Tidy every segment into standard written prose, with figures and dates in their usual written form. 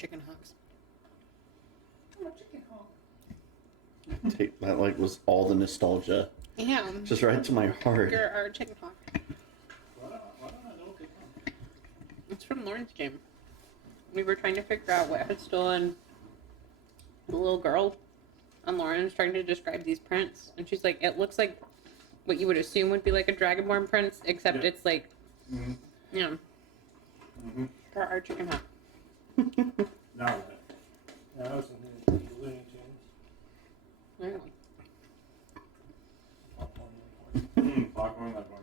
chicken hawks. I'm a chicken hawk. That like was all the nostalgia. Yeah. Just right to my heart. You're our chicken hawk. Why don't I know what they call? It's from Lauren's game. We were trying to figure out what had stolen the little girl. And Lauren was trying to describe these prints. And she's like, it looks like what you would assume would be like a Dragonborn prince, except it's like, yeah. Mm-hmm. For our chicken hawk. Now what? Yeah, I was in the Looney Tunes. Really? Popcorn, that one.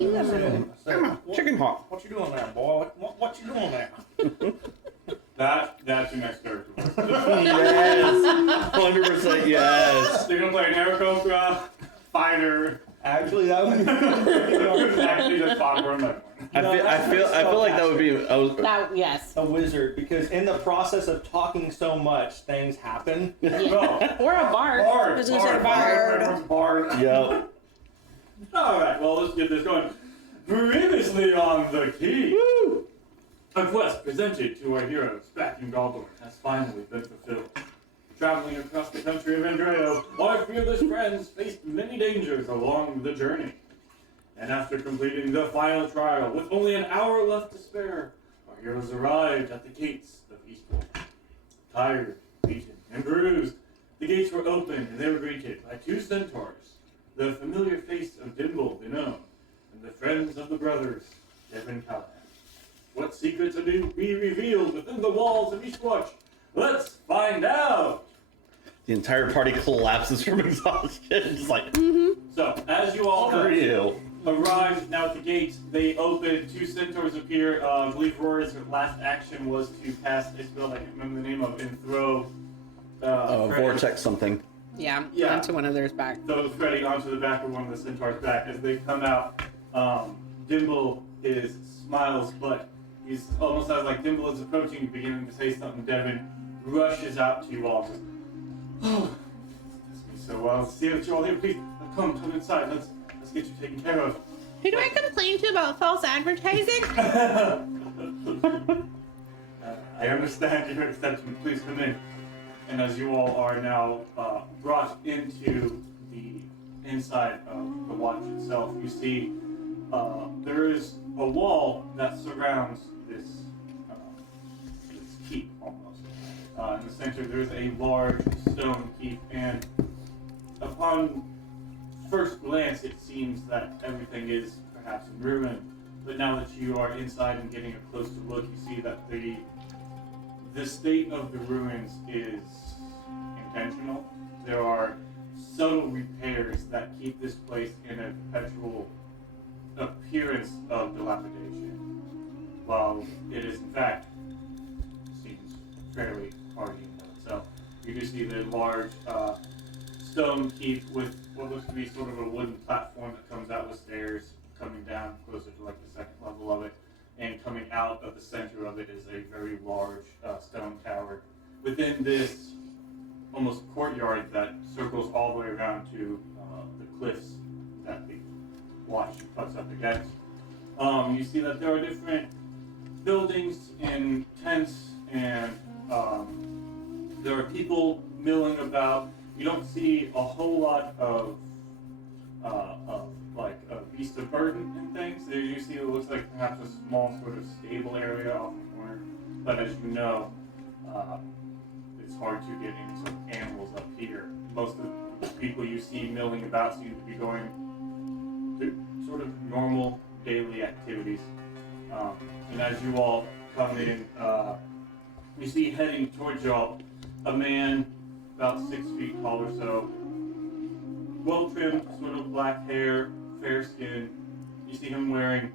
You never know. Chicken hawk. What you doing there, boy? What you doing there? That's your next character. Yes. 100% yes. They're gonna play an Aarakocra fighter. Actually, that would be Actually, just popcorn, that one. I feel like that would be That, yes. a wizard, because in the process of talking so much, things happen. No. Or a bard. Bard. I was gonna say bard. Bard. Yep. Alright, well, let's get this going. Previously on the key. Woo! A quest presented to our heroes back in Goldorn has finally been fulfilled. Traveling across the country of Andreo, our fearless friends faced many dangers along the journey. And after completing the final trial, with only an hour left to spare, our heroes arrived at the gates of Eastwatch. Tired, beaten, and bruised, the gates were open and they were greeted by two centaurs, the familiar face of Dimble, the gnome, and the friends of the brothers, Deb and Callahan. What secrets are to be revealed within the walls of Eastwatch? Let's find out! The entire party collapses from exhaustion. Just like, So, as you all for know, you. arrived now at the gates, they open, two centaurs appear. I believe Rory's last action was to cast a spell I can't remember the name of, and throw Freddy- Vortex something. Yeah, Yeah. onto one of theirs back. throw Freddy onto the back of one of the centaurs' back. As they come out, Dimble smiles, but he's almost as like Dimble is approaching, beginning to say something. Devin rushes out to you all. Says, "Oh, this is so well. See that you're all here. Please come inside. Let's get you taken care of." Who do I complain to about false advertising? I understand your extension. Please come in. And as you all are now brought into the inside of the watch itself, you see there is a wall that surrounds this keep almost. In the center, there is a large stone keep, and upon first glance, it seems that everything is perhaps in ruin. But now that you are inside and getting a closer look, you see that the state of the ruins is intentional. There are subtle repairs that keep this place in a perpetual appearance of dilapidation, while it is in fact seems fairly hardy in itself. You do see the large stone keep with what looks to be sort of a wooden platform that comes out with stairs coming down closer to like the second level of it, and coming out of the center of it is a very large stone tower. Within this almost courtyard that circles all the way around to the cliffs that the watch puts up against, you see that there are different buildings and tents, and there are people milling about. You don't see a whole lot of beast of burden and things. There you see it looks like perhaps a small sort of stable area off the corner. But as you know, it's hard to get any sort of animals up here. Most of the people you see milling about seem to be going to sort of normal daily activities. And as you all come in, you see heading towards y'all a man about 6 feet tall or so, well trimmed, sort of black hair, fair skin. You see him wearing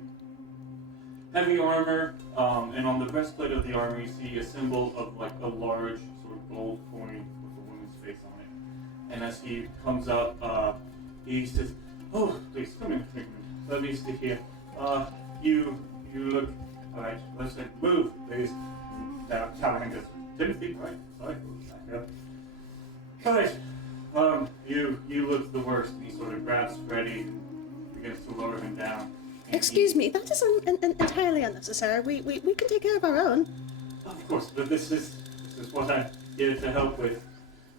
heavy armor, and on the breastplate of the armor you see a symbol of like a large sort of gold coin with a woman's face on it. And as he comes up, he says, "Oh, please come in. Let me sit here. You look alright. Listen, move, please." Now, Callahan goes, 10 feet right. Sorry, back up. Alright, you look the worst. And he sort of grabs Freddy and begins to lower him down. And Excuse me, that is entirely unnecessary. We can take care of our own. Of course, but this is what I'm here to help with.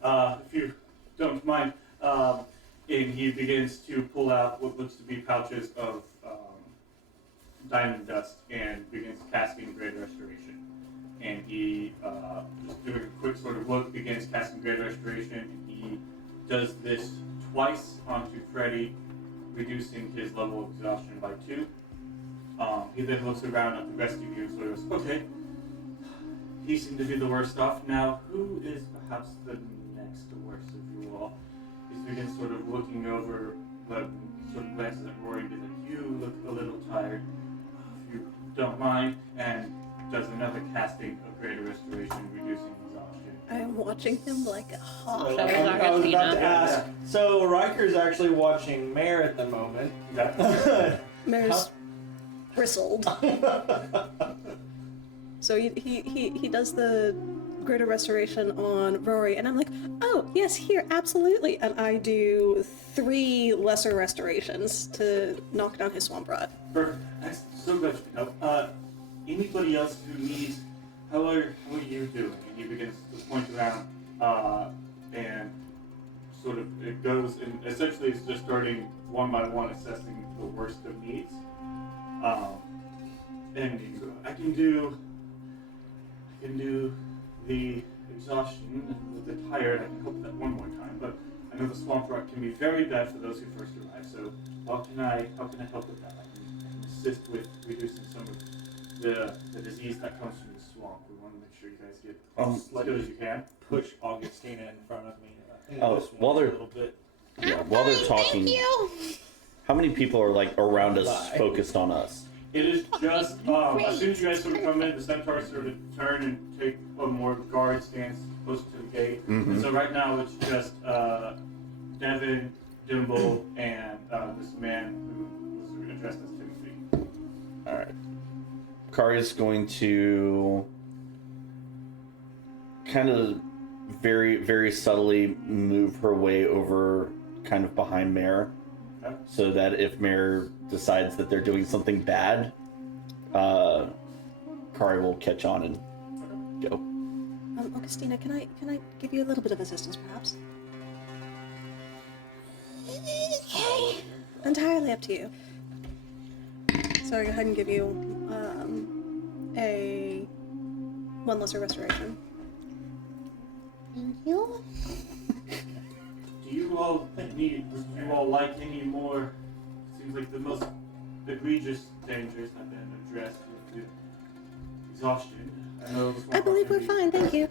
If you don't mind. And he begins to pull out what looks to be pouches of diamond dust and begins casting Great Restoration. And he, just doing a quick sort of look, begins casting Great Restoration. And he does this twice onto Freddy, reducing his level of exhaustion by 2. He then looks around at the rest of you and sort of goes, okay, he seemed to be the worst off. Now, who is perhaps the next worst of you all? He begins sort of looking over, sort of glances at Rory and be like, you look a little tired, if you don't mind, and does another casting of Greater Restoration, reducing exhaustion. I am watching him like a hawk. So, That was I was about to Augustina. ask. So Riker's actually watching Mare at the moment. Yeah. Mare's bristled. So he does the greater restoration on Rory, and I'm like, oh yes, here, absolutely. And I do 3 lesser restorations to knock down his swamp rot. Perfect. That's so glad you can help. Anybody else who needs, how are you doing? And he begins to point around, and sort of it goes, and essentially it's just starting one by one assessing the worst of needs. And he goes, I can do the exhaustion and the tired. I can help that one more time, but I know the swamp rot can be very bad for those who first arrive. So how can I help with that? I can assist with reducing some of the disease that comes from the swamp. We want to make sure you guys get as good as you can. Push Augustina in front of me. I think Oh, this while one's they're- a little bit. Yeah, while they're talking, how many people are like around us, Bye. focused on us? It is just as soon as you guys sort of come in, the centaurs sort of turn and take a more guard stance close to the gate. And so right now it's just Devin, Dimble, and this man who was addressed as Timothy. All right. Kari's going to kind of very, very subtly move her way over, kind of behind Mare, Okay. so that if Mare decides that they're doing something bad, Kari will catch on and go. Augustina, can I give you a little bit of assistance, perhaps? Okay. Entirely up to you. So I'll go ahead and give you a 1 lesser restoration. Thank you. Do you all like any more? Seems like the most egregious dangers have been addressed with the exhaustion. I know. the I swamp believe can we're be- fine, thank you.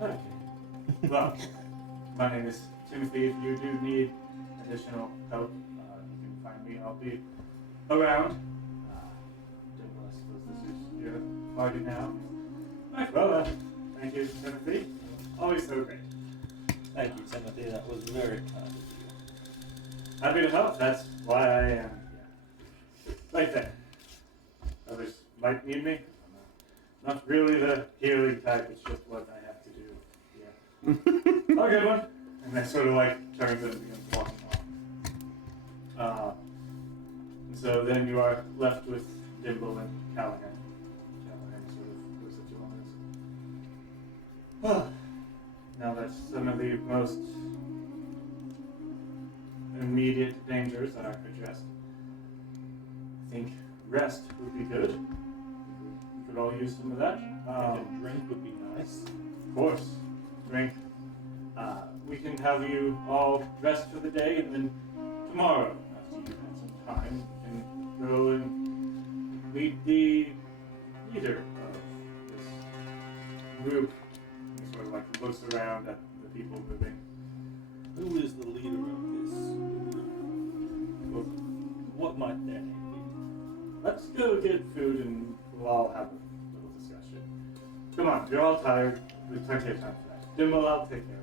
Okay. Well, my name is Timothy. If you do need additional help, you can find me. I'll be around. I suppose this is your party now. Right, well, thank you, Timothy. Always so great. Thank you, Timothy. That was very kind of you. Happy to help. That's why I am here. Right there. Others might need me. I'm not really the healing type. It's just what I have to do. Yeah. Oh, good one. And then sort of like turns and begins walking off. And so then you are left with Dimble and Callahan. Callahan sort of looks at you all this. Now that's some of the most immediate dangers are addressed. I think rest would be good. We could all use some of that. And a drink would be nice. Of course, drink. We can have you all rest for the day, and then tomorrow, after you've had some time, we can go and meet the leader of this group. He sort of like looks around at the people moving. Who is the leader of this group? What might their name be? Let's go get food and we'll all have a little discussion. Come on, you're all tired. There's plenty of time for that. Dimble, I'll take care of that.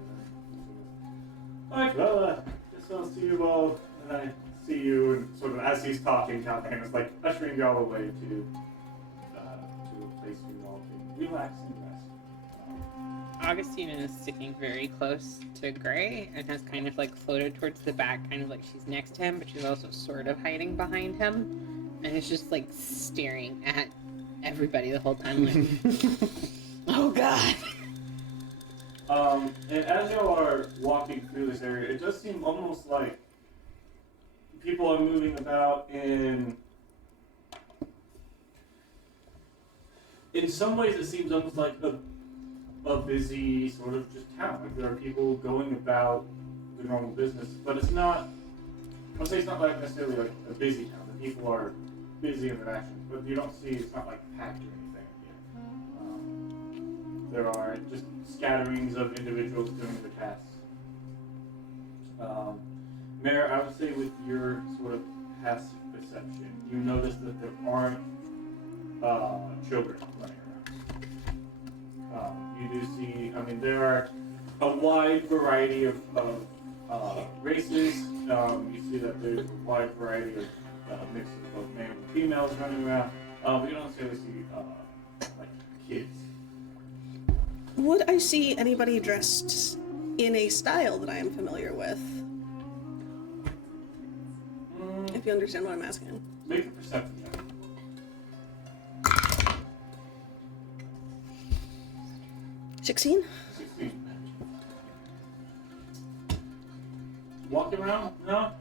Alright, well, guess I'll see you all, and I see you, and sort of as he's talking, Callahan is like ushering y'all away to a place where you all can relax and rest. Augustina is sticking very close to Gray and has kind of like floated towards the back, kind of like she's next to him, but she's also sort of hiding behind him, and is just like staring at everybody the whole time. Like, oh god. And as y'all are walking through this area, it does seem almost like people are moving about in some ways it seems almost like a busy sort of just town. Like there are people going about their normal business, but it's not, I'll say it's not like necessarily like a busy town. The people are busy in their actions, but you don't see, it's not like packed or anything yet. There are just scatterings of individuals doing their tasks. Mayor, I would say with your sort of passive perception, you notice that there aren't children running around. You do see, I mean, there are a wide variety of races. You see that there's a wide variety of mixes of both male and females running around. But you don't necessarily see like kids. Would I see anybody dressed in a style that I am familiar with? If you understand what I'm asking. Make a perception check. 16? 16. Walking around? No,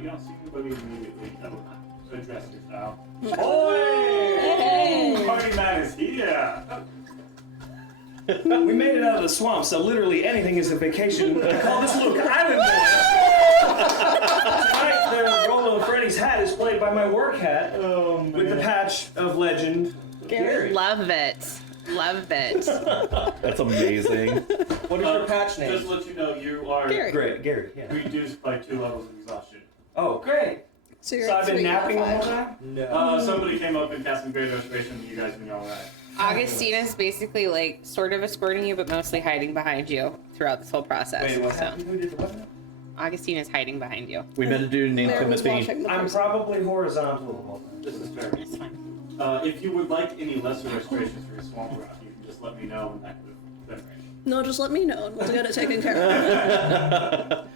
you don't see anybody immediately address your style. Hey! Party man is here! We made it out of the swamp, so literally anything is a vacation. I call this little island boy. Tonight, the role of Freddy's hat is played by my work hat, with the patch of legend, Gary. Love it. Love it. That's amazing. What is your patch name? Just to let you know, you are Gary. Great, Gary. Yeah. reduced by 2 levels of exhaustion. Oh, great. So you're So at I've been 3 out of napping the whole 5. time? No. Somebody came up and cast some great restoration and you guys been all right. Augustina's basically like sort of escorting you, but mostly hiding behind you throughout this whole process. Wait, what so happened? Who did the what? Augustina's hiding behind you. We meant to do name There was Timothy. watching the I'm person. probably horizontal the whole time. This is fair. It's fine. If you would like any lesser restorations for your swamp rock, you can just let me know and that could have been ready. No, just let me know and we'll get it taken care of.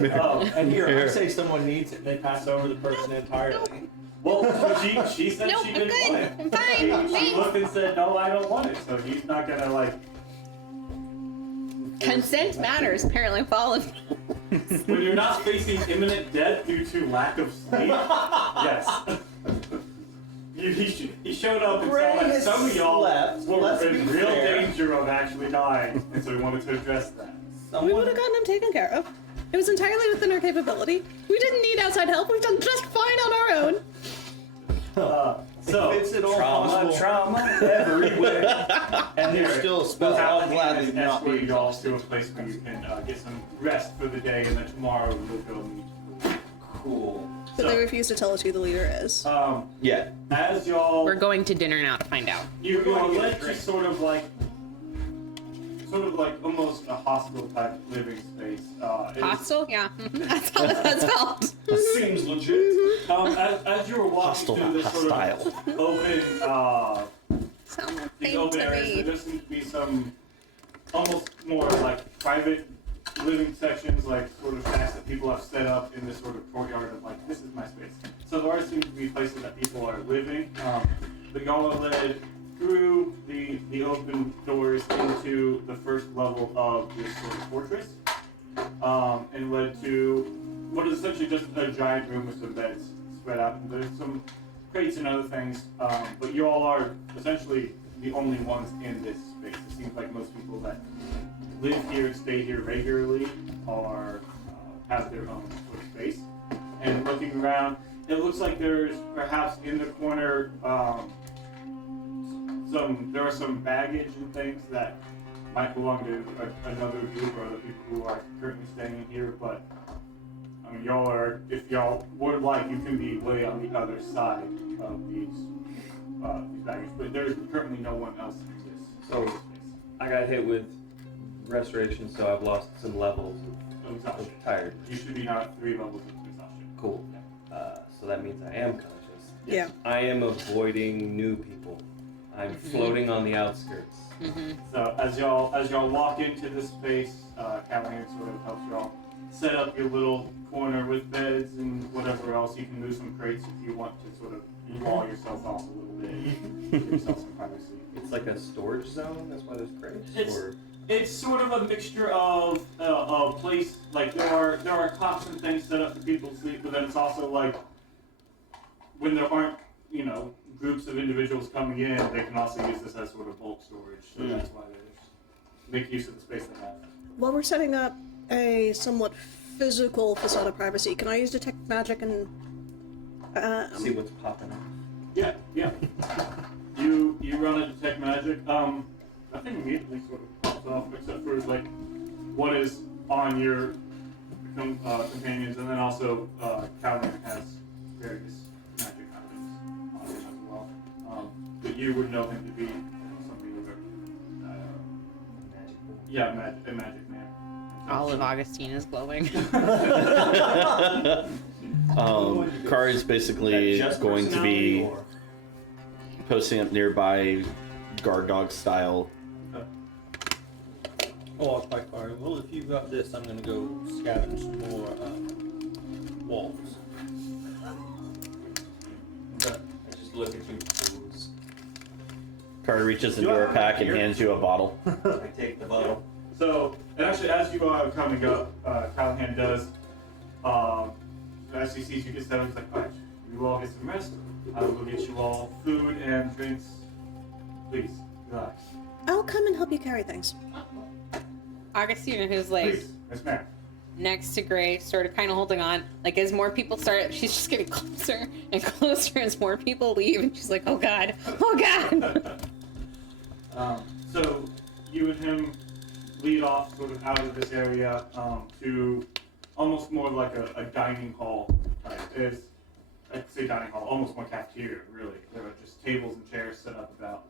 Oh, and here, I say someone needs it, and they pass over the person entirely. Well, so she said Nope, she I'm didn't good. want it. I'm fine. She Thanks. looked and said, no, I don't want it. So he's not gonna like. Consent matters. Apparently, follow. When you're not facing imminent death due to lack of sleep, yes. He showed up and saw that some of y'all were in real danger of actually dying, and so he wanted to address that. We would have gotten him taken care of. It was entirely within our capability. We didn't need outside help. We've done just fine on our own. So It's it all Trauma. trauma everywhere. and There's still a spell. I'll gladly not escort be you all to a place where you can get some rest for the day, and then tomorrow we'll go meet. Cool. But they refuse to tell us who the leader is. Yeah. As y'all, We're going to dinner now to find out. you are led to sort of like almost a hostel type living space. It's- Hostile? Yeah. That's how that's felt. Seems legit. As you were walking Hostile, through not this sort hostile. of open, Sound the these same open to areas, there me. does seem to be some almost more like private living sections, like sort of shacks that people have set up in this sort of courtyard of like, this is my space. So there are seem to be places that people are living, but y'all are led through the open doors into the first level of this sort of fortress, and led to what is essentially just a giant room with some beds spread out. And there's some crates and other things, but you all are essentially the only ones in this space. It seems like most people that live here and stay here regularly are have their own sort of space. And looking around, it looks like there's perhaps in the corner there are some baggage and things that might belong to another group or other people who are currently staying here. But I mean, y'all are, if y'all would like, you can be way on the other side of these baggage. But there's currently no one else in this space. I got hit with restoration, so I've lost some levels So exhaustion. of tired. You should be now at 3 levels of exhaustion. Cool. So that means I am conscious. Yeah. I am avoiding new people. I'm floating on the outskirts. So as y'all walk into this space, Callahan sort of helps y'all set up your little corner with beds and whatever else. You can move some crates if you want to sort of wall yourself off a little bit, give yourself some privacy. It's like a storage zone. That's why there's crates. It's sort of a mixture of a place, like there are cots and things set up for people to sleep, but then it's also like when there aren't, groups of individuals coming in, they can also use this as sort of bulk storage. So that's why they make use of the space they have. While we're setting up a somewhat physical facade of privacy, can I use detect magic and See what's popping up. Yeah. You run a detect magic. Nothing immediately sort of pops off except for like what is on your companions, and then also Calvin has various magic items on him as well. But you would know him to be something of a magic man. All of Augustine is glowing. Kari's basically going to be posting up nearby, guard dog style. Oh, I'll fight fire. Well, if you've got this, I'm gonna go scavenge some more wolves. I just look at you fools. Kari reaches into her pack and hands you a bottle. I take the bottle. So, and actually, as you are coming up, Callahan does. As he sees you get settled, he's like, "All right, you all get some rest. I will get you all food and drinks. Please, relax." I'll come and help you carry things. Augustina, who's like Please, yes, ma'am. next to Gray, sort of kind of holding on. Like as more people start, she's just getting closer and closer as more people leave, and she's like, "Oh God, oh God." So you and him lead off sort of out of this area to almost more like a dining hall type. I'd say dining hall, almost more cafeteria, really. There are just tables and chairs set up about.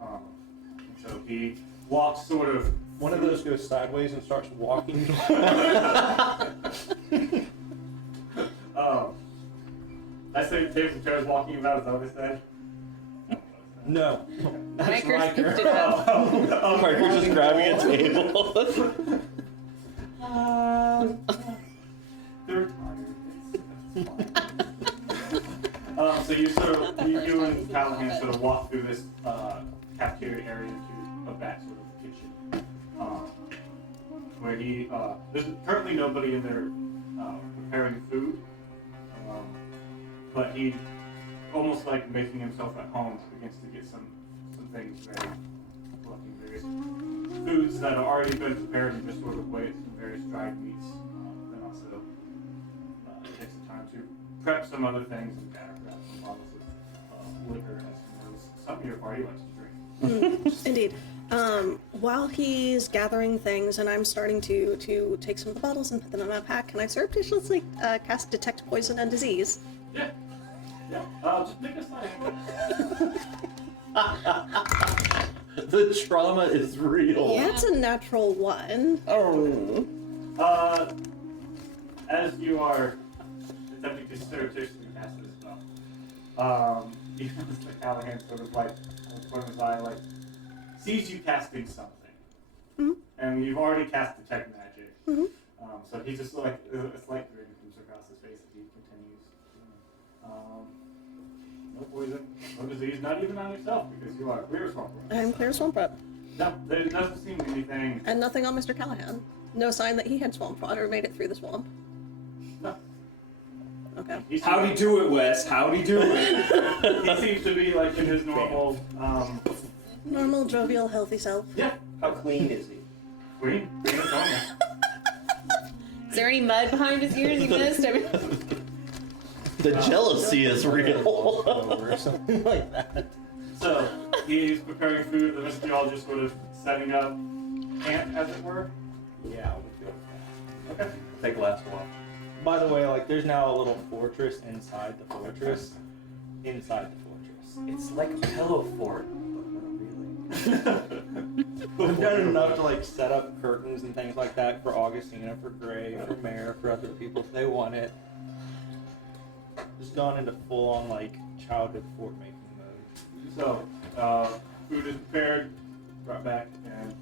And so he walks sort of. One of those goes sideways and starts walking. I say tables and chairs walking about, is that what I said? No. That's Riker Riker. scooped it up. Riker's just grabbing a table. They're tired. So you and Callahan sort of walk through this cafeteria area to a back sort of kitchen, where there's currently nobody in there preparing food, but he almost like making himself at home begins to get some things ready, collecting various foods that have already been prepared and just sort of weighs some various dried meats, and also takes the time to prep some other things and grab some bottles of liquor as he knows some of your party likes to drink. Indeed. While he's gathering things and I'm starting to take some of the bottles and put them in my pack, can I surreptitiously cast Detect Poison and Disease? Yeah. Just make a sign. The trauma is real. That's a natural 1. Oh. As you are attempting to surreptitiously cast this spell, you notice that Callahan sort of like, in the corner of his eye, like, sees you casting something. Mhm. And you've already cast Detect Magic. Mhm. So he just like, a slight grin comes across his face as he continues. No poison, no disease, not even on yourself, because you are clear swamp. I'm clear swamp rot. No, there doesn't seem anything. And nothing on Mr. Callahan. No sign that he had swamp rot or made it through the swamp. No. Okay. Howdy do it, Wes. Howdy do it. He seems to be like in his normal, Normal, jovial, healthy self. yeah, How clean is he? Queen of Cognac. Is there any mud behind his ears he missed? I mean, The jealousy is real. Or something like that. So he's preparing food. The rest of y'all just sort of setting up camp, as it were. Yeah, we go. Okay. Take last watch. By the way, like, there's now a little fortress inside the fortress. Inside the fortress. It's like a pillow fort, but not really. We've done enough to, like, set up curtains and things like that for Augustina, for Gray, for Mare, for other people if they want it. Just gone into full-on, like, childhood fort-making mode. So food is prepared, brought back, and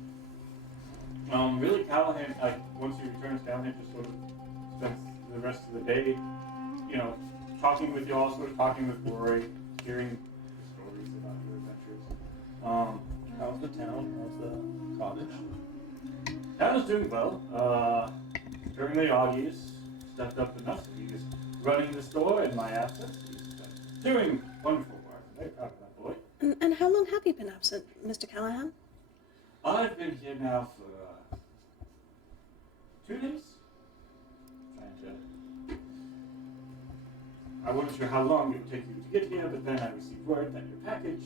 really Callahan, like once he returns, Callahan just sort of spends the rest of the day, talking with y'all, sort of talking with Rory, hearing stories about your adventures. How's the town? How's the cottage? Town is doing well. During the August, stepped up enough so he's running the store in my absence. He's doing wonderful work. I'm very proud of that boy. And how long have you been absent, Mr. Callahan? I've been here now for 2 days. I wasn't sure how long it would take you to get here, but then I received word that your package,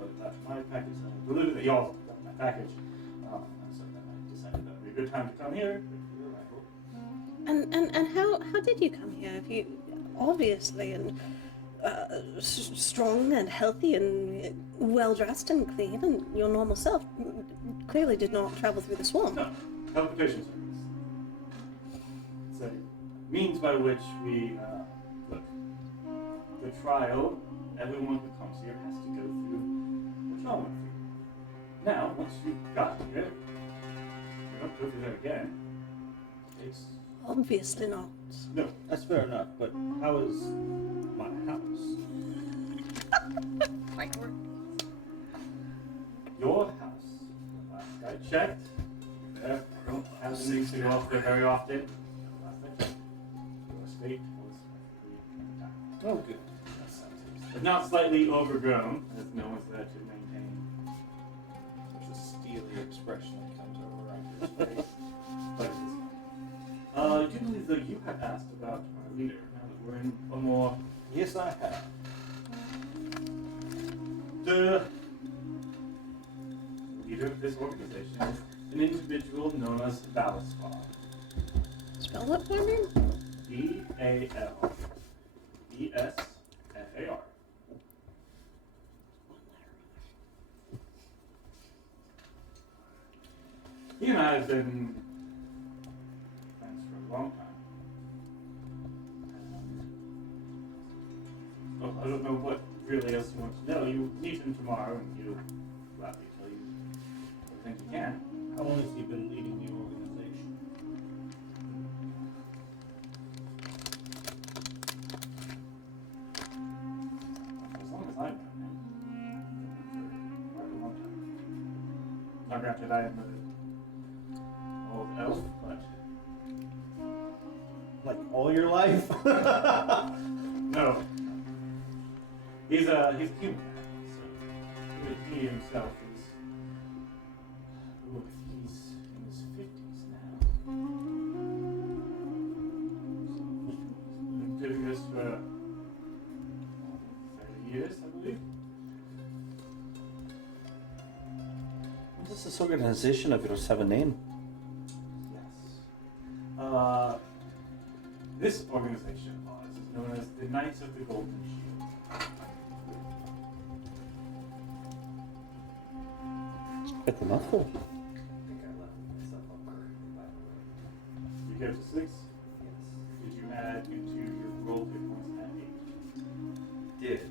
or that my package, delivered that y'all got my package. So then I decided that would be a good time to come here with your arrival. And how did you come here? If you obviously and strong and healthy and well dressed and clean and your normal self clearly did not travel through the swamp. No, teleportation service. It's a means by which we look. The trial, everyone who comes here has to go through the trauma thing. Now, once you've got here, you don't go through there again. It's Obviously not. no. That's fair enough, but how is my house? Your house. The last I checked, there don't have the need to go up there very often. Last I checked, your estate was intact. Oh, good. But not slightly overgrown, as no one's there to maintain. There's a steely expression that comes over Riker's face. But it is. I do believe that you had asked about our leader. Now that we're in a more Yes, I have. the leader of this organization is an individual known as Valisfar. Spell that for me? Valesfar. He and I have been friends for a long time. I don't know what really else you want to know. You meet him tomorrow and he'll gladly tell you everything he can. How long has he been leading the organization? As long as I've known him. For quite a long time. Now granted, I am an old elf, but Like all your life? no. He's a human now, so he himself is he's in his 50s now. Been doing this for 30 years, I believe. What does this organization of yours have a name? Yes. This organization of ours is known as the Knights of the Golden Shield. It's a mouthful. I think I left myself up correctly, by the way. You go to 6. Yes. Did you add into your roll hit points at 8? Did.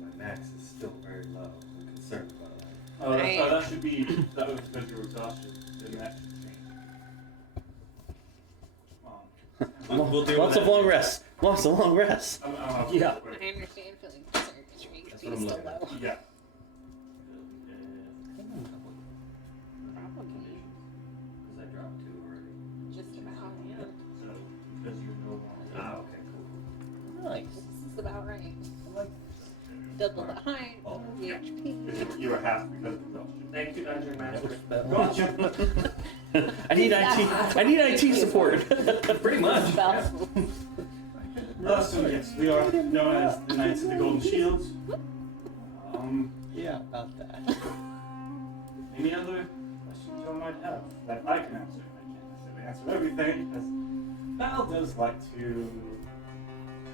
My max is still very low. I'm concerned about that. Oh, that should be that was because your exhaustion. Then that should change. We'll deal Lots with of that. long rests. Lots of long rests. I'm Yeah. I understand feeling concerned because your That's HP what is I'm still looking low. at. Yeah. Because I dropped 2 already. Just about, yeah. So because you're no longer Ah, okay, cool. Nice. This is about right. Double the height, Oh, the yeah. HP. Because you were half because of exhaustion. Thank you, Dungeon Master. Gotcha. I need IT support. Pretty much. Spousal. So yes, we are known as the Knights of the Golden Shields. Yeah, about that. Any other questions you might have that I can answer? I can't necessarily answer everything, because Val does like to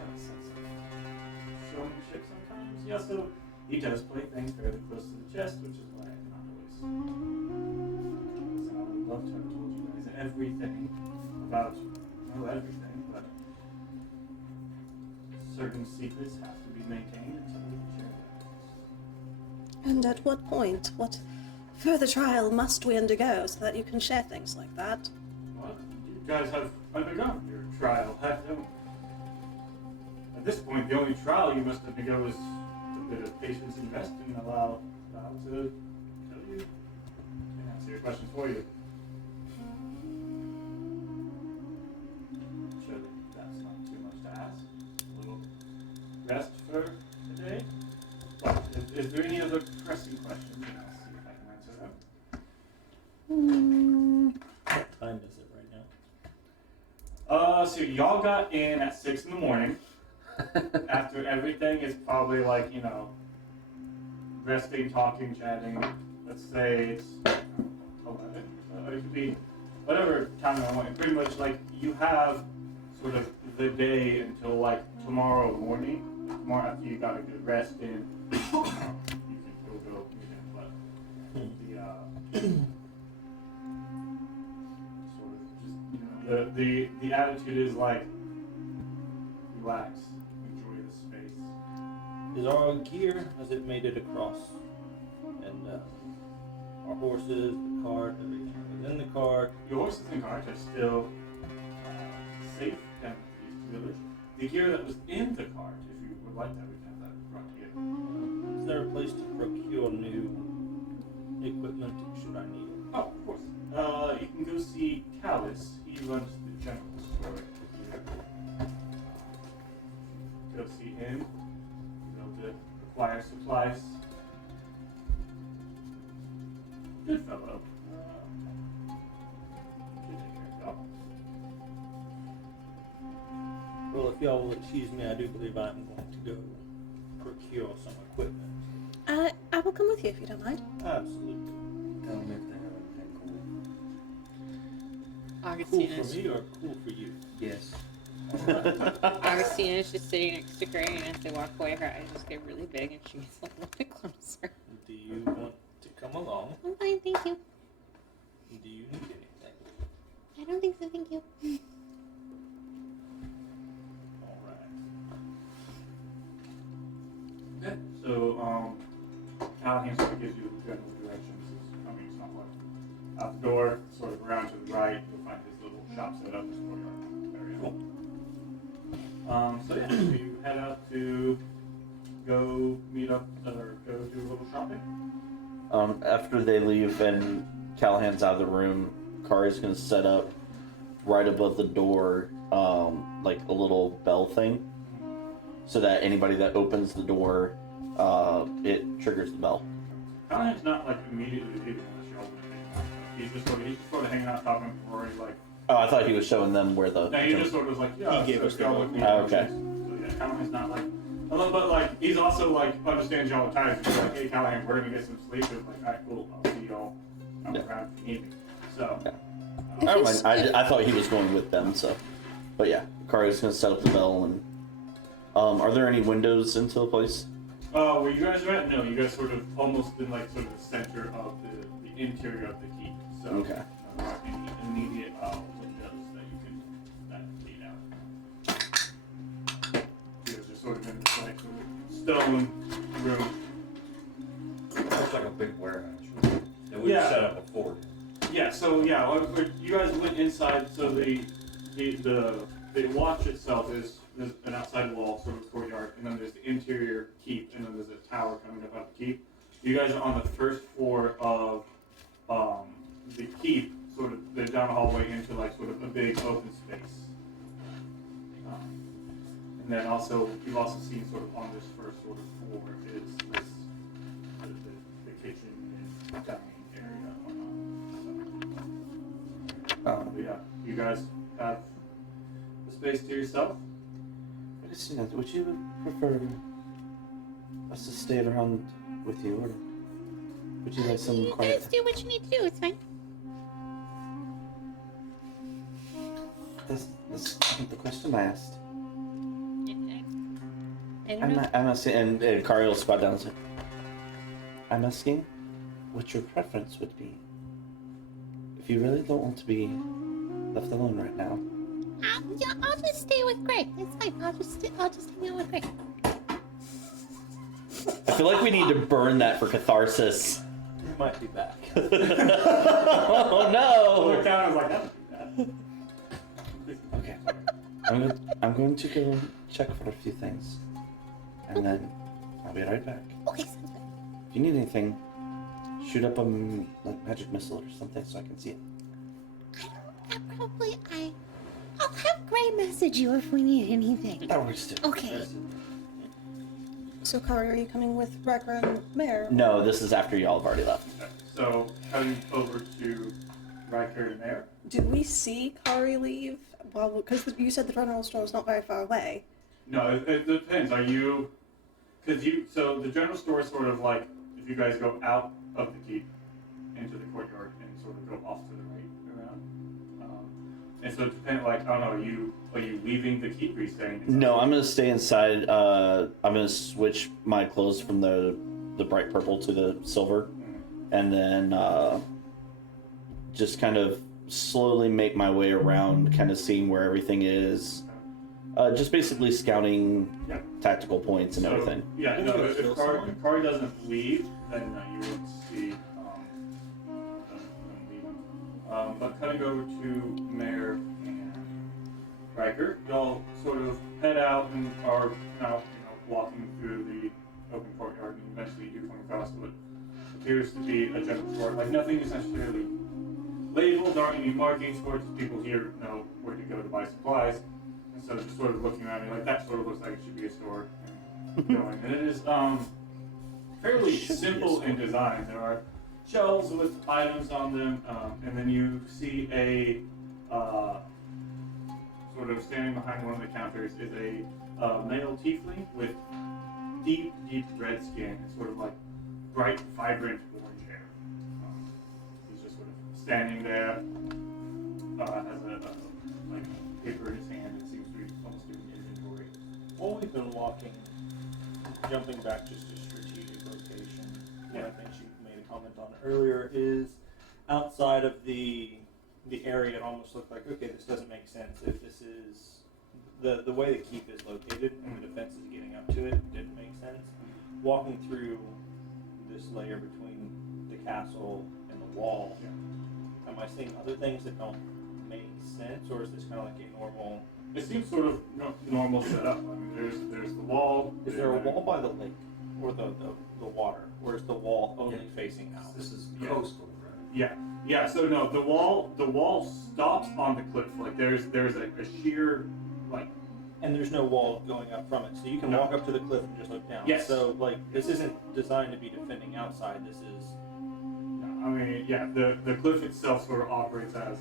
have a sense of showmanship sometimes. He does play things fairly close to the chest, which is why I cannot always. I would love to have told you guys everything about, well, everything, but certain secrets have to be maintained until we can share them. And at what point, what further trial must we undergo so that you can share things like that? Well, you guys have undergone your trial, haven't you? At this point, the only trial you must undergo is the bit of patience and rest and allow Val to tell you and answer your questions for you. Sure, that's not too much to ask. A little rest for the day. But is there any other pressing questions? And I'll see if I can answer them. What time is it right now? So y'all got in at 6 in the morning. After everything is probably like, you know, resting, talking, chatting. Let's say it's 11. It could be whatever time I want. Pretty much like you have sort of the day until like tomorrow morning. Tomorrow after you got a good rest in, you can still go meet him. But the sort of just, you know, the attitude is like relax, enjoy the space. Is our gear, has it made it across? And our horses, the cart, everything within the cart. Your horses and cart are still safe down at the East Village. The gear that was in the cart, if you would like that, we can have that brought to you. Is there a place to procure new equipment should I need it? Oh, of course. You can go see Callus. He runs the general store here. Go see him. You'll be able to acquire supplies. Good fellow. Should take care of y'all. Well, if y'all will excuse me, I do believe I'm going to go procure some equipment. I will come with you if you don't mind. Absolutely. Tell me if they have anything cool. Cool Augustina for me or cool for you? Yes. Augustina is just sitting next to Gray, and as they walk away, her eyes just get really big, and she gets a little bit closer. Do you want to come along? I'm fine, thank you. Do you need anything? I don't think so, thank you. Alright. Okay. So, Callahan sort of gives you the general directions. It's not like out the door, sort of around to the right, you'll find his little shop set up, his courtyard area. Cool. So yeah, so you head out to go meet up or go do a little shopping. After they leave and Callahan's out of the room, Kari's gonna set up right above the door, like a little bell thing, so that anybody that opens the door, it triggers the bell. Callahan's not like immediately leaving unless y'all want to hang out. He's just sort of hanging out talking to Rory, like. Oh, I thought he was showing them where the. No, he just sort of was like, yeah, He gave us the y'all look. with me. Oh, okay. So yeah, Callahan's not like, but like he's also like understands y'all are tired. He's like, hey Callahan, we're gonna get some sleep. He's like, alright, cool, I'll see y'all around if you need me. So. Yeah. I don't mind. I thought he was going with them, so. But yeah, Kari's gonna set up the bell and. Are there any windows into the place? Where you guys are at? No, you guys sort of almost in like sort of the center of the interior of the keep. So Okay. Not any immediate windows that you can lead out. You guys are sort of in this like sort of stone room. Looks like a big warehouse. And we Yeah. set up a fort. Yeah. So yeah, you guys went inside. So the watch itself is. There's an outside wall, sort of courtyard, and then there's the interior keep, and then there's a tower coming up out of the keep. You guys are on the first floor of the keep, sort of they're down the hallway into like sort of a big open space. And then also you've also seen sort of on this first sort of floor is this the kitchen and dining area and whatnot. So, yeah, you guys have the space to yourself. Christina, would you prefer us to stay around with you, or would you like some You quiet? guys do what you need to do, it's fine. That's not the question I asked. I don't know. I'm asking, and Kari will squat down and say, I'm asking what your preference would be. If you really don't want to be left alone right now. Yeah, I'll just stay with Greg. It's fine. I'll just hang out with Greg. I feel like we need to burn that for catharsis. You might be back. Oh I no! looked down and was like, that was bad. Okay. I'm going to go check for a few things, and then be right back. Okay, sounds good. If you need anything, shoot up a like magic missile or something so I can see it. I'll have Gray message you if we need anything. That works too. Okay. So, Kari, are you coming with Riker and Mare? No, this is after y'all have already left. Okay, so heading over to Riker and Mare. Did we see Kari leave? Well, because you said the general store is not very far away. No, it depends. Are you? So the general store is sort of like if you guys go out of the keep into the courtyard and sort of go off to the right around. And so it depends. Like I don't know. Are you leaving the keep? Or are you staying inside? No, I'm gonna stay inside. I'm gonna switch my clothes from the bright purple to the silver, and then just kind of slowly make my way around, kind of seeing where everything is. Just basically scouting Yeah. tactical points and So, everything. Yeah. No. If Kari doesn't leave, then you would see them leaving. But cutting over to Mare and Riker, y'all sort of head out and are now, walking through the open courtyard, and eventually you come across what appears to be a general store. Like nothing is necessarily labeled, there aren't any markings for it, just people here know where to go to buy supplies. And so just sort of looking around, you're like, that sort of looks like it should be a store. And going. And it is fairly simple in design. There are shelves with items on them, and then you see a sort of standing behind one of the counters is a male tiefling with deep red skin and sort of like bright, vibrant orange hair. He's just sort of standing there, has a like paper in his hand and seems to be almost doing inventory. While we've been walking, jumping back just to strategic location, one of the things you made a comment on earlier is outside of the area, it almost looked like, okay, this doesn't make sense if this is the way the keep is located and the defense is getting up to it didn't make sense. Walking through this layer between the castle and the wall, am I seeing other things that don't make sense, or is this kind of like a normal? It seems sort of normal setup. I mean, there's the wall. Is there a wall by the lake or the water, or is the wall only facing out? This is coastal, right? Yeah. So no, the wall stops on the cliff. Like there's a sheer like. And there's no wall going up from it, so you can No. walk up to the cliff and just look down. Yes. So like this isn't designed to be defending outside. This is. I mean, yeah, the cliff itself sort of operates as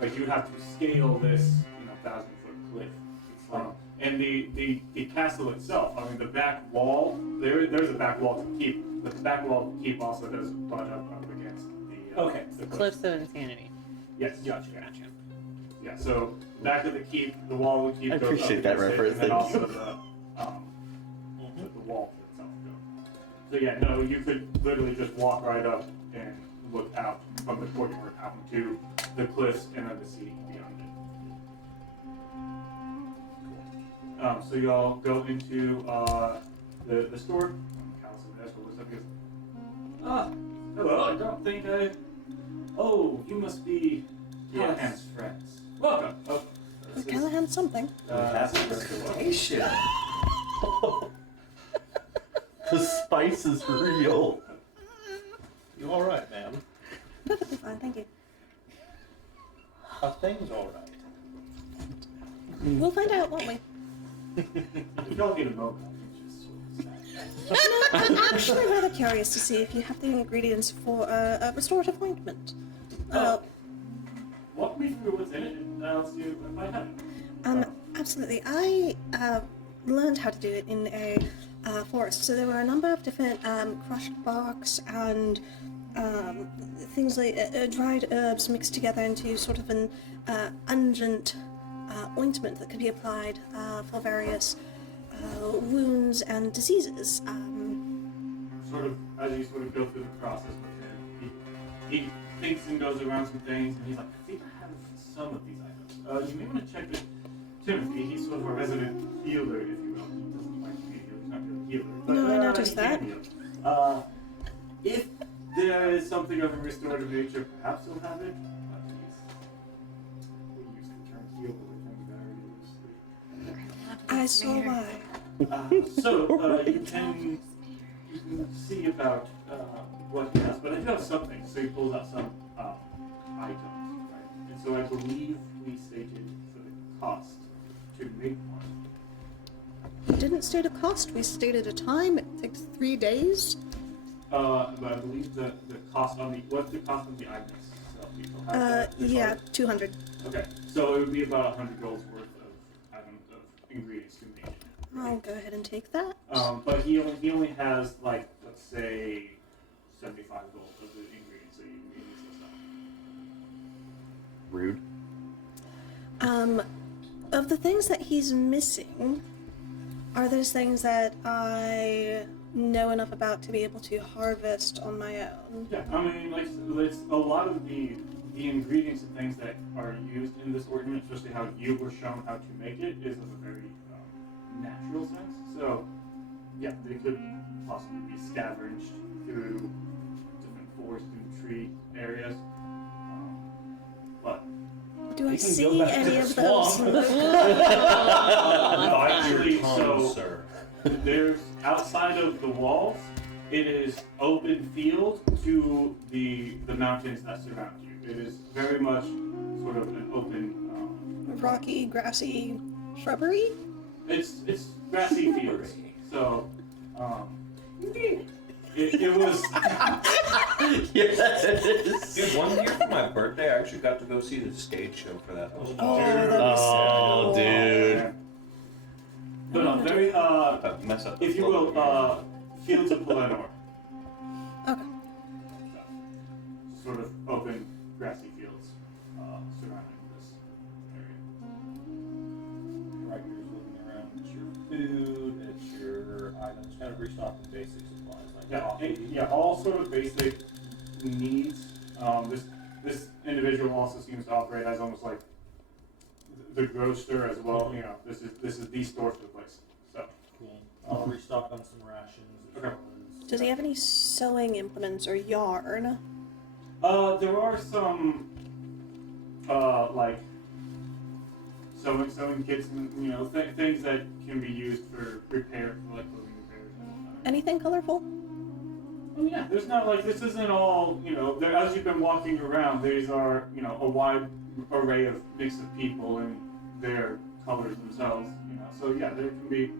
like you would have to scale this 1,000-foot cliff. And the castle itself, I mean, the back wall, there's a back wall to keep, but the back wall to keep also does butt up against the Okay. the Cliffs of Insanity. Yes. Gotcha. Yeah. So back of the keep, the wall of the keep I goes appreciate up that against it, reference, and then thank also you. the wall itself goes. So yeah, no, you could literally just walk right up and look out from the courtyard out into the cliffs and then the sea beyond it. So y'all go into the store. Callison looks up and goes, hello, I don't think I... Oh, you must be Callahan's friends. Welcome. Oh, Is Callahan something? Reputation. The spice is real. You all right, ma'am? Perfectly fine, thank you. Are things all right? We'll find out, won't we? if y'all need a moment, I can just sort of No, I'm actually rather curious to see if you have the ingredients for a restorative ointment. walk me through what's in it, and I'll see if I have it. Absolutely. I learned how to do it in a forest. So there were a number of different crushed barks and things like dried herbs mixed together into sort of an ungent ointment that could be applied for various wounds and diseases. Sort of, as you sort of go through the process with him, he thinks and goes around some things, and he's like, I think I have some of these items. You may want to check with Timothy. He's sort of a resident healer, if you will. He doesn't like to be a healer. He's not really a healer. But, No, I noticed he can that. heal. If there is something of a restorative nature, perhaps he'll have it. We use the term heal, but we think very loosely. I saw why. So you can you can see about what he has, but I do have something. So he pulls out some items, right? And so I believe we stated for the cost to make one. We didn't state a cost, we stated a time. It takes 3 days. But I believe the cost on the what's the cost of the items itself? Do you have that? Yeah, 200. Okay, so it would be about 100 gold's worth of items of ingredients to make it. I'll go ahead and take that. But he only has like let's say 75 gold of the ingredients that you can use and stuff. Rude. Of the things that he's missing, are those things that I know enough about to be able to harvest on my own? Yeah, I mean like it's a lot of the ingredients and things that are used in this ornament, especially how you were shown how to make it, is of a very natural sense. So yeah, they could possibly be scavenged through different forest and tree areas. But Do I You can go see back to any the of those? swamp. no, actually, Tongue, so sir. there's outside of the walls, it is open field to the mountains that surround you. It is very much sort of an open. Rocky, grassy shrubbery? It's grassy fields. So, it was. Yes. Dude, one year for my birthday, I actually got to go see the stage show for that. Oh, that'd be Oh, so dude. But no, very Mess up the if you flow will, here. fields of Pelennor. Okay. Sort of open grassy fields surrounding this area. Right, you're just looking around. It's your food, it's your items, kind of restocking basic supplies like coffee. Yeah, all sort of basic needs. This individual also seems to operate as almost like the grocer as well. You know, this is the store for the place. So Cool. I'll restock on some rations as Okay. well as. Does he have any sewing implements or yarn? there are some like sewing kits and things that can be used for repair, for like clothing repairs and whatnot. Anything colorful? Oh yeah, there's not like this isn't all there, as you've been walking around, these are a wide array of mix of people and their colors themselves, so yeah, there can be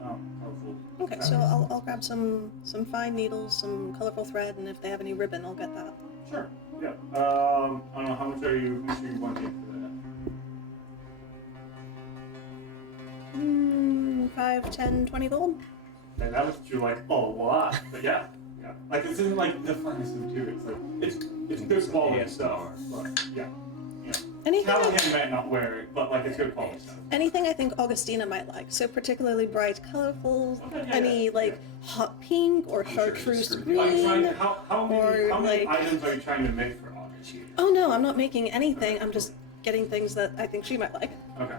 colorful. Okay, so I'll grab some fine needles, some colorful thread, and if they have any ribbon, I'll get that. Sure, yeah. I don't know, how much are you wanting for that? 5, 10, 20 gold? Okay, that was too like a lot, but yeah. Like this isn't like the finest materials, like it's good quality stuff, but yeah. Anything Callahan might not wear it, but like it's good quality stuff. Anything I think Augustina might like, so particularly bright, colorful, Okay, yeah, any like hot pink or I'm sure chartreuse it's Are you trying green. to, how or, many like- items are you trying to make for August? Oh no, I'm not making anything, I'm just getting things that I think she might like. Okay.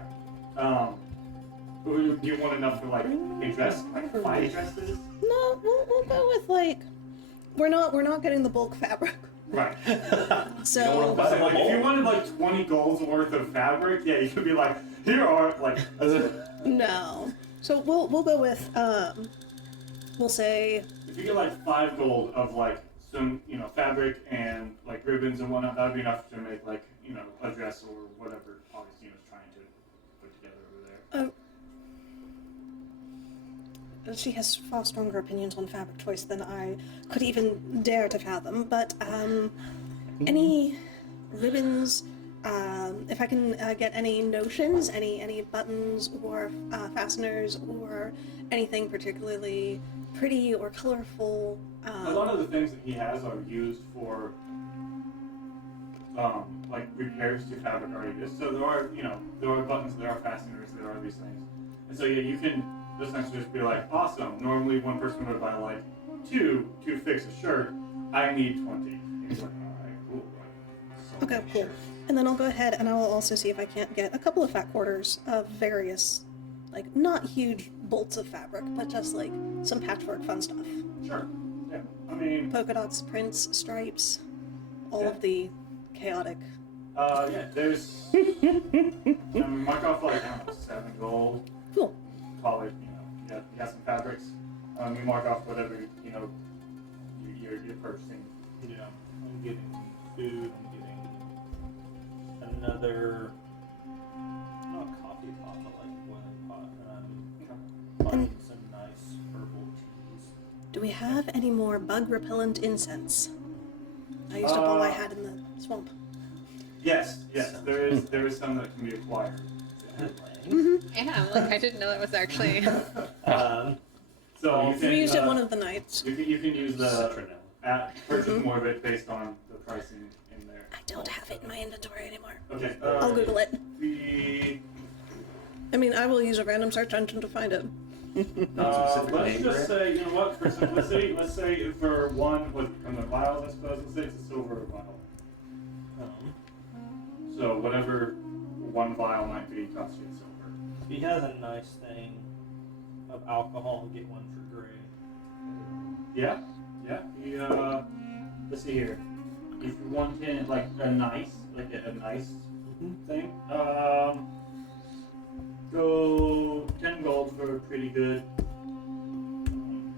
Do you want enough for like a dress, like 5 dresses? No, we'll go with like, we're not getting the bulk fabric. Right. So, But like, if you wanted like 20 gold's worth of fabric, yeah, you could be like, here are like. no. So we'll go with, we'll say, If you get like 5 gold of like some fabric and like ribbons and whatnot, that'd be enough to make like a dress or whatever Augustina's trying to put together over there. she has far stronger opinions on fabric choice than I could even dare to fathom, but any ribbons, if I can get any notions, any buttons or fasteners or anything particularly pretty or colorful. A lot of the things that he has are used for like repairs to fabric already. So there are buttons, there are fasteners, there are these things, and so yeah, you can essentially just be like, awesome. Normally one person would buy like 2 to fix a shirt. I need 20. And he's like, all right, cool. Okay, cool. And then I'll go ahead and I will also see if I can't get a couple of fat quarters of various, like, not huge bolts of fabric, but just like some patchwork fun stuff. Sure. Yeah. I mean, Polka dots, prints, stripes, all Yeah. of the chaotic. yeah, there's, I mean, mark off like, I don't know, 7 gold. Cool. Call it, you got some fabrics. You mark off whatever you're purchasing. Yeah, I'm getting food. I'm getting another, not coffee pot, but like boiling pot. And I'm finding some nice herbal teas. Do we have any more bug repellent incense? I used up all I had in the swamp. Yes, there is some that can be acquired. Yeah, like I didn't know that was actually. So you can, We used it one of the nights. You can use the purchase more of it based on the pricing in there. I don't have it in my inventory anymore. Okay. I'll Google it. The I mean, I will use a random search engine to find it. let's just say, you know what? For simplicity, let's say for one from the vials, I suppose. Let's say it's a silver vial. So whatever one vial might be, costs you silver. He has a nice thing of alcohol. Get one for Gray. Yeah. You, let's see here. If you wanted like a nice thing, go 10 gold for pretty good.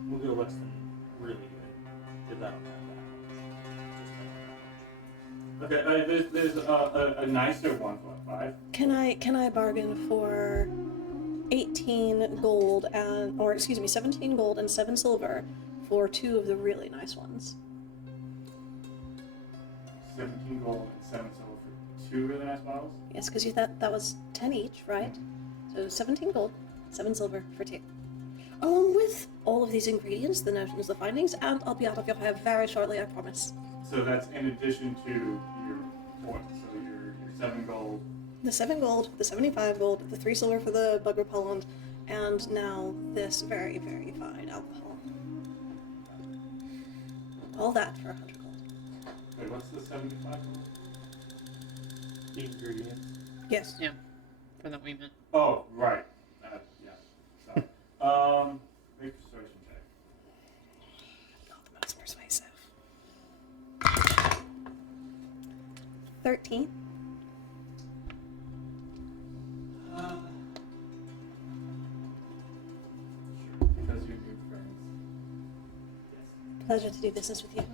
We'll go less than really good. Because I don't have that much. Okay, there's a nicer one for like 5. Can I bargain for 18 gold and, or excuse me, 17 gold and 7 silver for 2 of the really nice ones? 17 gold and 7 silver for 2 really nice bottles. Yes, because you thought that was 10 each, right? So 17 gold, 7 silver for 2. Along with all of these ingredients, the notions, the findings, and I'll be out of your hair very shortly, I promise. So that's in addition to your points. So your 7 gold. The 7 gold, the 75 gold, the 3 silver for the bug repellent, and now this very, very fine alcohol. All that for 100 gold. Wait, what's the 75 gold? The ingredients. Yes. Yeah, for that we meant. Oh, right. Yeah. Sorry. Make persuasion check. Not the most persuasive. 13. Sure, because you're new friends. Yes. Pleasure to do business with you.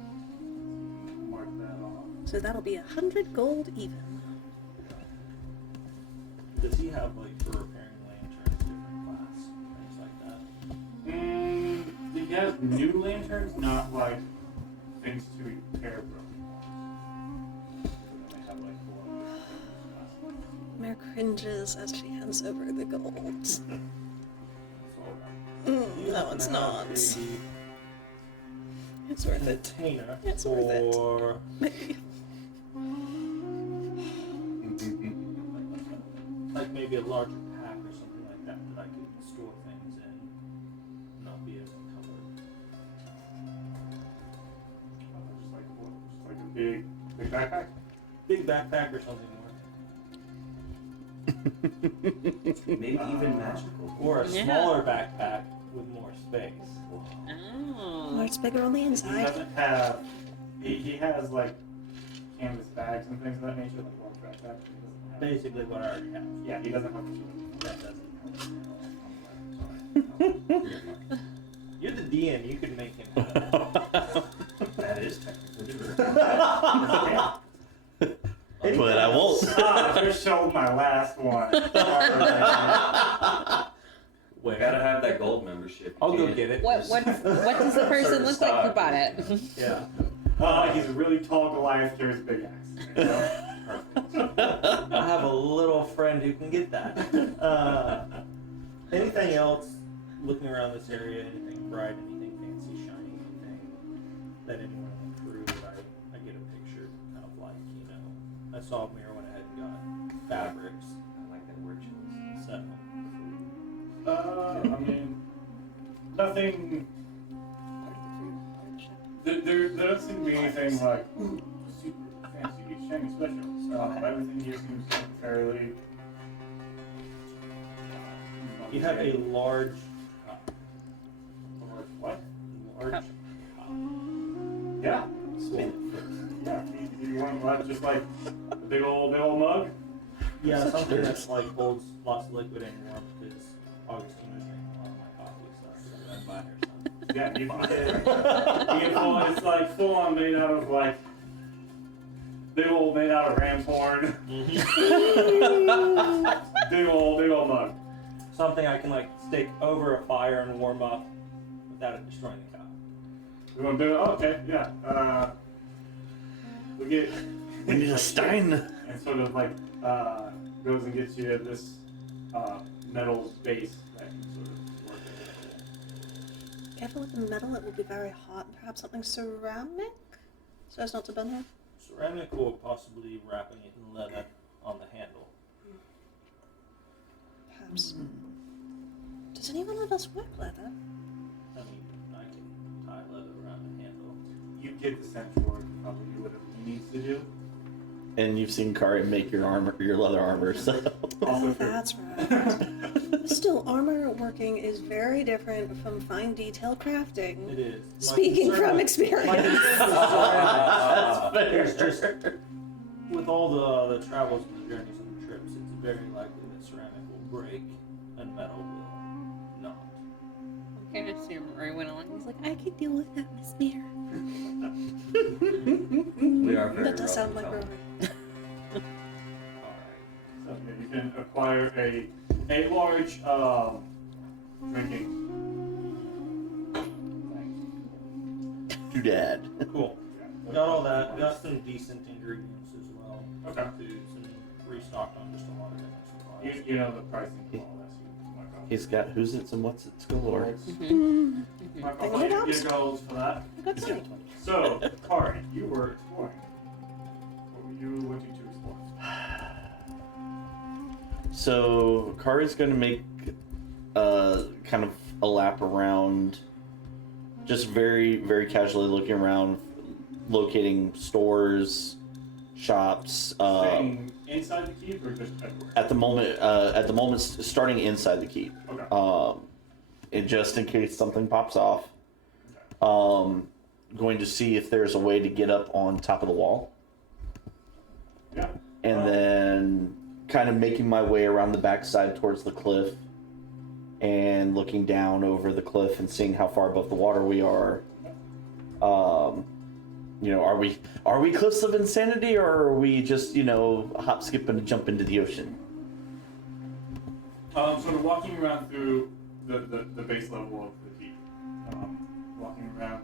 Mark that off. So that'll be 100 gold even. Does he have like for repairing lanterns, different class, things like that? He has new lanterns, not like things to repair broken ones. So then they have like 4 Mare cringes as she hands over the gold. No, it's not. It's worth it. Container It's worth it. for Maybe. like maybe a larger pack or something like that that I could store things in and not be as encumbered. Just like a big backpack. Big backpack or something more. Maybe even magical. Or a Yeah. smaller backpack with more space. Or Oh. it's bigger on the He inside. doesn't have. He has like canvas bags and things of that nature, like large backpacks. He doesn't have. Basically what I already have. Yeah, he doesn't have the That doesn't Sorry. You're the DM, you could make him have it. That is technically true. But I won't. I just showed my last one. We gotta have that gold membership. I'll go Can't- get it. What does the person look like who bought it? Yeah. He's a really tall Goliath carries a big axe. Perfect. I have a little friend who can get that. Anything else looking around this area, anything bright, anything fancy, shiny, anything that anyone went through that I get a picture kind of like, you know, I saw Mira went ahead and got fabrics, I like that word choice. so. I mean, nothing. There doesn't seem to be anything like super fancy, shiny, special. Everything here seems fairly. You have a large cup. What? Large Cup. cup. Yeah. Spin it first. Yeah. You want just like a big old mug? Yeah, something that's like holds lots of liquid and warmth because Augustine was drinking a lot of my coffee, so I was gonna buy her some. Yeah, you get full. It's like full on made out of like big old made out of ram's horn. big old mug. Something I can like stick over a fire and warm up without it destroying the cow. You want to do it? Oh, okay, yeah. We get. We need a stein. And sort of like goes and gets you this metal base that can sort of work with. Careful with the metal, it will be very hot. Perhaps something ceramic? So as not to bend her? Ceramic or possibly wrapping it in leather on the handle. Perhaps. Does anyone of us work leather? I mean, I can tie leather around the handle. You get the sense for it, probably do whatever he needs to do. And you've seen Kari make your armor, your leather armor. So. Oh, that's right. Still, armor working is very different from fine detail crafting. It is. Speaking from experience. There's just, with all the travels and the journeys and the trips, it's very likely that ceramic will break and metal will not. I kind of see Rory went on. He's like, I could deal with that, Miss Beer. We are very That does sound like welcome. Rory. So yeah, you can acquire a large drinking thing. Doodad. Cool. Yeah. Got all that. Got some decent ingredients as well. Okay. Foods and restocked on just a lot of different supplies. You know the pricing of all that. So you might probably- He's got who's its and what's its galore. Might Think probably of it get goals for that. I got plenty. So, Kari, you were exploring. What were you wanting to explore? So Kari's going to make kind of a lap around, just very, very casually looking around, locating stores, shops. Staying inside the keep or just everywhere? At the moment, starting inside the keep. Okay. And just in case something pops off. Going to see if there's a way to get up on top of the wall. Yeah. And then kind of making my way around the backside towards the cliff and looking down over the cliff and seeing how far above the water we are. Are we cliffs of insanity, or are we just, hop, skip, and jump into the ocean? Sort of walking around through the base level of the keep. Walking around.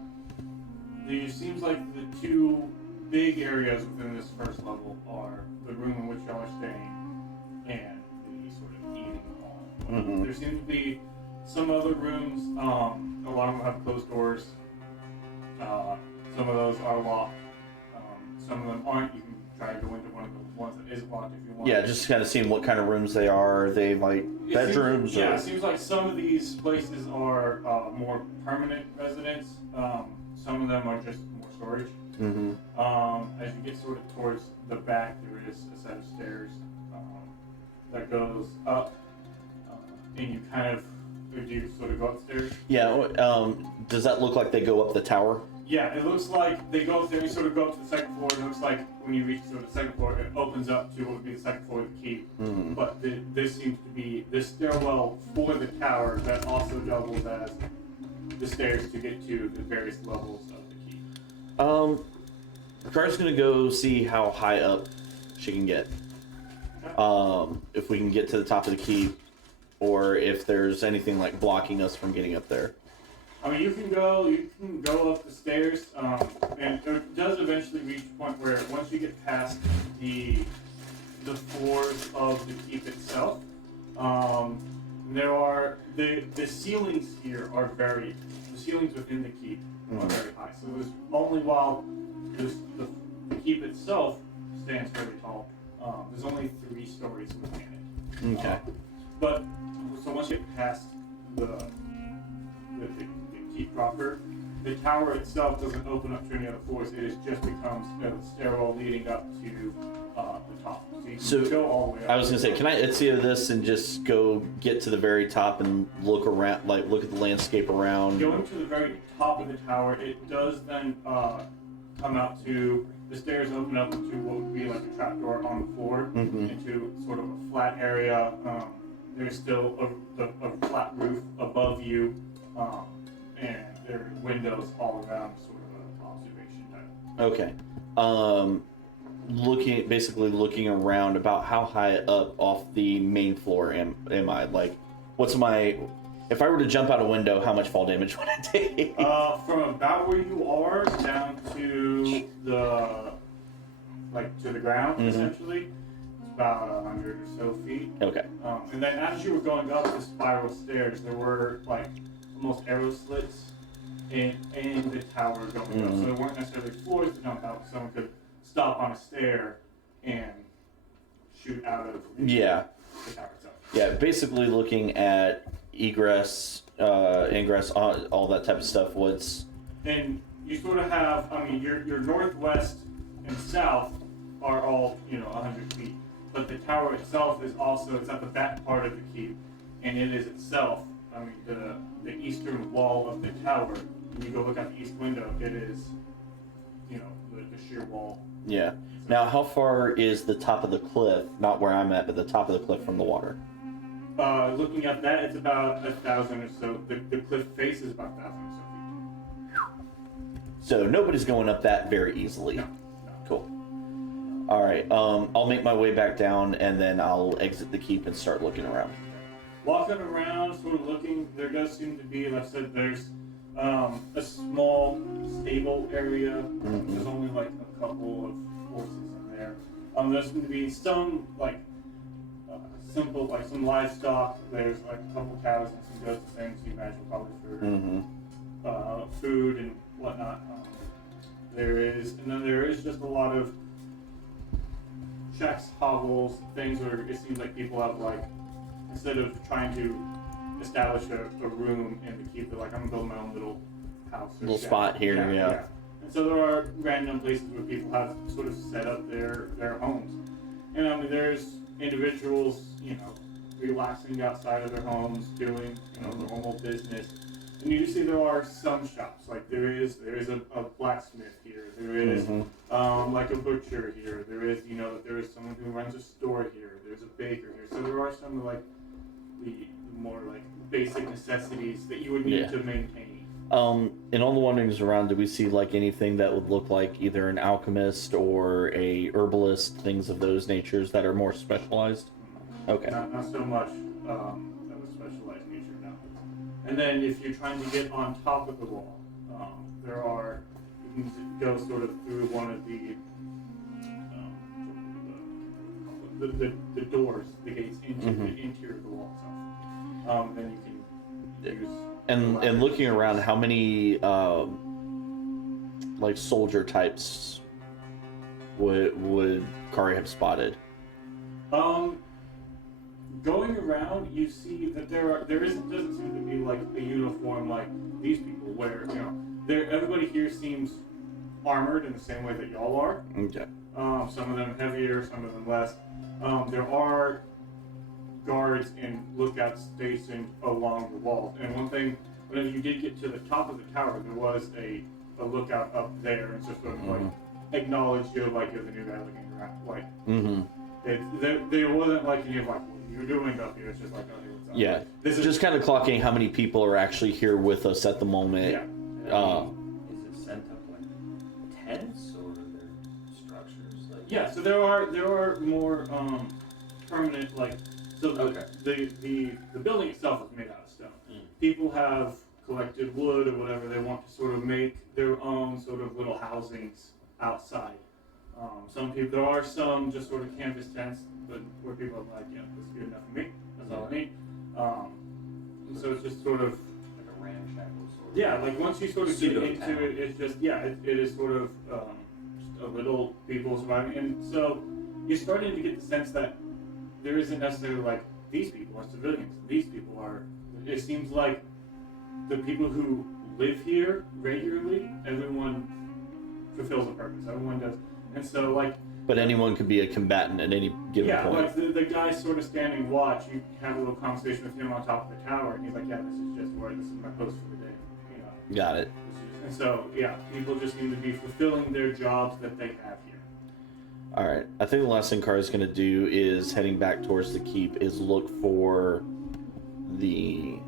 It seems like the two big areas within this first level are the room in which y'all are staying and the sort of eating hall. Mhm. There seems to be some other rooms. A lot of them have closed doors. Some of those are locked. Some of them aren't. You can try to go into one of the ones that is locked if you want. Yeah, just kind of seeing what kind of rooms they are. Are they like bedrooms? Yeah, or... it seems like some of these places are more permanent residents. Some of them are just more storage. Mm-hmm. As you get sort of towards the back, there is a set of stairs that goes up, and you kind of, do you sort of go upstairs? Yeah. Does that look like they go up the tower? Yeah, it looks like they go up there, you sort of go up to the second floor, and it looks like when you reach sort of the second floor, it opens up to what would be the second floor of the keep. Mm-hmm. But this seems to be the stairwell for the tower that also doubles as the stairs to get to the various levels of the keep. Kari's gonna go see how high up she can get. If we can get to the top of the keep, or if there's anything like blocking us from getting up there. I mean, you can go up the stairs, and it does eventually reach a point where once you get past the floors of the keep itself, there are the ceilings here are the ceilings within the keep are very high. So there's only while the keep itself stands very tall. There's only 3 stories within it. Okay. But so once you get past the keep proper, the tower itself doesn't open up to any other floors. It just becomes a stairwell leading up to the top. So you can go all the way up. I was gonna say, can I Ezio this and just go get to the very top and look around, like look at the landscape around? Going to the very top of the tower, it does then come out to the stairs open up into what would be like a trapdoor on the floor into sort of a flat area. There's still a flat roof above you, and there are windows all around, sort of an observation type. Okay. Basically looking around, about how high up off the main floor am I? Like, what's my... If I were to jump out a window, how much fall damage would I take? From about where you are down to the ground, essentially, it's about 100 or so feet. Okay. And then as you were going up the spiral stairs, there were like almost arrow slits in the tower going up. So there weren't necessarily floors to jump out. Someone could stop on a stair and shoot out of the tower itself. Yeah, basically looking at egress, ingress, all that type of stuff. And you sort of have, I mean, your northwest and south are all, 100 feet. But the tower itself is also, it's at the back part of the keep. And it is itself, I mean, the eastern wall of the tower, when you go look out the east window, it is, the sheer wall. Yeah. Now, how far is the top of the cliff, not where I'm at, but the top of the cliff from the water? Looking at that, it's about 1,000 or so. The cliff face is about 1,000 or so feet. So nobody's going up that very easily. No. Cool. All right. I'll make my way back down, and then I'll exit the keep and start looking around. Walking around, sort of looking, there does seem to be, like I said, there's a small stable area. There's only like a couple of horses in there. There's going to be some like simple, like some livestock. There's like a couple cows and some goats and things you imagine probably for food and whatnot. There is just a lot of shacks, hovels, things where it seems like people have like, instead of trying to establish a room in the keep, they're like, I'm gonna build my own little house. Or Little shack. spot here, yeah. And so there are random places where people have sort of set up their homes. And I mean, there's individuals, relaxing outside of their homes, doing, normal business. And you see there are some shops, like there is a blacksmith here, there is like a butcher here, there is, there is someone who runs a store here, there's a baker here. So there are some like the more like basic necessities that you would need to maintain. In all the wanderings around, do we see like anything that would look like either an alchemist or a herbalist, things of those natures that are more specialized? Okay. Not so much of a specialized nature, no. And then if you're trying to get on top of the wall, you can go sort of through one of the doors, the gates into the interior of the wall itself. Then you can use... And looking around, how many like soldier types would Kari have spotted? Going around, you see that doesn't seem to be like a uniform like these people, where everybody here seems armored in the same way that y'all are. Okay. Some of them heavier, some of them less. There are guards and lookouts stationed along the walls. And one thing, whenever you did get to the top of the tower, there was a lookout up there, and so sort of like acknowledged you, like you're the new guy looking around. Like there wasn't like any of like what you're doing up here. It's just like, oh, hey, what's up? Yeah. This is just kind of clocking how many people are actually here with us at the moment. Yeah. Is it sent up like tents or are there structures? Like... Yeah, so there are more permanent, like, so the building itself is made out of stone. People have collected wood or whatever they want to sort of make their own sort of little housings outside. There are some just sort of canvas tents, but where people are like, this is good enough for me. That's all I need. And so it's just sort of like a ramshackle sort of. Yeah, like once you sort of get into pseudo-town. it, it's just it is sort of just a little people surviving, and so you're starting to get the sense that there isn't necessarily like these people are civilians. These people are. It seems like the people who live here regularly, everyone fulfills a purpose. Everyone does, and so like. But anyone could be a combatant at any given point. Yeah, like the guy sort of standing watch. You have a little conversation with him on top of the tower, and he's like, "Yeah, this is my post for the day." Got it. And so, yeah, people just need to be fulfilling their jobs that they have here. All right. I think the last thing Kari's going to do is heading back towards the keep is look for the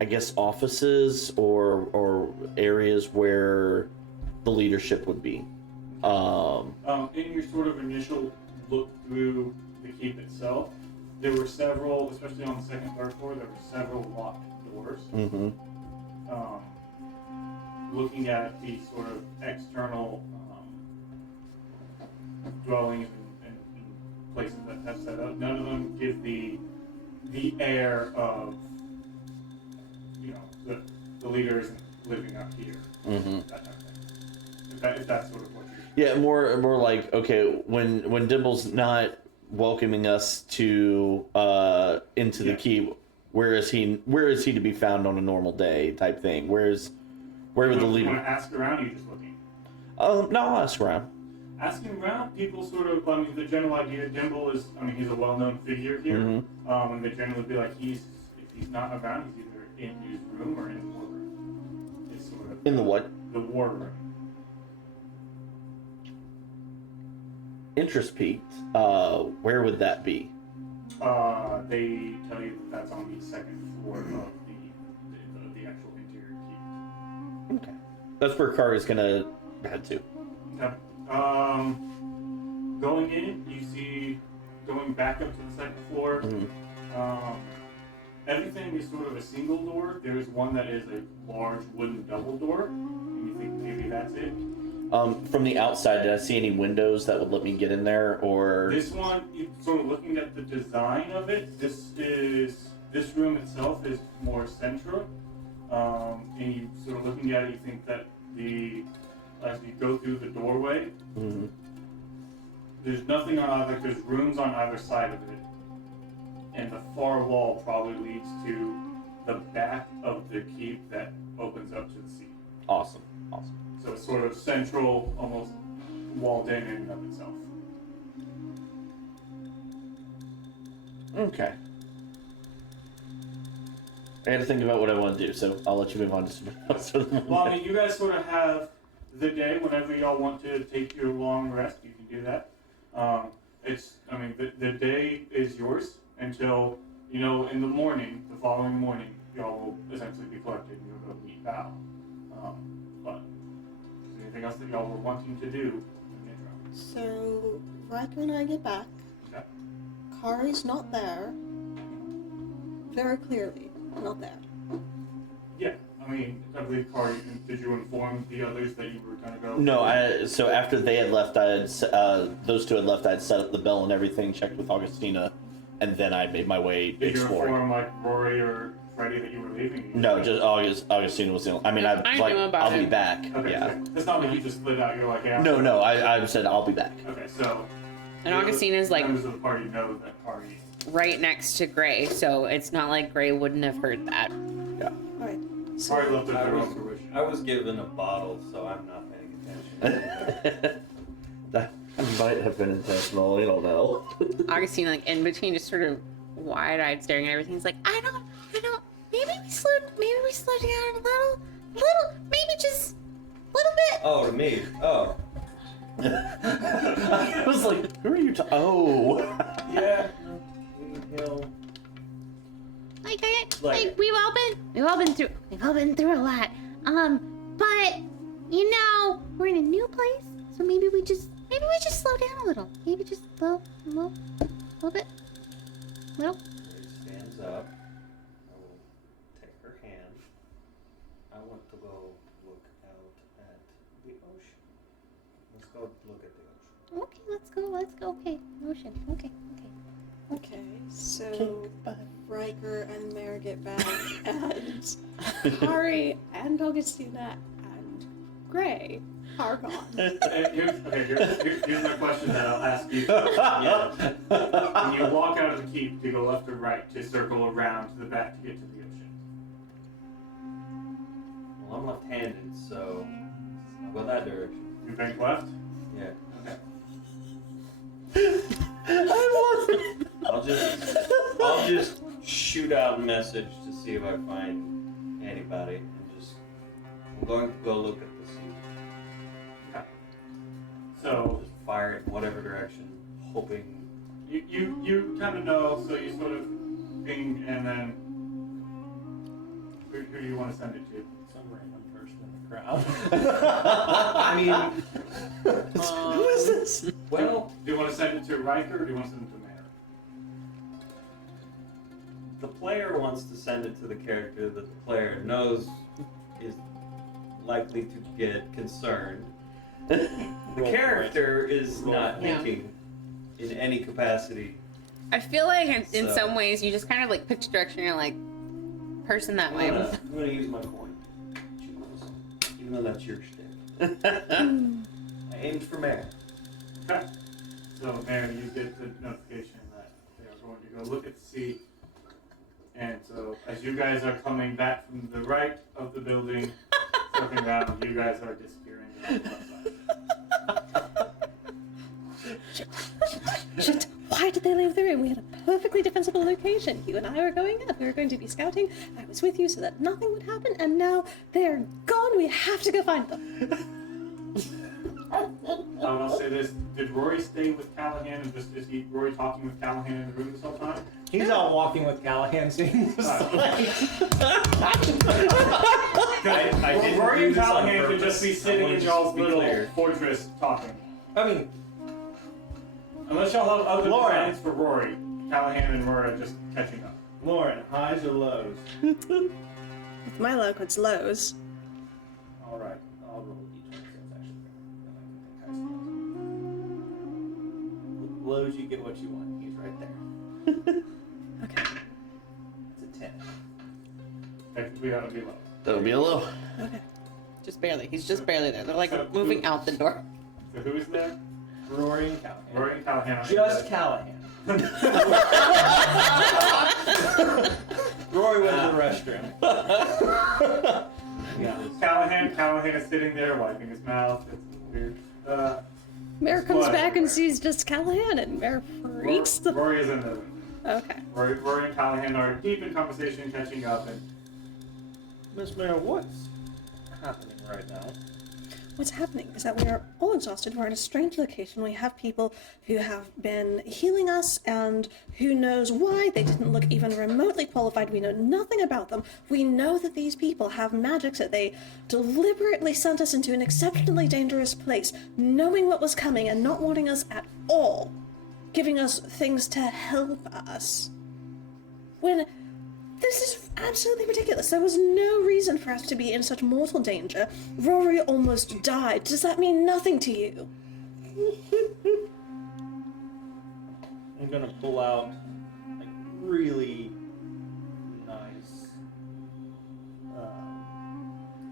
I guess, offices or areas where the leadership would be. In your sort of initial look through the keep itself, there were several, especially on the second, third floor, there were several locked doors. Mm-hmm. Looking at the sort of external dwellings and places that have set up, none of them give the air of, you know, the leader isn't living up here. Mm-hmm. That kind of thing. If that's sort of what you're... Yeah, more like, okay, when Dimble's not welcoming us to into the keep, where is he to be found on a normal day type thing? Where would the You leader? want to ask around, or you just looking? No, I'll ask around. Asking around, people sort of, I mean, the general idea, Dimble is, I mean, he's a well-known figure here. Mm-hmm. And they generally be like, if he's not around, he's either in his room or in the war room. It's sort of In the what? the war room. Interest peaked. Where would that be? They tell you that that's on the second floor of the actual interior keep. Okay. That's where Kari's gonna head to. Okay. Going in, you see, going back up to the second floor, everything is sort of a single door. There is one that is a large wooden double door, and you think maybe that's it. From the outside, did I see any windows that would let me get in there, or? This one, you sort of looking at the design of it, this room itself is more central, and you sort of looking at it, you think that as you go through the doorway, there's nothing on either, there's rooms on either side of it, and the far wall probably leads to the back of the keep that opens up to the sea. Awesome. So it's sort of central, almost walled in and of itself. Okay. I got to think about what I want to do, so I'll let you move on to something else. Well, I mean, you guys sort of have the day whenever y'all want to take your long rest, you can do that. The day is yours until, you know, in the morning, the following morning, y'all will essentially be collected and you'll go meet Val. But is there anything else that y'all were wanting to do in the interim? So, Riker and I get back. Okay. Kari's not there. Very clearly, not there. Yeah, I mean, I believe, Kari, did you inform the others that you were going to go? No, so after they had left, those two had left, I had set up the bell and everything, checked with Augustina, and then I made my way Did you exploring. inform, like, Rory or Freddie that you were leaving? No, just Augustina was the only. I mean, I knew about I'll be it. back. Okay, Yeah. so it's not like you just split out, you're like, yeah. No, I said I'll be back. Okay, so. And Augustina's like members of the party know that Kari. right next to Gray, so it's not like Gray wouldn't have heard that. Yeah. Alright. Kari left of I their was- own fruition. I was given a bottle, so I'm not paying attention. That might have been intentional. I don't know. Augustina, like in between, just sort of wide-eyed, staring at everything. He's like, I don't. Maybe we slowed down a little, maybe just a little bit. Oh, to me. Oh. I was like, who are you Oh. Yeah. You know, Like we've all been through a lot. But you know, we're in a new place, so maybe we just slow down a little. Maybe just a little bit. Little. Grace stands up. I will take her hand. I want to go look out at the ocean. Let's go look at the ocean. Okay, let's go. Okay, ocean. Okay. Okay, so Riker and Mare get back, and Kari and Augustina and Gray are gone. Here's my question that I'll ask you. When you walk out of the keep, do you go left or right to circle around to the back to get to the ocean? Well, I'm left-handed, so I'll go that direction. You think left? Yeah. Okay. I'll just shoot out a message to see if I find anybody, and I'm going to go look at the sea. Okay. So Just fire it in whatever direction, hoping. you kind of know, so you sort of ping, and then Who do you want to send it to? Some random person in the crowd. I mean, Who is this? well, Do you want to send it to Riker or do you want to send it to Mayor? The player wants to send it to the character that the player knows is likely to get concerned. The Roll character is Roll not Yeah. thinking in any capacity. I feel like in So- some ways you just kind of like pick direction. You're like person that way. I'm gonna use my coin. Even though that's your shtick. I aimed for Mayor. Okay. So, Mayor, you get the notification that they are going to go look at the sea. And so, as you guys are coming back from the right of the building, circling around, you guys are disappearing on the left side. Shit. Why did they leave the room? We had a perfectly defensible location. You and I were going up. We were going to be scouting. I was with you so that nothing would happen, and now they're gone. We have to go find them. I'll say this: did Rory stay with Callahan, and just is Rory talking with Callahan in the room this whole time? he's out walking with Callahan seeing this. I didn't Rory do and this on Callahan could purpose. just be I sitting wanna in just y'all's be little clear. fortress talking. I mean, Unless y'all have other Laura. designs for Rory, Callahan and Rory are just catching up. Lauren, highs or lows? With my luck, it's lows. All right, I'll roll a d20. That's actually fair. Lows, you get what you want. He's right there. Okay. It's a 10. Technically, that would be low. That'll be a low. Okay. Just barely. He's just barely there. They're like So moving who- out the door. So who is there? Rory and Callahan. Rory and Callahan. Are Just there. Callahan. Rory went to the restroom. Yeah. Callahan is sitting there wiping his mouth. It's weird. Mare comes What? back and sees just Callahan, and Mare freaks the. Rory is in the room. Okay. Rory and Callahan are deep in conversation, catching up, and Miss Mare, what's happening right now? What's happening is that we are all exhausted. We're in a strange location. We have people who have been healing us, and who knows why. They didn't look even remotely qualified. We know nothing about them. We know that these people have magics, that they deliberately sent us into an exceptionally dangerous place, knowing what was coming and not wanting us at all, giving us things to help us. When this is absolutely ridiculous. There was no reason for us to be in such mortal danger. Rory almost died. Does that mean nothing to you? I'm gonna pull out like really nice,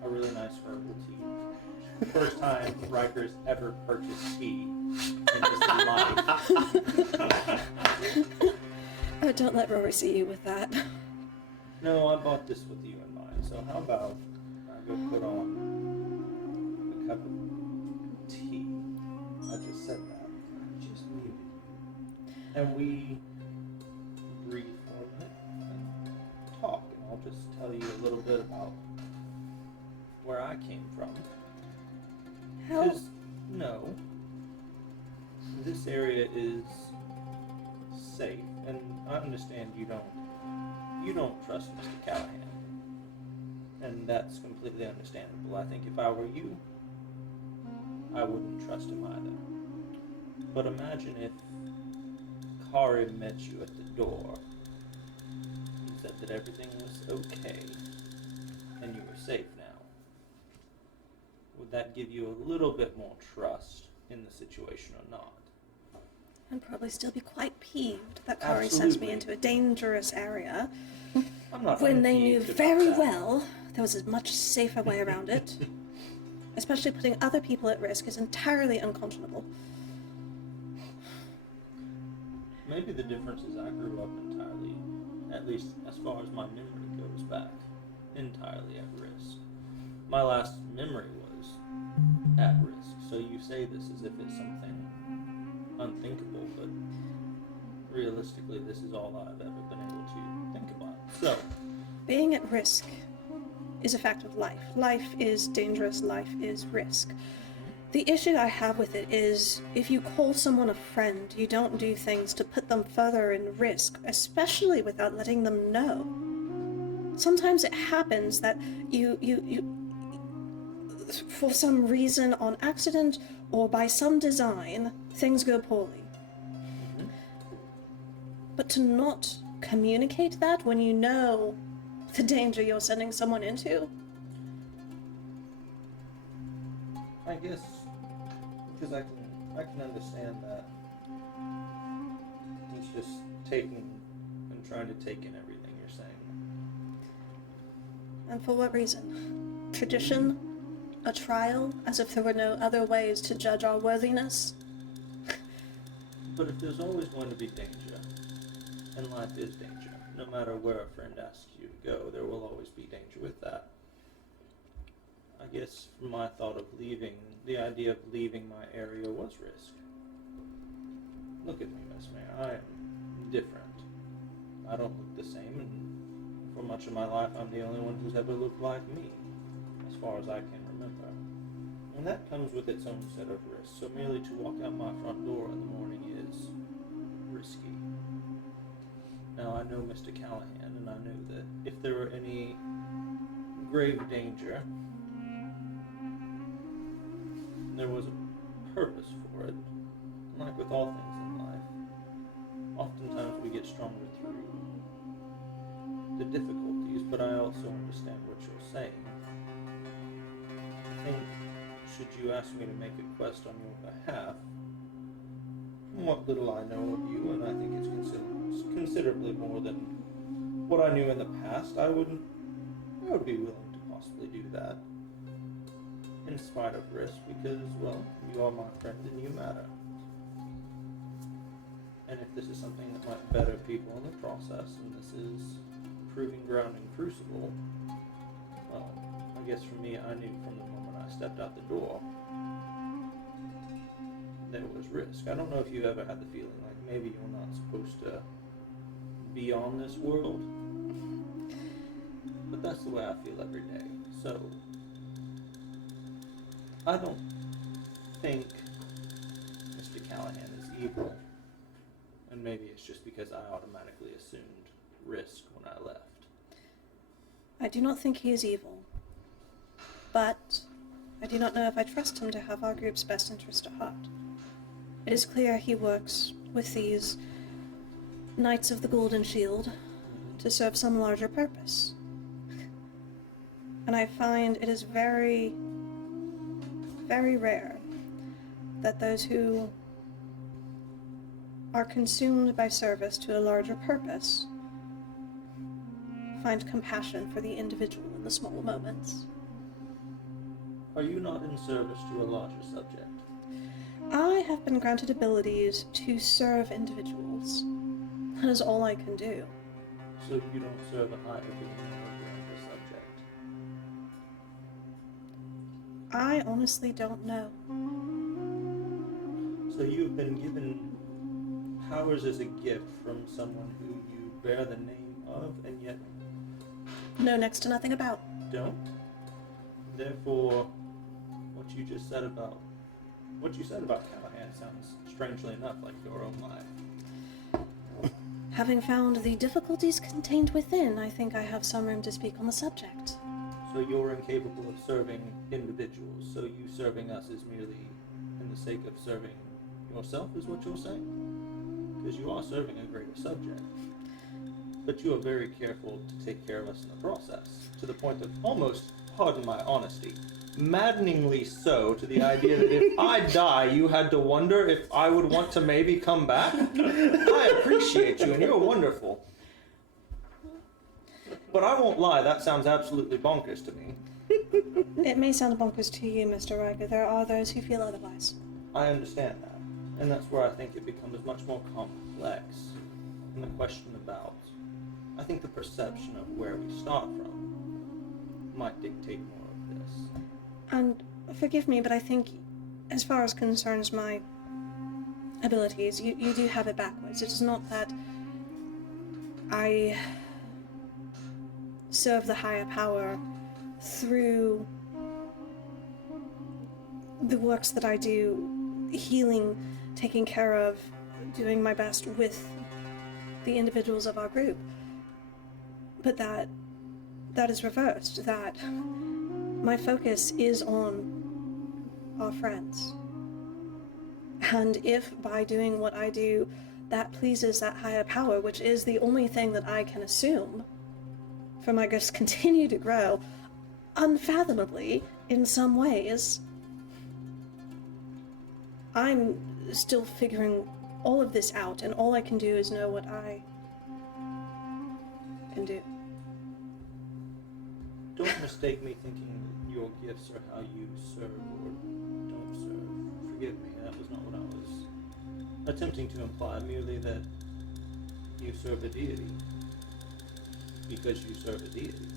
a really nice herbal tea. First time Riker's ever purchased tea in his life. Oh, don't let Rory see you with that. No, I bought this with you in mind. So how about I go put on a cup of tea? I just said that. I just needed it. And we breathe for a minute and talk, and I'll just tell you a little bit about where I came from. How? Because, no, this area is safe, and I understand you don't trust Mr. Callahan, and that's completely understandable. I think if I were you, I wouldn't trust him either. But imagine if Kari met you at the door and said that everything was okay and you were safe now. Would that give you a little bit more trust in the situation or not? I'd probably still be quite peeved that Kari sent me Absolutely. into a dangerous area I'm not when they knew peeved about very that. well there was a much safer way around it. Especially putting other people at risk is entirely unconscionable. Maybe the difference is I grew up entirely, at least as far as my memory goes back, entirely at risk. My last memory was at risk, so you say this as if it's something unthinkable, but realistically this is all I've ever been able to think about. So, Being at risk is a fact of life. Life is dangerous, life is risk. The issue I have with it is if you call someone a friend, you don't do things to put them further in risk, especially without letting them know. sometimes it happens that you for some reason, on accident or by some design, things go poorly. But to not communicate that when you know the danger you're sending someone into. I guess because I can understand that he's just taking and trying to take in everything you're saying. And for what reason? Tradition? A trial? As if there were no other ways to judge our worthiness? But if there's always going to be danger, and life is danger, no matter where a friend asks you to go, there will always be danger with that. I guess my thought of leaving, the idea of leaving my area was risk. Look at me, Miss Mayor. I am different. I don't look the same, and for much of my life, I'm the only one who's ever looked like me, as far as I can remember. And that comes with its own set of risks, so merely to walk out my front door in the morning is risky. Now, I know Mr. Callahan, and I knew that if there were any grave danger, there was a purpose for it. Like with all things in life, oftentimes we get stronger through the difficulties, but I also understand what you're saying. I think, should you ask me to make a quest on your behalf, from what little I know of you, and I think it's considerably more than what I knew in the past, I would be willing to possibly do that. In spite of risk, because, well, you are my friend and you matter. And if this is something that might better people in the process, and this is proving ground in Crucible, well, I guess for me, I knew from the moment I stepped out the door, there was risk. I don't know if you've ever had the feeling like maybe you're not supposed to be on this world, but that's the way I feel every day. So, I don't think Mr. Callahan is evil, and maybe it's just because I automatically assumed risk when I left. I do not think he is evil, but I do not know if I trust him to have our group's best interest at heart. It is clear he works with these Knights of the Golden Shield to serve some larger purpose. And I find it is very, very rare that those who are consumed by service to a larger purpose find compassion for the individual in the small moments. Are you not in service to a larger subject? I have been granted abilities to serve individuals. That is all I can do. So you don't serve a higher being or a grander subject? I honestly don't know. So you've been given powers as a gift from someone who you bear the name of and yet Know next to nothing about. don't? Therefore, what you said about Callahan sounds strangely enough like your own life. Having found the difficulties contained within, I think I have some room to speak on the subject. So you're incapable of serving individuals, so you serving us is merely in the sake of serving yourself, is what you're saying? Because you are serving a greater subject. But you are very careful to take care of us in the process, to the point of almost, pardon my honesty, maddeningly so, to the idea that if I die, you had to wonder if I would want to maybe come back? I appreciate you, and you're wonderful. But I won't lie, that sounds absolutely bonkers to me. It may sound bonkers to you, Mr. Riker. There are those who feel otherwise. I understand that. And that's where I think it becomes much more complex. And the question about, I think the perception of where we start from might dictate more of this. And forgive me, but I think, as far as concerns my abilities, you do have it backwards. It is not that I serve the higher power through the works that I do, healing, taking care of, doing my best with the individuals of our group, but that that is reversed, that my focus is on our friends. And if by doing what I do, that pleases that higher power, which is the only thing that I can assume, for my gifts continue to grow unfathomably in some ways, I'm still figuring all of this out, and all I can do is know what I can do. Don't mistake me thinking that your gifts are how you serve or don't serve. Forgive me, that was not what I was attempting to imply, merely that you serve a deity because you serve a deity.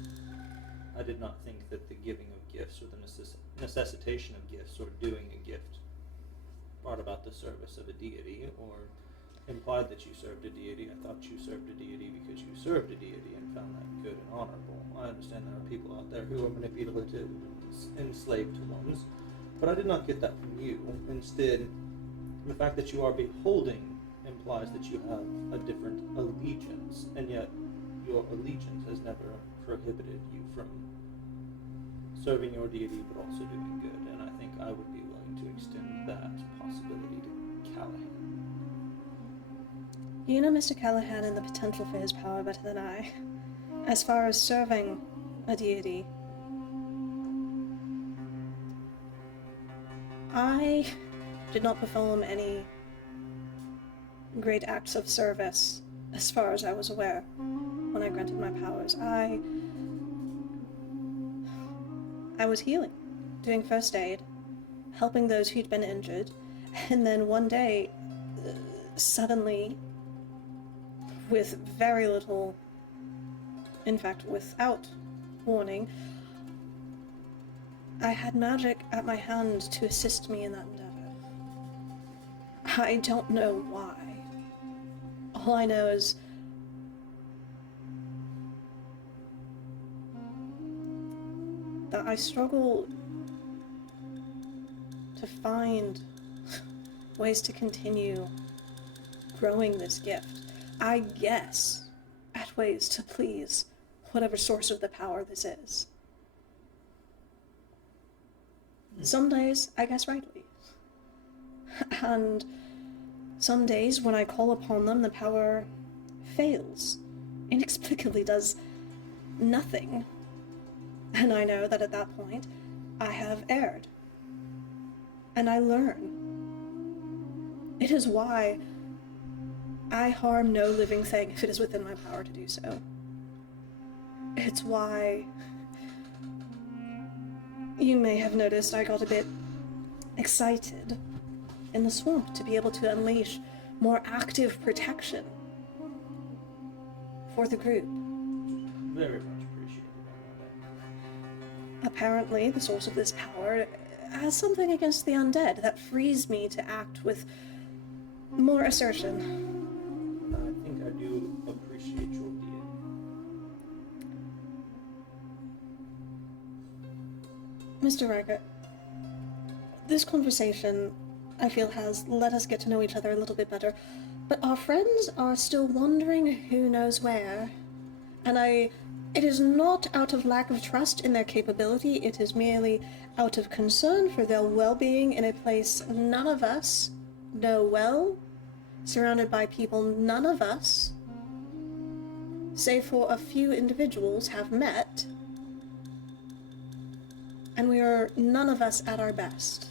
I did not think that the giving of gifts or the necessitation of gifts or doing a gift brought about the service of a deity or implied that you served a deity. I thought you served a deity because you served a deity and found that good and honorable. I understand there are people out there who are manipulative and enslaved to ones, but I did not get that from you. Instead, the fact that you are beholding implies that you have a different allegiance, and yet your allegiance has never prohibited you from serving your deity but also doing good, and I think I would be willing to extend that possibility to Callahan. You know Mr. Callahan and the potential for his power better than I. As far as serving a deity, I did not perform any great acts of service, as far as I was aware, when I granted my powers. I was healing, doing first aid, helping those who'd been injured, and then one day, suddenly, with very little, in fact, without warning, I had magic at my hand to assist me in that endeavor. I don't know why. All I know is that I struggle to find ways to continue growing this gift. I guess at ways to please whatever source of the power this is. Some days, I guess rightly. And some days, when I call upon them, the power fails. Inexplicably does nothing. And I know that at that point, I have erred. And I learn. It is why I harm no living thing if it is within my power to do so. It's why you may have noticed I got a bit excited in the swamp to be able to unleash more active protection for the group. Very much appreciated. Apparently, the source of this power has something against the undead that frees me to act with more assertion. I think I do appreciate your deity. Mr. Riker, this conversation, I feel, has let us get to know each other a little bit better, but our friends are still wandering who knows where, and it is not out of lack of trust in their capability, it is merely out of concern for their well-being in a place none of us know well, surrounded by people none of us, save for a few individuals, have met, and we are none of us at our best.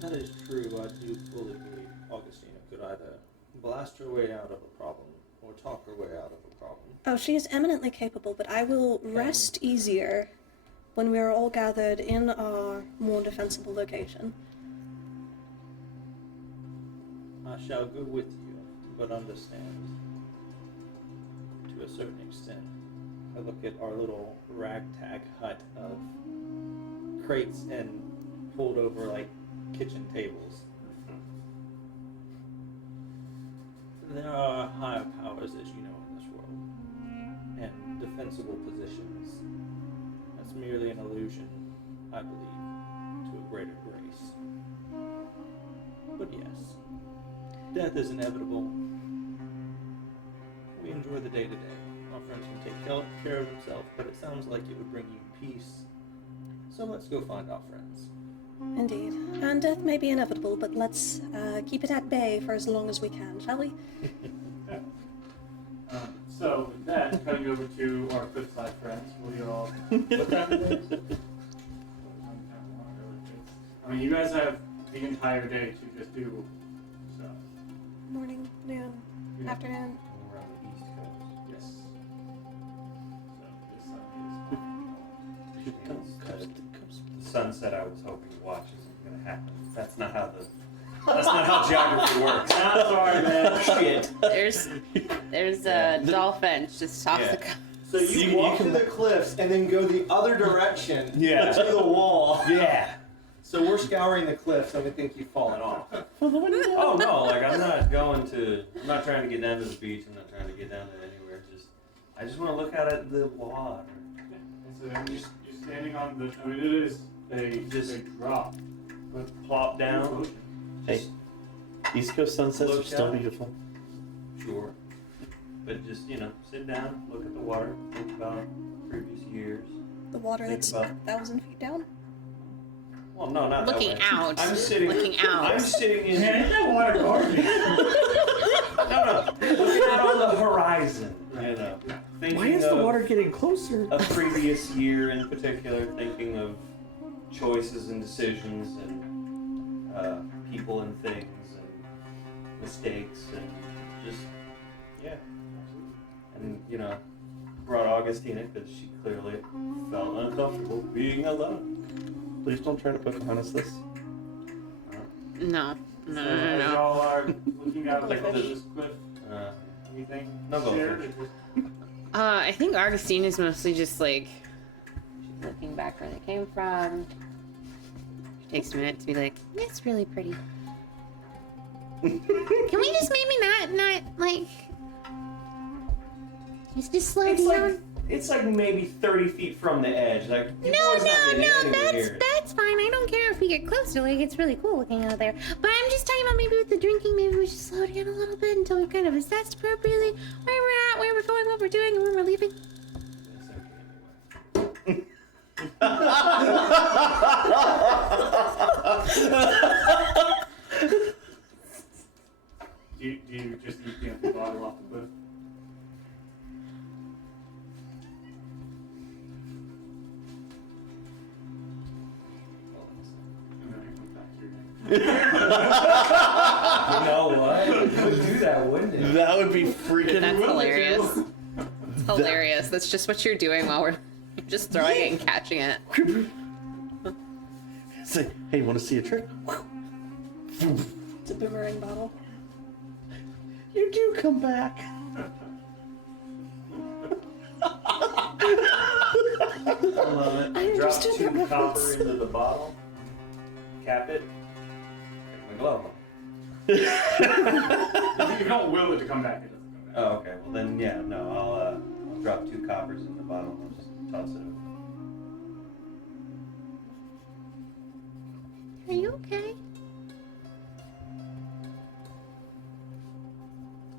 That is true. I do fully believe Augustina could either blast her way out of a problem or talk her way out of a problem. Oh, she is eminently capable, but I will rest easier when we are all gathered in our more defensible location. I shall go with you, but understand, to a certain extent. I look at our little ragtag hut of crates and pulled over, like, kitchen tables. There are higher powers, as you know, in this world, and defensible positions. That's merely an illusion, I believe, to a greater grace. But yes, death is inevitable. We enjoy the day-to-day. Our friends can take care of themselves, but it sounds like it would bring you peace. So let's go find our friends. Indeed. And death may be inevitable, but let's keep it at bay for as long as we can, shall we? Okay. So with that, cutting over to our cliffside friends, will you all? What time is it? I mean, you guys have the entire day to just do stuff. Morning, noon, Yeah. afternoon. We're on the East Coast. Yes. So this Sunday is The sunset I was hoping to watch isn't gonna happen. That's not how geography works. I'm sorry, man. Shit. There's a dolphin just off the coast. So you walk to the cliffs and then go the other direction to the wall. Yeah. So we're scouring the cliffs and we think you've fallen off. Oh no, like I'm not trying to get down to the beach. I'm not trying to get down to anywhere. I just want to look out at the water. And so then you're standing on the. I mean, it is a drop, but Plop down. Hey, East Coast sunsets are Look still out. beautiful. Sure. But just, sit down, look at the water, think about previous years. The water Think that's about- 1,000 feet down. Well, no, not Looking that way. out. I'm sitting. Looking out. I'm sitting in. man, ain't that water gorgeous? No. Looking out on the horizon. Thinking Why is the of water getting closer? a previous year in particular, thinking of choices and decisions and people and things and mistakes and just and brought Augustina because she clearly felt uncomfortable being alone. Please don't try to Pocahontas this. No. So as y'all are looking out Like like fish. this cliff, anything No shared? goldfish. Or just- I think Augustine is mostly just like she's looking back where they came from. She takes a minute to be like, It's really pretty. Can we just maybe not like just slow It's down? like it's like maybe 30 feet from the edge. Like you No, boys not getting anywhere near it. that's fine. I don't care if we get close to like it's really cool looking out there. But I'm just talking about maybe with the drinking, maybe we should slow down a little bit until we kind of assessed appropriately where we're at, where we're going, what we're doing, and when we're leaving. Do you just eat the empty bottle off the cliff? And then it comes back to your name. You know what? It would do that, wouldn't it? That would be freaking. that's will hilarious. It's hilarious. That's just what you're doing while we're just throwing it and catching it. Say, hey, want to see a trick? It's a boomerang bottle. You do come back. I love it. I Drop understood 2 that copper reference. into the bottle, cap it, take my glove off. If you don't will it to come back, it doesn't come back. Oh, okay. Well then, yeah, no, I'll drop 2 coppers in the bottle and I'll just toss it over. Are you okay?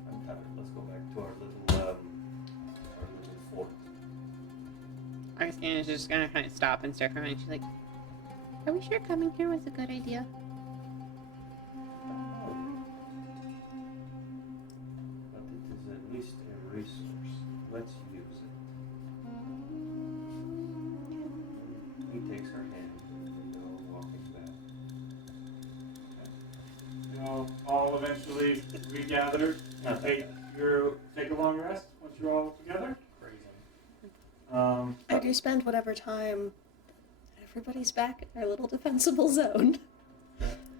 I'm tired. Let's go back to our little fort. Augustine is just gonna kind of stop and stare for a minute. She's like, Are we sure coming here was a good idea? But it is at least a resource. Let's use it. He takes her hand and they go walking back. You'll all eventually regather and take a long rest once you're all together. I do spend whatever time everybody's back in their little defensible zone.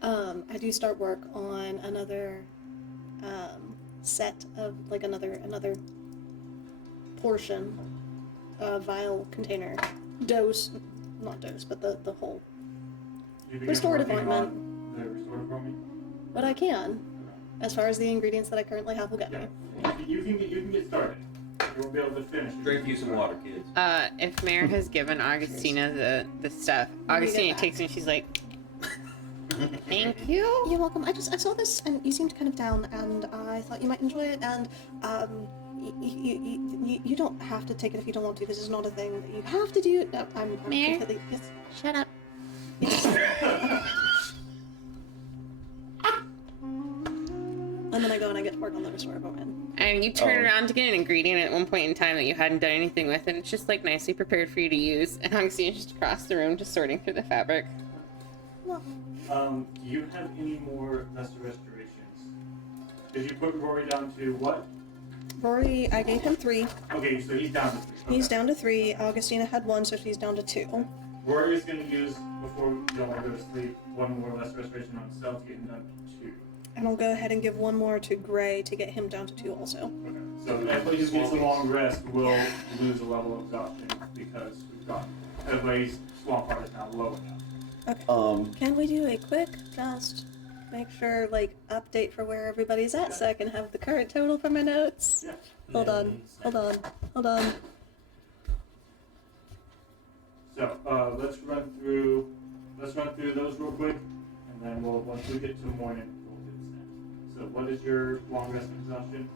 I do start work on another set of like another portion, vial container, dose, not dose, but the whole. You begin Restorative working ointment. on the restorative ointment. What I can, as far as the ingredients that I currently have will get me. You can get started. You won't be able to finish. Drink you some water, kids. if Mare has given Augustina the stuff, Augustina takes it and she's like, thank you. You're welcome. I saw this and you seemed kind of down and I thought you might enjoy it and You don't have to take it if you don't want to. This is not a thing that you have to do. No, I'm Mayor? completely... Yes. Shut up. And then I go and I get to work on the restore woman. And you turn around to get an ingredient at one point in time that you hadn't done anything with, and it's just like nicely prepared for you to use. And Augustine's just across the room, just sorting through the fabric. Well, Do you have any more lesser restorations? Did you put Rory down to what? Rory, I gave him 3. Okay, so he's down to 3. Okay. He's down to 3. Augustina had 1, so she's down to 2. Rory is going to use, before y'all go to sleep, 1 more lesser restoration on himself to get him down to 2. And I'll go ahead and give 1 more to Gray to get him down to 2 also. Okay. So if he just gets a long rest, we'll lose a level of exhaustion because we've got everybody's swamp heart is now low enough. Okay. Can we do a quick, just make sure, like, update for where everybody's at so I can have the current total for my notes? Yeah. Hold on. So let's run through those real quick, and then once we get to morning, we'll do this next. So what is your long rest and exhaustion?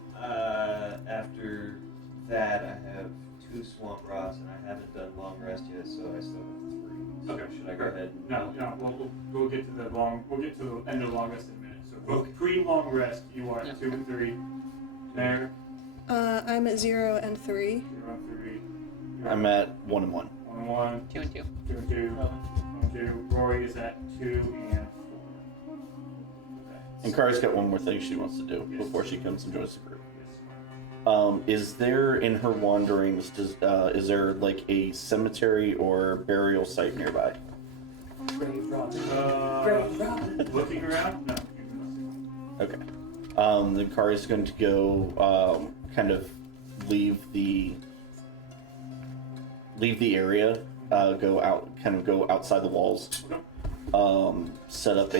After that, I have 2 swamp rots, and I haven't done long rest yet, so I still have 3. So Okay. should I go ahead? No. We'll get to the end of long rest in a minute. So pre-long rest, you are at 2 and 3. There. I'm at 0 and 3. You're on 3. I'm at 1 and 1. 1 and 1. 2 and 2. 2 and 2. 1 and 2. Rory is at 2 and 4. Okay. And Kara's got one more thing she wants to do before she comes and joins the group. Yes. Is there in her wanderings, is there like a cemetery or burial site nearby? Grave robbing. Looking around? No. Okay. Then Kara's going to go kind of leave the area, go outside the walls, set up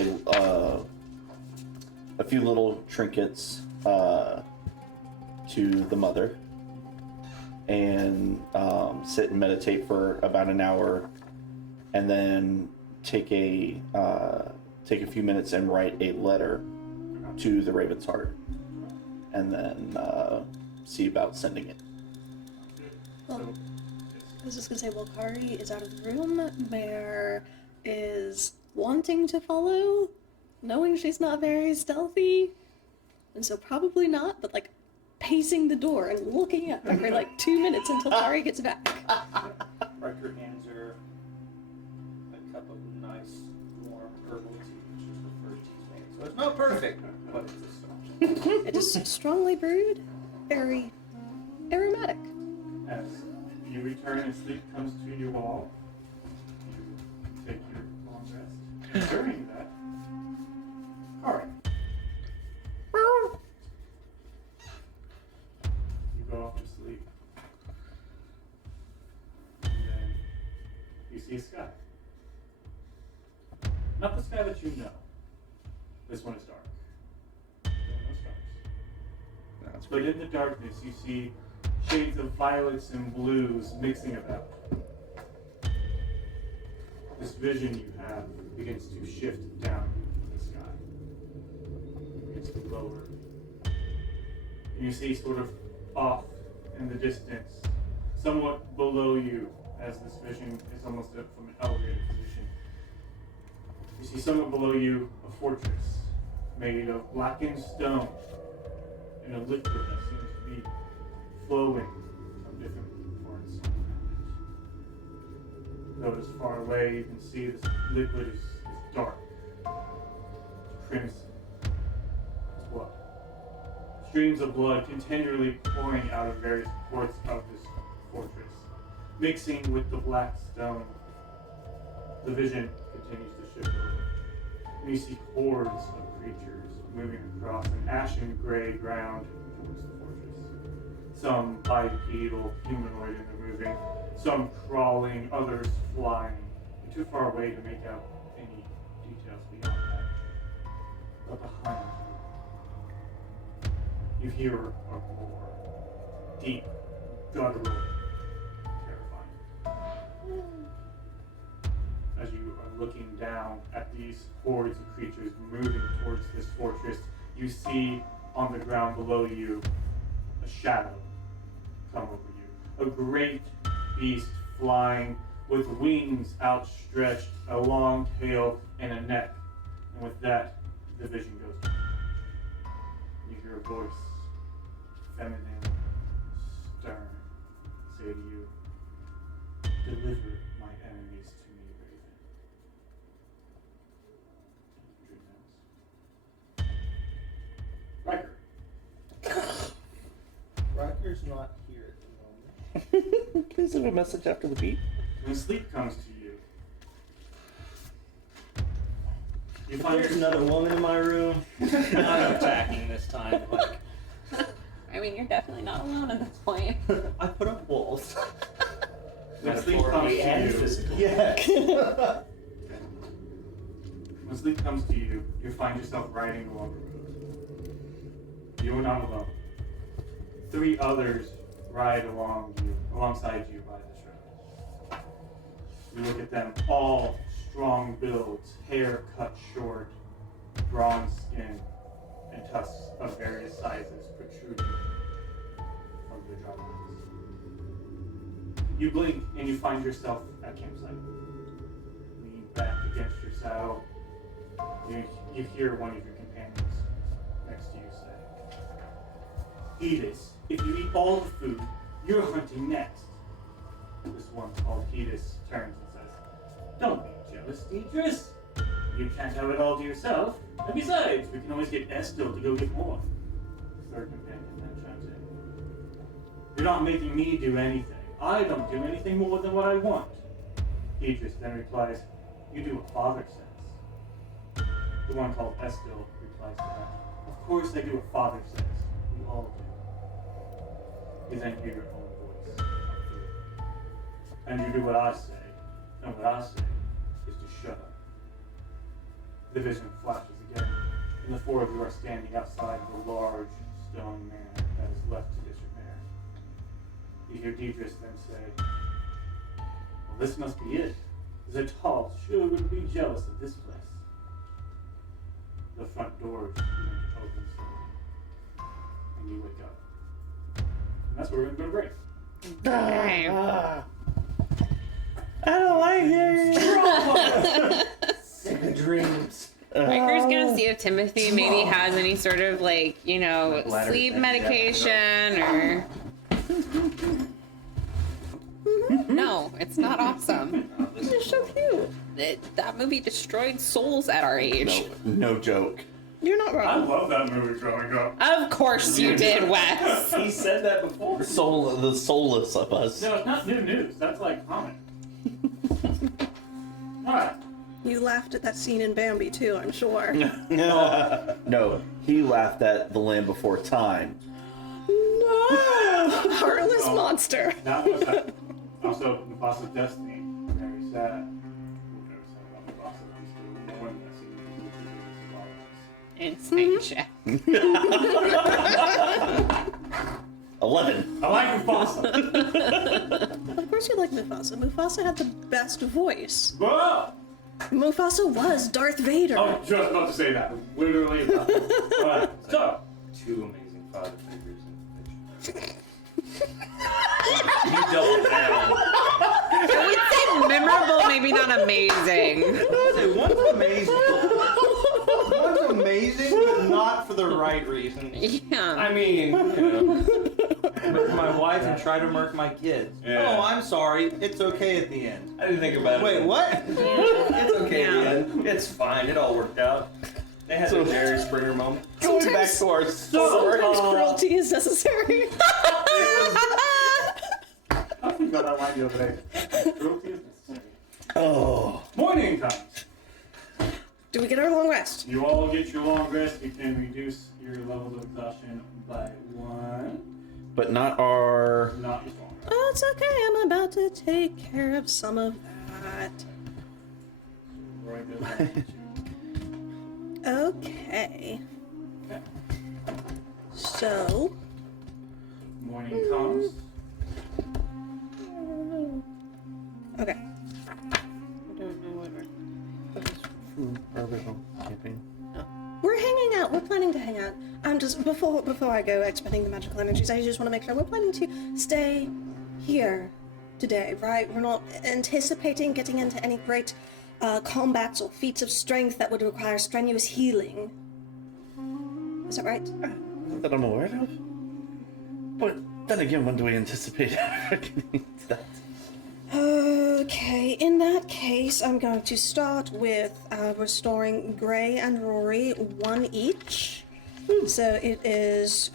a few little trinkets to the mother, and sit and meditate for about an hour, and then take a few minutes and write a letter to the Raven's Heart, and then see about sending it. Well, I was just gonna say, well, Kari is out of the room. Mare is wanting to follow, knowing she's not very stealthy, and so probably not, but like pacing the door and looking at her for like 2 minutes until Kari gets back. Riker hands her a cup of nice, warm herbal tea, which is the first he's made. So it's not perfect, but it's a start. It is strongly brewed, very aromatic. As you return and sleep comes to you all, you take your long rest. And during that, alright. You go off to sleep. And then you see a sky. Not the sky that you know. This one is dark. There are no stars. That's But in the darkness, you see shades of violets and blues mixing about. This vision you have begins to shift down the sky. It begins to lower. And you see sort of off in the distance, somewhat below you, as this vision is almost from an elevated position. You see somewhat below you a fortress made of blackened stone and a liquid that seems to be flowing from different parts around it. Though as far away, you can see this liquid is dark, it's crimson, it's blood. Streams of blood continually pouring out of various ports of this fortress, mixing with the black stone. The vision continues to shift over, and you see hordes of creatures moving across an ashen gray ground towards the fortress. Some bipedal, humanoid in the moving, some crawling, others flying. You're too far away to make out any details beyond that. But behind you hear a roar. Deep, guttural, terrifying. As you are looking down at these hordes of creatures moving towards this fortress, you see on the ground below you a shadow come over you. A great beast flying with wings outstretched, a long tail, and a neck. And with that, the vision goes. You hear a voice, feminine, stern, say to you, deliver my enemies to me, Raven. Riker. Riker's not here at the moment. Please leave a message after the beep. When sleep comes to you, you find There's another woman in my room. I'm attacking this time. Like, I mean, you're definitely not alone at this point. I put up walls. When sleep comes to you, Yeah. when sleep comes to you, you find yourself riding along the road. You are not alone. 3 others ride alongside you by this road. You look at them, all strong builds, hair cut short, bronze skin, and tusks of various sizes protruding from their jawbones. You blink and you find yourself at campsite. Lean back against your saddle. You hear one of your companions next to you say, Edis, if you eat all the food, you're hunting next. This one called Edis turns and says, don't be jealous, Deidris. You can't have it all to yourself. And besides, we can always get Estel to go get more. Third companion then chimes in. You're not making me do anything. I don't do anything more than what I want. Idris then replies, you do what father says. The one called Estel replies to that, of course I do what father says. We all do. You then hear your own voice. And you do what I say. And what I say is to shut up. The vision flashes again, and the 4 of you are standing outside the large stone manor that is left to disrepair. You hear Deidris then say, well, this must be it. Zatal sure would be jealous of this place. The front doors begin to open slowly, and you wake up. And that's where we're going to break. Okay. I don't like it. Sick of dreams. Riker's gonna see if Timothy maybe has any sort of like, you know, bladder sleep thing, medication or. No, it's not awesome. You're so cute. That movie destroyed souls at our age. No joke. You're not I wrong. love that movie growing up. Of course you did, Wes. He said that before. The soulless of us. No, it's not new news. That's like common. Alright. You laughed at that scene in Bambi too, I'm sure. No, he laughed at The Land Before Time. No! Heartless No. monster. That was that. Also, Mufasa's Destiny. Very sad. Very sad about Mufasa. He's still born that scene. Insane shit. 11. I like Mufasa. Of course you like Mufasa. Mufasa had the best voice. Whoa! Mufasa was Darth Vader. I was just about to say that. Literally about to. Alright, so. 2 amazing father figures in the picture. You doubled down. I would say memorable, maybe not amazing. One's amazing. One's amazing, but not for the right reason. Yeah. I mean, you know. Murk my wife and try to murk my kids. Yeah. Oh, I'm sorry. It's okay at the end. I didn't think about it. Wait, what? It's okay Yeah. at the end. It's fine. It all worked out. They had their Jerry Springer moment. Going back to our story. Sometimes cruelty is necessary. I think about that line the other day. Cruelty is necessary. Oh. Morning comes. Do we get our long rest? You all get your long rest. You can reduce your levels of exhaustion by 1. But not our. Not as long. Oh, it's okay. I'm about to take care of some of that. Roy goes on to Okay. Okay. So, Morning comes. okay. I don't know what Food, our original campaign. We're hanging hang out. We're planning to hang out. I'm just before I go expending the magical energies, I just want to make sure we're planning to stay here today, right? We're not anticipating getting into any great combats or feats of strength that would require strenuous healing. Is that right? Not that I'm aware of. But then again, when do we anticipate getting into that? Okay, in that case, I'm going to start with restoring Gray and Rory 1 each. So it is,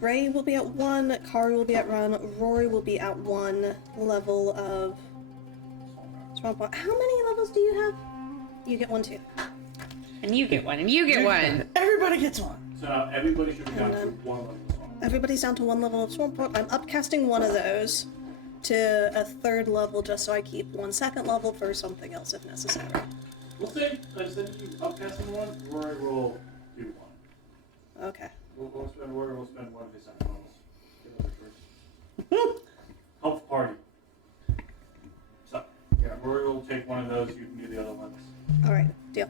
Gray will be at 1, Kari will be at 1, Rory will be at 1 level of Swamp Water. How many levels do you have? You get 1 too. And you get one, and you get one. Everybody gets one. So now everybody should be down to one level. Everybody's down to 1 level of Swamp Water. I'm upcasting one of those to a 3rd level just so I keep 1 second level for something else if necessary. We'll say, instead of you upcasting one, Rory will do one. Okay. We'll spend one of his second levels. Get over first. Help the party. So, yeah, Rory will take one of those, you can do the other ones. Alright, deal.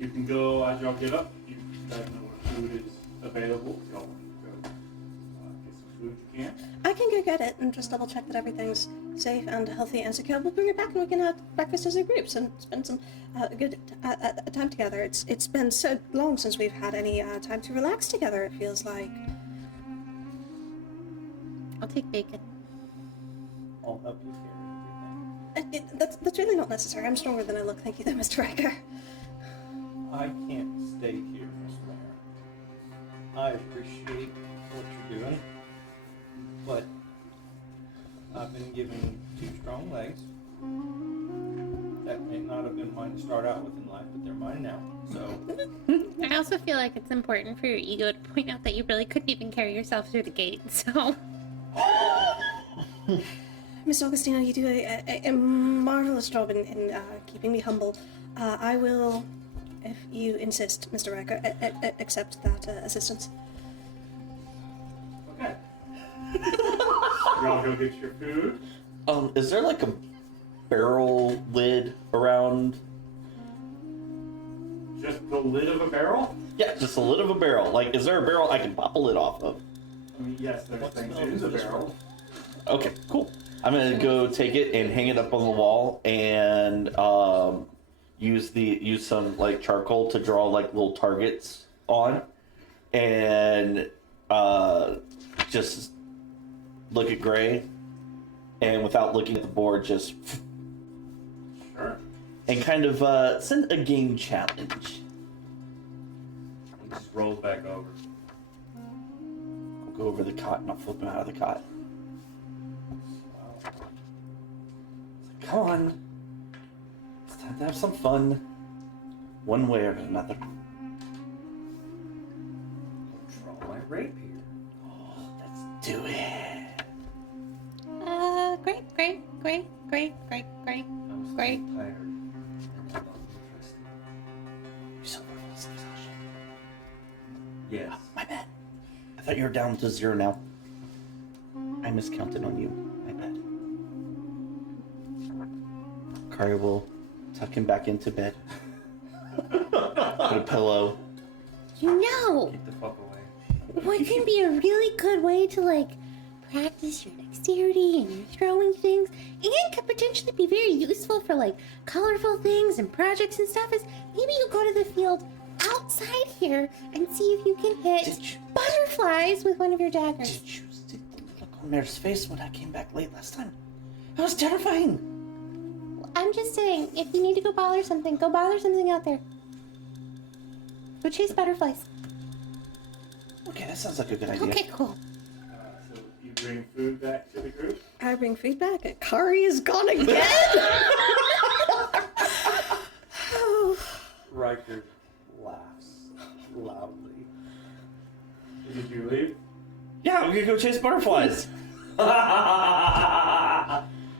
You can go, as y'all get up, you guys know where food is available. If y'all want to go get some food, you can. I can go get it and just double check that everything's safe and healthy and secure. We'll bring it back and we can have breakfast as a group and spend some good time together. It's been so long since we've had any time to relax together, it feels like. I'll take bacon. I'll help you carry everything. That's really not necessary. I'm stronger than I look. Thank you, though, Mr. Riker. I can't stay here, Miss Mayor. I appreciate what you're doing, but I've been given 2 strong legs. That may not have been mine to start out with in life, but they're mine now. So I also feel like it's important for your ego to point out that you really couldn't even carry yourself through the gate, so... Miss Augustina, you do a marvelous job in keeping me humble. I will, if you insist, Mr. Riker, accept that assistance. Okay. Y'all go get your food. Is there like a barrel lid around? Just the lid of a barrel? Yeah, just a lid of a barrel. Like, is there a barrel I can pop a lid off of? I mean, yes, there's What things smell in is the this barrel. Okay, cool. I'm gonna go take it and hang it up on the wall and use some like charcoal to draw like little targets on, and just look at Gray, and without looking at the board, just Sure. and kind of send a game challenge. He just rolls back over. I'll go over the cot and I'll flip him out of the cot. Come on. It's time to have some fun. One way or another. Draw my rapier. Oh, let's do it. Great. I'm so Great. tired. And I'm uninterested. You're so nervous, exhaustion. Yes. My bad. I thought you were down to 0 now. I miscounted on you. My bad. Kari will tuck him back into bed. Put a pillow. You know, Get the fuck away. what can be a really good way to, like, practice your dexterity and your throwing things, and could potentially be very useful for, like, colorful things and projects and stuff is maybe you go to the field outside here and see if you can hit Did you- butterflies with one of your daggers. Did you see the look on Mare's face when I came back late last time? That was terrifying. I'm just saying, if you need to go bother something out there. Go chase butterflies. Okay, that sounds like a good idea. Okay, cool. So you bring food back to the group. I bring feedback. Kari is gone again! Oh. Riker laughs loudly. Did you leave? Yeah, we could go chase butterflies.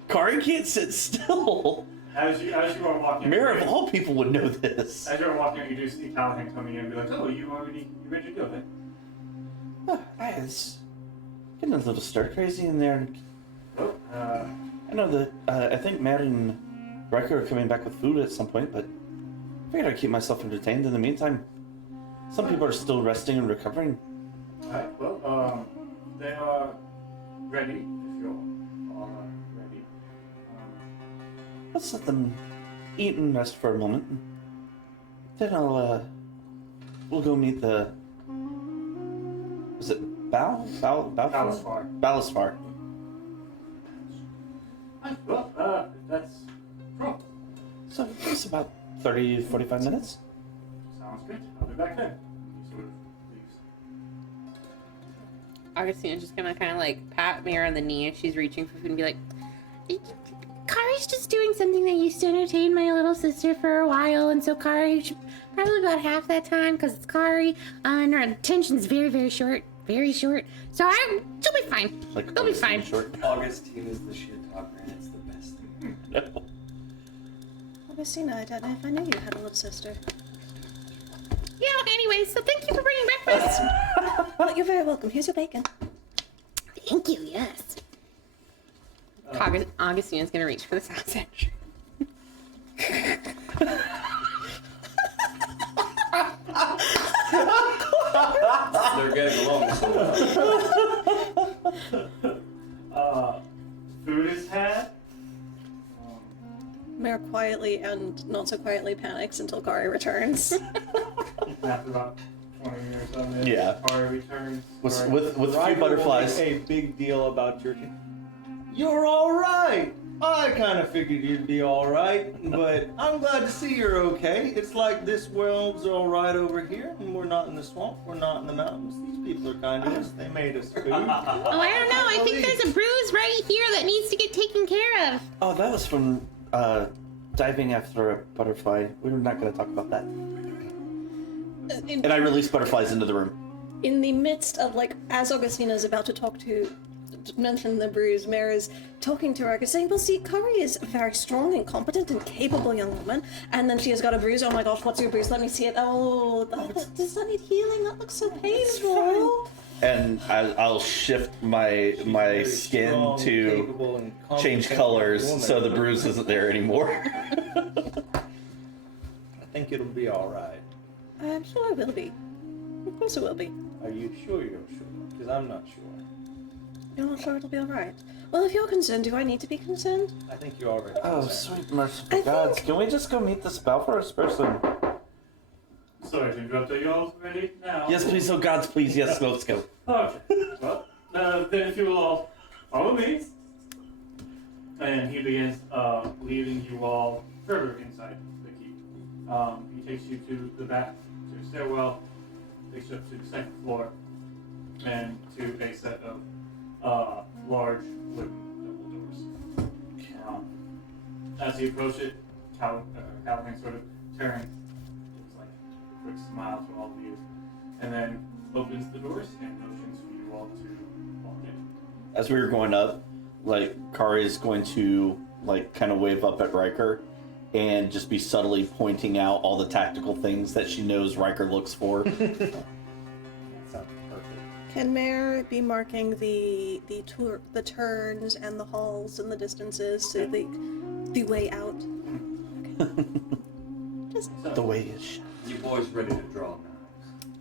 Kari can't sit still. As you are walking, Mare of all people would know this. As you're walking, you do see Callahan coming in and be like, "Oh, you ready to go then?" It's getting a little stir crazy in there. Oh, I know that I think Matt and Riker are coming back with food at some point, but figured I'd keep myself entertained in the meantime. Some people are still resting and recovering. Alright, well, they are ready, if you're all ready. Let's let them eat and rest for a moment. Then we'll go meet the... Was it Balasfar. Balasfar. Alright, well, that's cool. So it's about 30, 45 minutes. Sounds good. I'll be back then. He sort of leaves. Augustina's just gonna kind of like pat Mare on the knee as she's reaching for food and be like, Kari's just doing something that used to entertain my little sister for a while, and so Kari should probably about half that time because it's Kari, and her attention's very, very short, very short. So she'll be fine. Like They'll be fine. Short. Augustine is the shit talker, and it's the best thing. Augustina, I don't know if I knew you had a little sister. Yeah, anyway, so thank you for bringing breakfast. Well, you're very welcome. Here's your bacon. Thank you, yes. Augustina's gonna reach for the sausage. They're getting along so well. Food is had. Mare quietly and not so quietly panics until Kari returns. After about 20 or so minutes, Yeah. Kari returns. With Kari- a few Riker will butterflies. make a big deal about your. You're all right. I kind of figured you'd be all right, but I'm glad to see you're okay. It's like this world's all right over here, and we're not in the swamp. We're not in the mountains. These people are kind of us. They made us food. Oh, I don't know. I think there's a bruise right here that needs to get taken care of. Oh, that was from diving after a butterfly. We're not going to talk about that. And I released butterflies into the room. In the midst of, like, as Augustina is about to mention the bruise, Mare is talking to her, saying, well, see, Kari is a very strong and competent and capable young woman, and then she has got a bruise. Oh my gosh, what's your bruise? Let me see it. Oh, does that need healing? That looks so painful. And I'll shift my Very skin strong, to capable, and change competent colors woman. so the bruise isn't there anymore. I think it'll be all right. I'm sure I will be. Of course it will be. Are you sure you're sure? Because I'm not sure. You're not sure it'll be alright. Well, if you're concerned, do I need to be concerned? I think you're already. Oh, sweet merciful I gods. think- Can we just go meet this Balfour's person? Sorry to interrupt. Are you all ready now? Yes, please. Oh, gods, please. Yes, let's go. Okay. Well, then if you will all follow me. And he begins leading you all further inside the keep. He takes you to the back, to a stairwell, takes you up to the second floor, and to a set of large wooden double doors. As you approach it, Callahan sort of turns, looks like a quick smile to all of you, and then opens the doors and motions for you all to walk in. As we were going up, like, Kari is going to, like, kind of wave up at Riker and just be subtly pointing out all the tactical things that she knows Riker looks for. That sounds perfect. Can Mare be marking the turns and the halls and the distances so the way out? The way is shut. You boys ready to draw knives?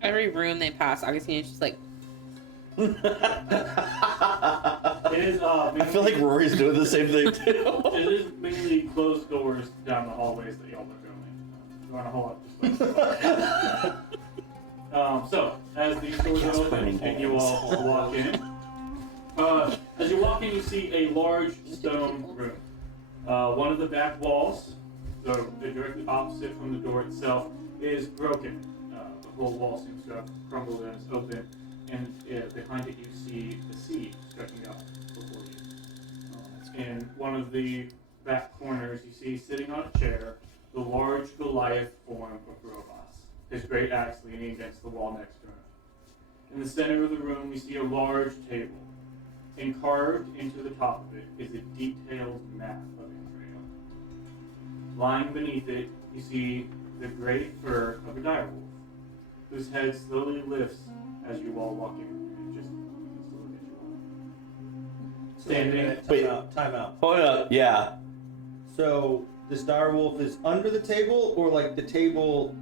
every room they pass, Augustina's just like, It is, I feel like Rory's doing the same thing too. it is mainly closed doors down the hallways that y'all are going. You want to hold up just so, as these doors Yes, open burning and you all walk in, as you walk in, you see a large stone room. One of the back walls, directly opposite from the door itself, is broken. The whole wall seems to have crumbled and is open. And behind it you see the sea stretching out before you. In one of the back corners you see sitting on a chair the large Goliath form of Grovas, his great axe leaning against the wall next to him. In the center of the room you see a large table, and carved into the top of it is a detailed map of Andrea. Lying beneath it you see the gray fur of a direwolf, whose head slowly lifts as you all walk in, and just look at you all. Standing. Wait. Time out. Hold up, yeah. So this direwolf is under the table, or like the table?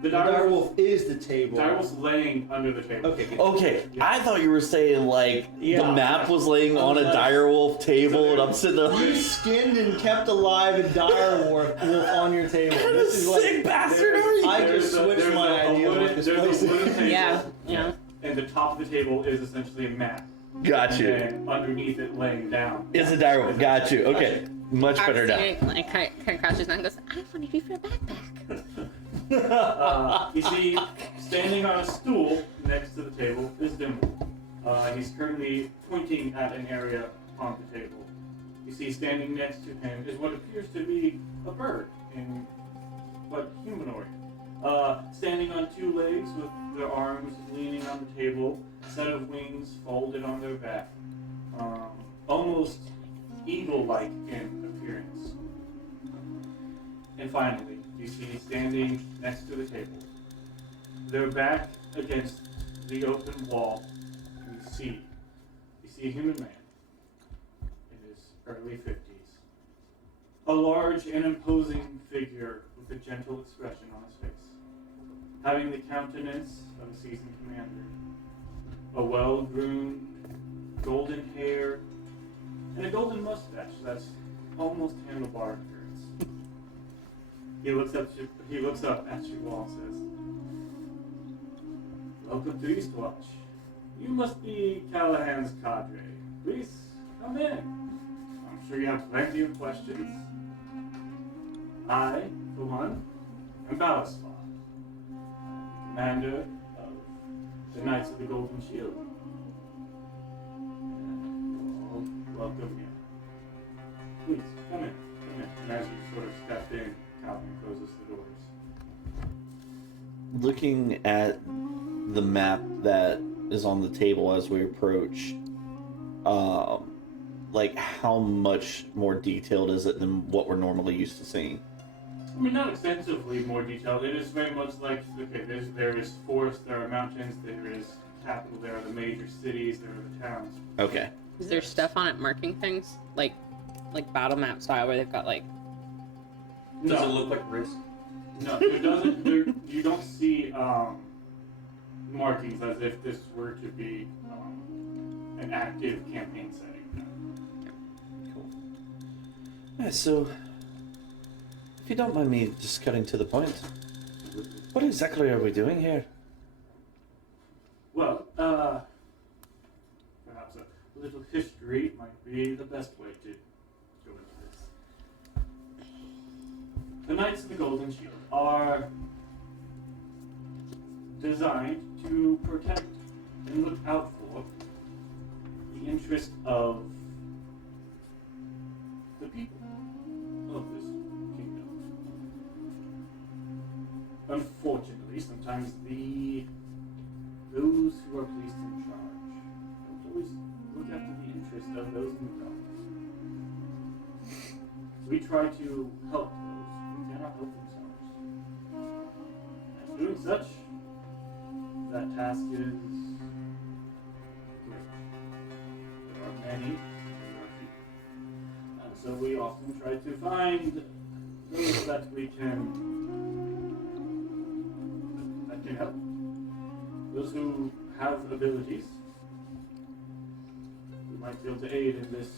The The direwolf is the table. Direwolf's laying under the table. Okay. Good. Okay, I thought you were saying like the Yeah. map was laying I on was a like- direwolf table, and I'm sitting there You like, skinned and kept alive a direwolf on your table. what kind of This is like sick bastard are you? I just switched my idea of what this place is. Table, Yeah, yeah. And the top of the table is essentially a map. Got you. And underneath it, laying down. It's a direwolf. Got you. Okay, much better now. Like, kind of crouches down and goes, I wanted you for a backpack. You see, standing on a stool next to the table is Dimple. He's currently pointing at an area on the table. You see, standing next to him is what appears to be a bird, but humanoid. Standing on two legs with their arms leaning on the table, a set of wings folded on their back. Almost eagle-like in appearance. And finally, you see standing next to the table, their back against the open wall, you see a human man in his early 50s. A large and imposing figure with a gentle expression on his face, having the countenance of a seasoned commander. A well-groomed golden hair and a golden mustache that's almost handlebar appearance. He looks up at you all and says, "Welcome to Eastwatch. You must be Callahan's cadre. Please come in. I'm sure you have plenty of questions. I, for one, am Ballasfar, commander of the Knights of the Golden Shield. You're all welcome here. Please, come in. And as you sort of step in, Calvin closes the doors. Looking at the map that is on the table as we approach, like how much more detailed is it than what we're normally used to seeing? I mean, not extensively more detailed. It is very much like, okay, there is forest, there are mountains, there is capital, there are the major cities, there are the towns. Okay. Is there stuff on it marking things? Like battle map style where they've got like... Does No. it look like risk? No, there doesn't. You don't see markings as if this were to be an active campaign setting. Cool. Yeah, so if you don't mind me just cutting to the point, what exactly are we doing here? Well, perhaps a little history might be the best way to go into this. The Knights of the Golden Shield are designed to protect and look out for the interest of the people of this kingdom. Unfortunately, sometimes those who are placed in charge don't always look after the interest of those in the dark. So we try to help those who cannot help themselves. And doing such, that task is great. There are many, there are few. And so we often try to find those that we can help. Those who have abilities who might be able to aid in this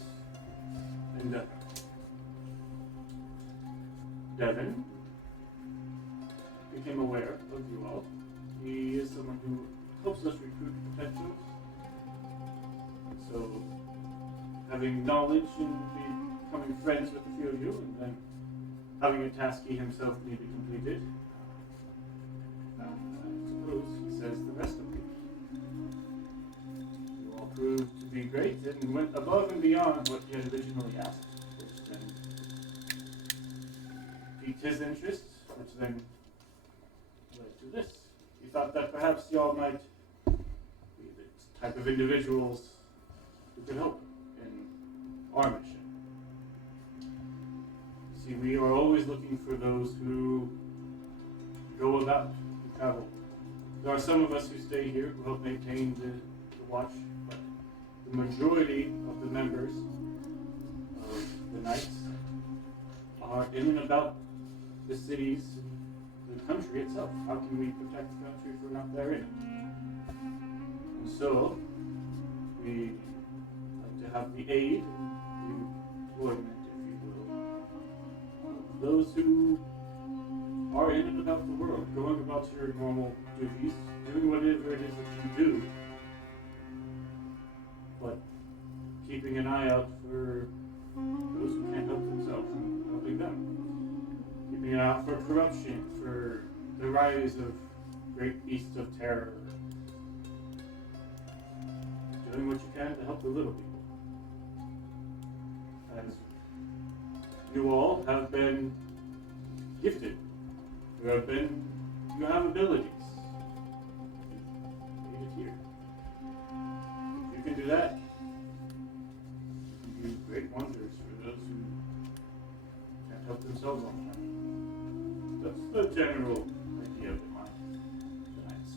endeavor. Devin became aware of you all. He is someone who helps us recruit potentials. So, having knowledge and becoming friends with a few of you, and then having a task he himself needed completed, I suppose he says the rest of you. You all proved to be great and went above and beyond what he had originally asked, which then piqued his interest, which then led to this. He thought that perhaps y'all might be the type of individuals who could help in our mission. See, we are always looking for those who go about and travel. There are some of us who stay here who help maintain the watch, but the majority of the members of the Knights are in and about the cities, the country itself. How can we protect the country if we're not there in it? And so, we like to have the aid, the employment, if you will, of those who are in and about the world, going about your normal duties, doing whatever it is that you do, but keeping an eye out for those who can't help themselves and helping them. Keeping an eye out for corruption, for the rise of great beasts of terror. Doing what you can to help the little people. As you all have been gifted. You have abilities. Made it here. If you can do that, you can do great wonders for those who can't help themselves all the time. That's the general idea of mine tonight.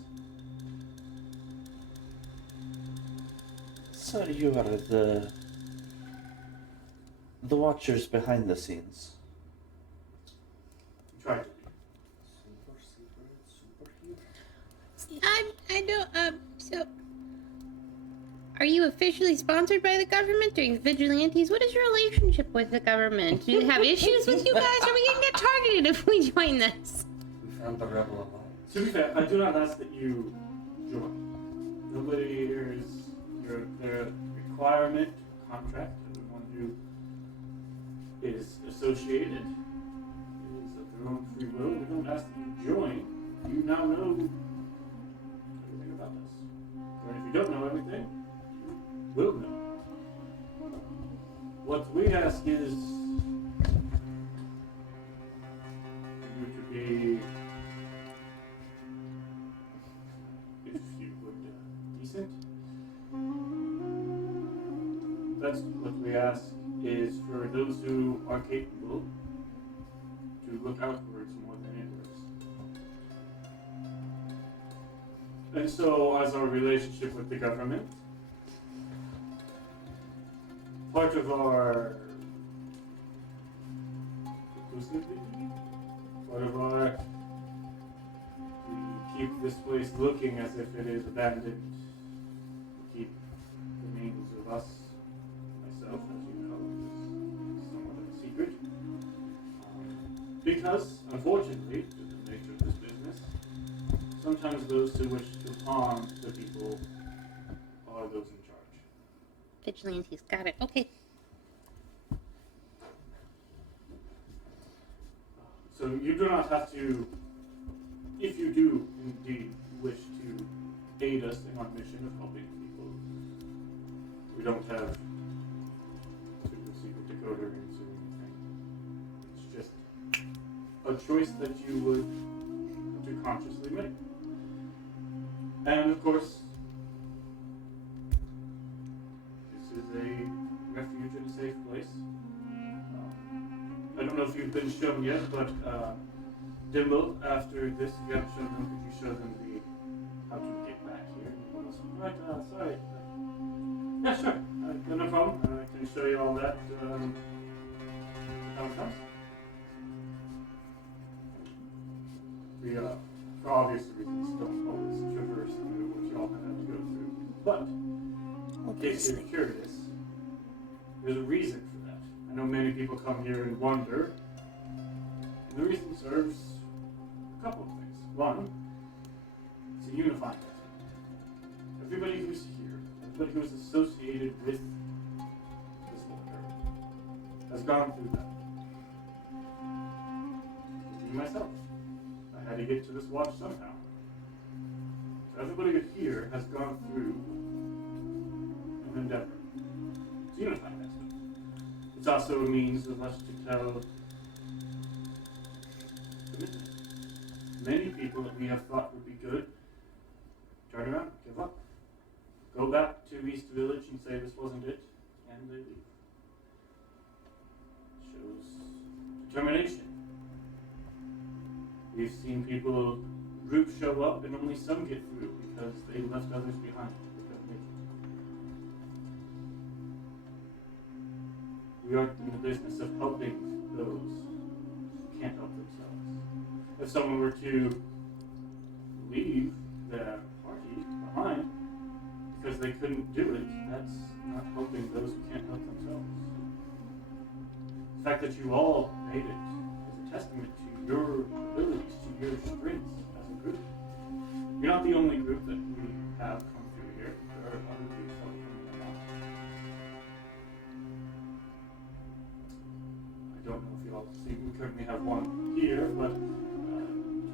So you are the watchers behind the scenes. Try to be. I don't, so... Are you officially sponsored by the government? Are you vigilantes? What is your relationship with the government? Do you have issues with you guys? Are we gonna get targeted if we join this? We found the rebel alliance. To be fair, I do not ask that you join. Nobody here is their requirement, contract, everyone who is associated is of their own free will. We don't ask that you join. You now know everything about us. Or if you don't know everything, you will know. What we ask is you to be, if you would, decent. That's what we ask is for those who are capable to look outwards more than inwards. And so, as our relationship with the government, part of our inclusivity, part of our, we keep this place looking as if it is abandoned. We keep the names of us, myself, as you know, is somewhat of a secret. Because, unfortunately, due to the nature of this business, sometimes those who wish to harm the people are those in charge. Vigilantes, got it. Okay. So you do not have to, if you do indeed wish to aid us in our mission of helping people, we don't have secret decoder rings or anything. It's just a choice that you would have to consciously make. And of course, this is a refuge and a safe place. I don't know if you've been shown yet, but Dimble, after this, if you haven't shown them, could you show them how to get back here? Right, sorry. Yeah, sure. No problem. I can show you all that how it comes. We, for obvious reasons, don't always traverse through what you all have to go through. But, in case you're curious, there's a reason for that. I know many people come here and wonder. And the reason serves a couple of things. One, it's a unifying aspect. Everybody who's here, everybody who's associated with this order, has gone through that. Including myself. I had to get to this watch somehow. So everybody here has gone through an endeavor. It's a unifying aspect. It's also a means of us to tell commitment. Many people that we have thought would be good turn around, give up, go back to East Village and say this wasn't it, and they leave. It shows determination. We've seen people, groups show up and only some get through because they left others behind. They couldn't make it. We are in the business of helping those can't help themselves. If someone were to leave their party behind because they couldn't do it, that's not helping those who can't help themselves. The fact that you all made it is a testament to your abilities, to your strengths as a group. You're not the only group that we have come through here. There are other groups that are coming along. I don't know if you all see, we currently have one here, but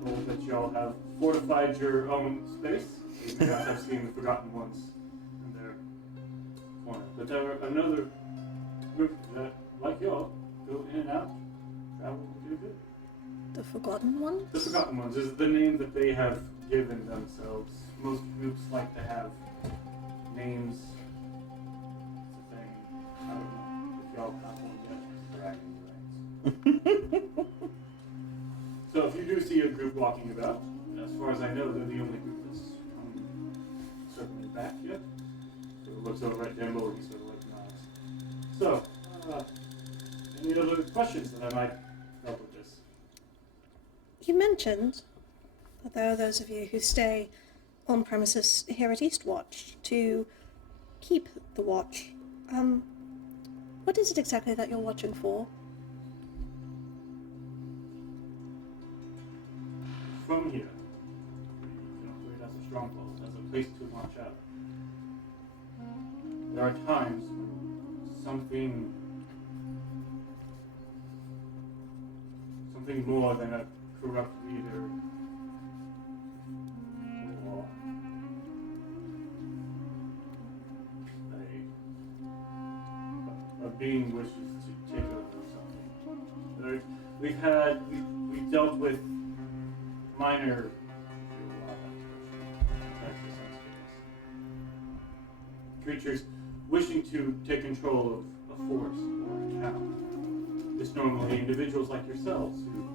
told that y'all have fortified your own space. You guys have seen the Forgotten Ones in their corner. But there are another group that, like y'all, go in and out, travel, do good. The Forgotten Ones? The Forgotten Ones is the name that they have given themselves. Most groups like to have names. It's a thing. I don't know if y'all have one yet. Bragging rights. So if you do see a group walking about, as far as I know, they're the only group that's circling back yet. So it looks over at Dimble and he sort of like nods. So, any other questions that I might help with this? You mentioned that there are those of you who stay on premises here at Eastwatch to keep the watch. What is it exactly that you're watching for? From here, you can operate as a stronghold, as a place to launch out. There are times when something more than a corrupt leader or a being wishes to take over something. We've dealt with minor creatures wishing to take control of a forest or a town. It's normally individuals like yourselves who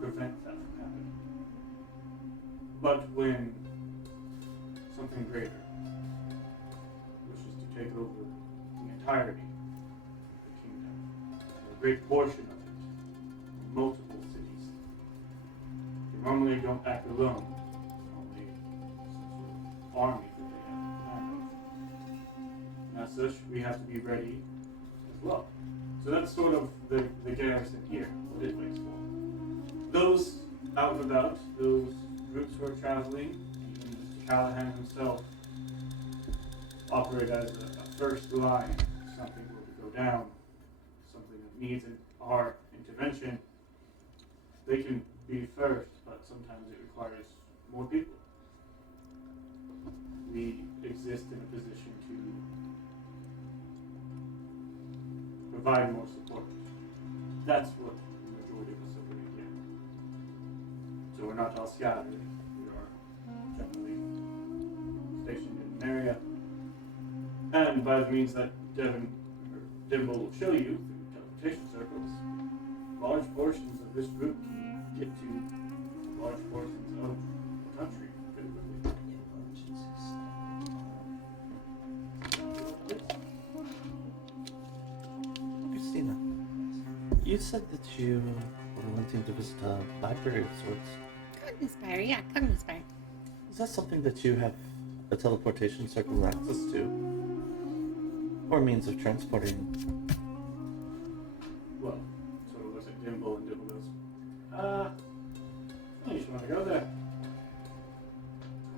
prevent that from happening. But when something greater wishes to take over the entirety of the kingdom, a great portion of it, multiple cities, you normally don't act alone. It's only some sort of army that they have command of. And as such, we have to be ready as well. So that's sort of the garrison here, what it makes for. Those out and about, those groups who are traveling, even Mr. Callahan himself, operate as a first line. If something were to go down, something that needs our intervention, they can be first, but sometimes it requires more people. We exist in a position to provide more support. That's what the majority of us are doing here. So we're not all scattered. We are generally stationed in an area. And by the means that Dimble will show you through teleportation circles, large portions of this group can get to large portions of the country pretty quickly. Christina, you said that you were wanting to visit a library of sorts. Cognispire, yeah, Cognispire. Is that something that you have a teleportation circle access to? Or means of transporting? Well, so it looks like Dimble and Dimble goes, you just want to go there.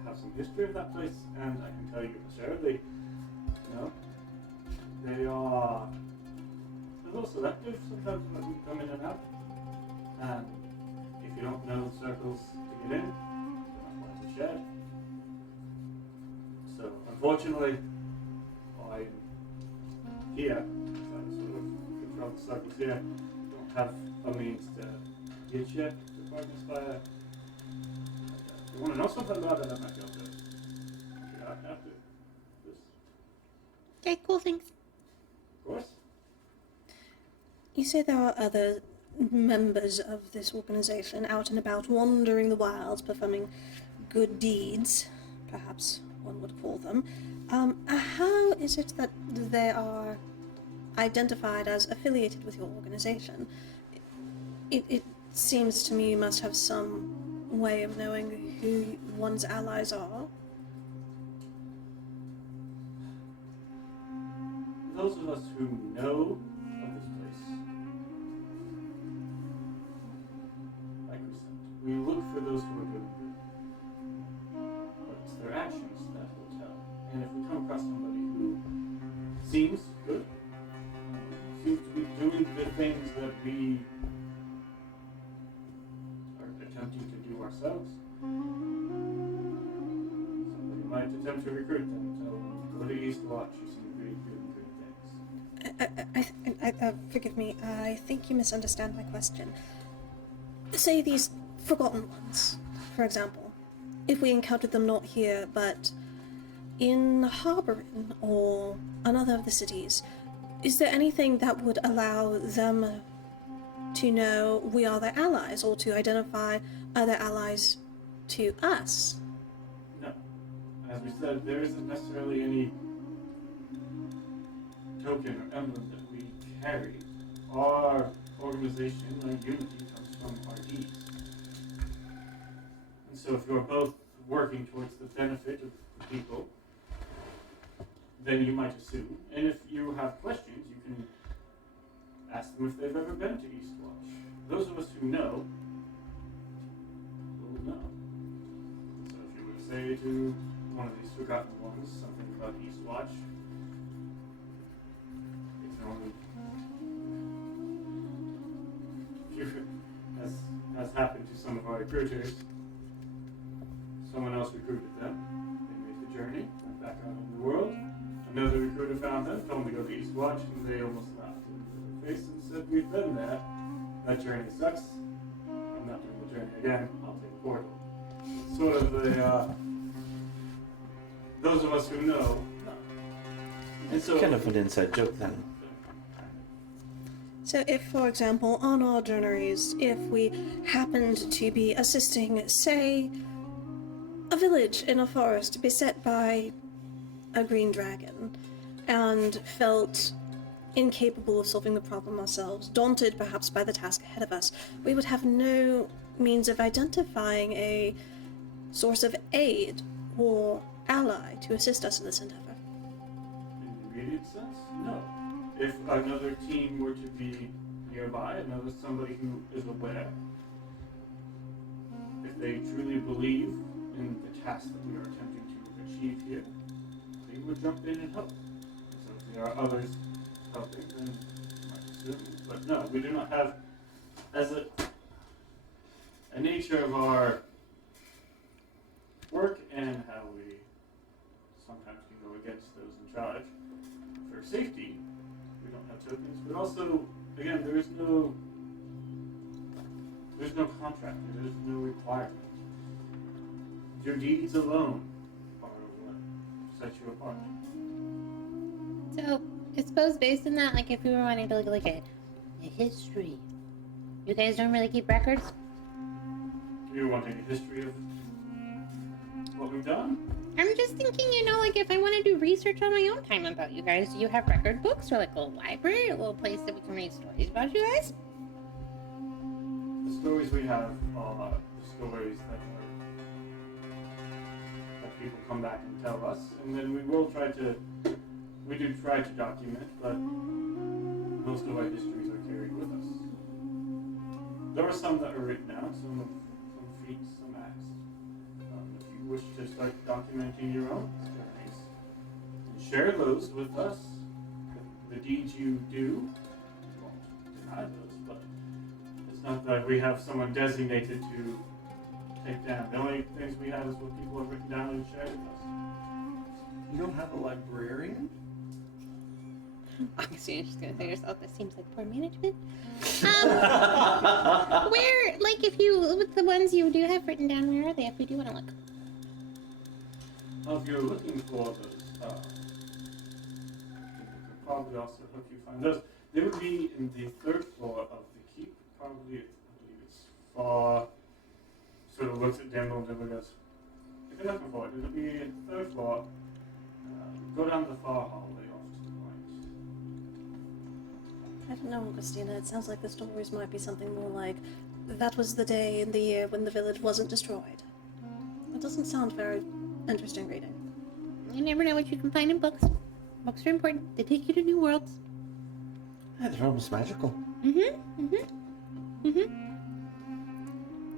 I have some history of that place, and I can tell you assuredly, they are a little selective sometimes when you come in and out. And if you don't know the circles to get in, they're not widely shared. So, unfortunately, I'm here, so I sort of control the circles here, don't have a means to get you to Cognispire. If you want to know something about it, I might be able to figure out after this. Okay, cool, thanks. Of course. You say there are other members of this organization out and about, wandering the wilds, performing good deeds, perhaps one would call them. How is it that they are identified as affiliated with your organization? It seems to me you must have some way of knowing who one's allies are. Those of us who know of this place, like we said, we look for those who are doing good. But it's their actions that will tell. And if we come across somebody who seems good, seems to be doing the things that we are attempting to do ourselves, somebody might attempt to recruit them. Tell them, go to Eastwatch, you seem to be doing good things. Forgive me, I think you misunderstand my question. Say these forgotten ones, for example. If we encountered them not here, but in Harborin or another of the cities, is there anything that would allow them to know we are their allies, or to identify other allies to us? No. As we said, there isn't necessarily any token or emblem that we carry. Our organization, our unity, comes from our deeds. And so if you're both working towards the benefit of the people, then you might assume. And if you have questions, you can ask them if they've ever been to Eastwatch. Those of us who know will know. So if you were to say to one of these forgotten ones something about Eastwatch, as happened to some of our recruiters, someone else recruited them. They made the journey, went back out in the world. Another recruiter found them, told them to go to Eastwatch, and they almost laughed in their face and said, "We've been there. That journey sucks. I'm not doing the journey again. I'll take a portal." Sort of the those of us who know. And so Kind of an inside joke then. So if, for example, on our journeys, if we happened to be assisting, say, a village in a forest beset by a green dragon, and felt incapable of solving the problem ourselves, daunted perhaps by the task ahead of us, we would have no means of identifying a source of aid or ally to assist us in this endeavor. in the immediate sense, no. If another team were to be nearby, somebody who is aware, if they truly believe in the task that we are attempting to achieve here, they would jump in and help. So if there are others helping, then you might assume. But no, we do not have, as a nature of our work and how we sometimes can go against those in charge, for safety, we don't have tokens, but also, again, there's no contract, there's no requirement. Your deeds alone are what set you apart. So, I suppose based on that, like if we were wanting to look at a history, you guys don't really keep records? You're wanting a history of what we've done? I'm just thinking, like if I want to do research on my own time about you guys, do you have record books or like a little library, a little place that we can read stories about you guys? The stories we have are the stories that people come back and tell us, and then we do try to document, but most of our histories are carried with us. There are some that are written out, some feats, some acts. If you wish to start documenting your own journeys, and share those with us, the deeds you do, we won't deny those, but it's not that we have someone designated to take down. The only things we have is what people have written down and shared with us. You don't have a librarian? Obviously, you're just gonna say to yourself, that seems like poor management. Where, like, with the ones you do have written down, where are they if we do want to look? Well, if you're looking for those, people could probably also help you find those. They would be in the third floor of the keep. Probably, I believe it's far. Sort of looks at Dimble and Dimble goes, "If you're looking for it, it'll be the third floor. Go down the far hallway off to the right." I don't know, Christina. It sounds like the stories might be something more like that was the day in the year when the village wasn't destroyed. It doesn't sound very interesting reading. You never know what you can find in books. Books are important. They take you to new worlds. Yeah, they're almost magical. It's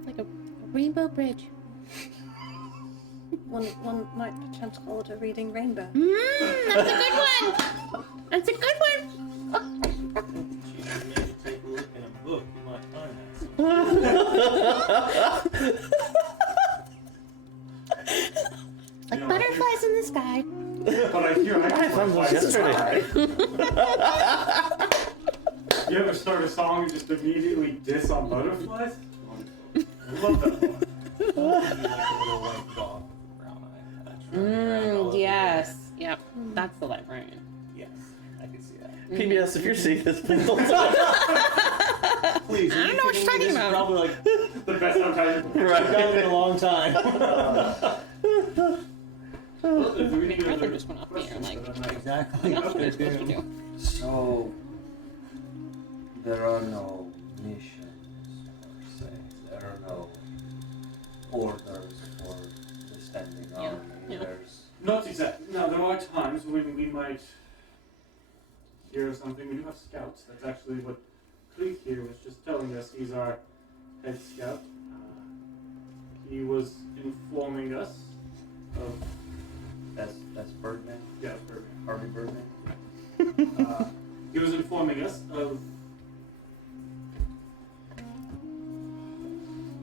like a rainbow bridge. One might perchance call it a reading rainbow. That's a good one. That's a good one. You should maybe take a look in a book. You might find that. Like butterflies in the sky. But I hear I found those yesterday. You ever start a song and just immediately diss on butterflies? Wonderful. I love that one. Like a little white dog with brown eye patch. Yes. Yep. That's the librarian. Yes, I can see that. PBS, if you're seeing this, please don't Please, I don't know what you're talking this about. Is probably like The best advertising. I've got it in a long time. Well, if we need My brother other just went off the air, questions, like, then I'm Exactly. what else are we supposed to do? So, there are no missions, per se. There are no orders for the standing army. yeah. There's Not exactly. Now, there are times when we might hear something. We do have scouts. That's actually what Cleek here was just telling us. He's our head scout. He was informing us of... that's Birdman, Yeah, Birdman. Harvey Birdman. He was informing us of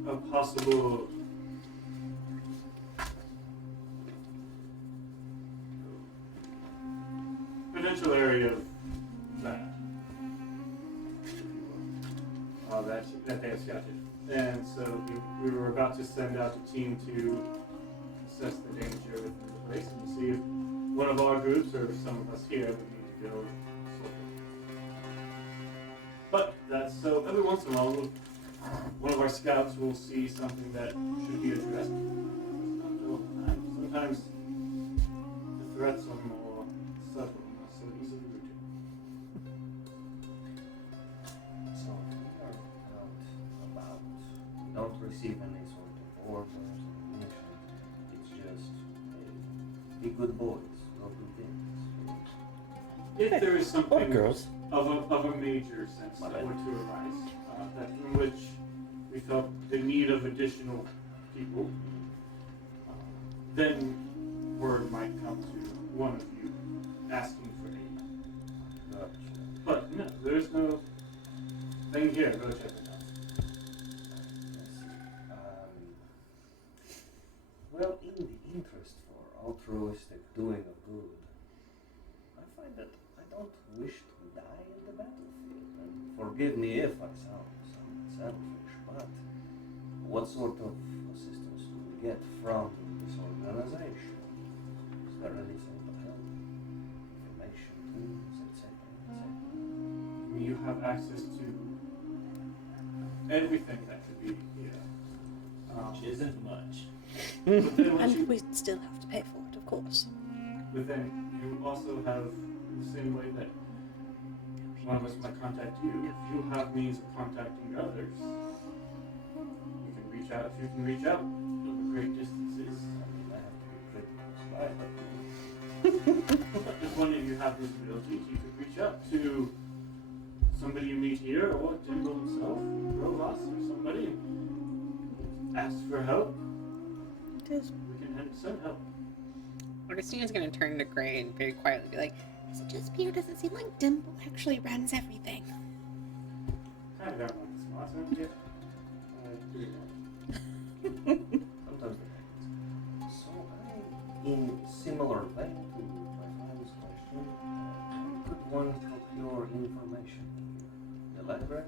a possible potential area of that that they have scouted. And so we were about to send out a team to assess the danger within the place and see if one of our groups or some of us here would need to go. But that's so every once in a while, one of our scouts will see something that should be addressed. Sometimes the threats are more subtle, not so easily rooted. So we are out about. We don't receive any sort of orders or mission. It's just be good boys, go do things. If there is Or something girls. of a major sense My that bad. were to arise, that in which we felt the need of additional people, then word might come to one of you asking for aid. Gotcha. But no, there's no thing here. Go check it out. Well, in the interest for altruistic doing of good, I find that I don't wish to die in the battlefield. And forgive me if I sound somewhat selfish, but what sort of assistance do we get from this organization? Is there anything to help? Information, tools, etc., etc.? You have access to everything that could be here. Which isn't much. But then once And you we still have to pay for it, of course. But then you also have, in the same way that one of us might contact you, if you have means of contacting others, you can reach out. If you can reach out over great distances, I mean, I have to be pretty close by, but if one of you have those abilities, you could reach out to somebody you meet here, or Dimble himself, Rovas, or somebody, and ask for help. It is. We can send help. Augustina's gonna turn to Gray and very quietly be like, Is it just me or does it seem like Dimple actually runs everything? Kind of don't like this boss, don't you? Do it. sometimes they happen. So in similar vein to my friend's question, could one procure information here? The library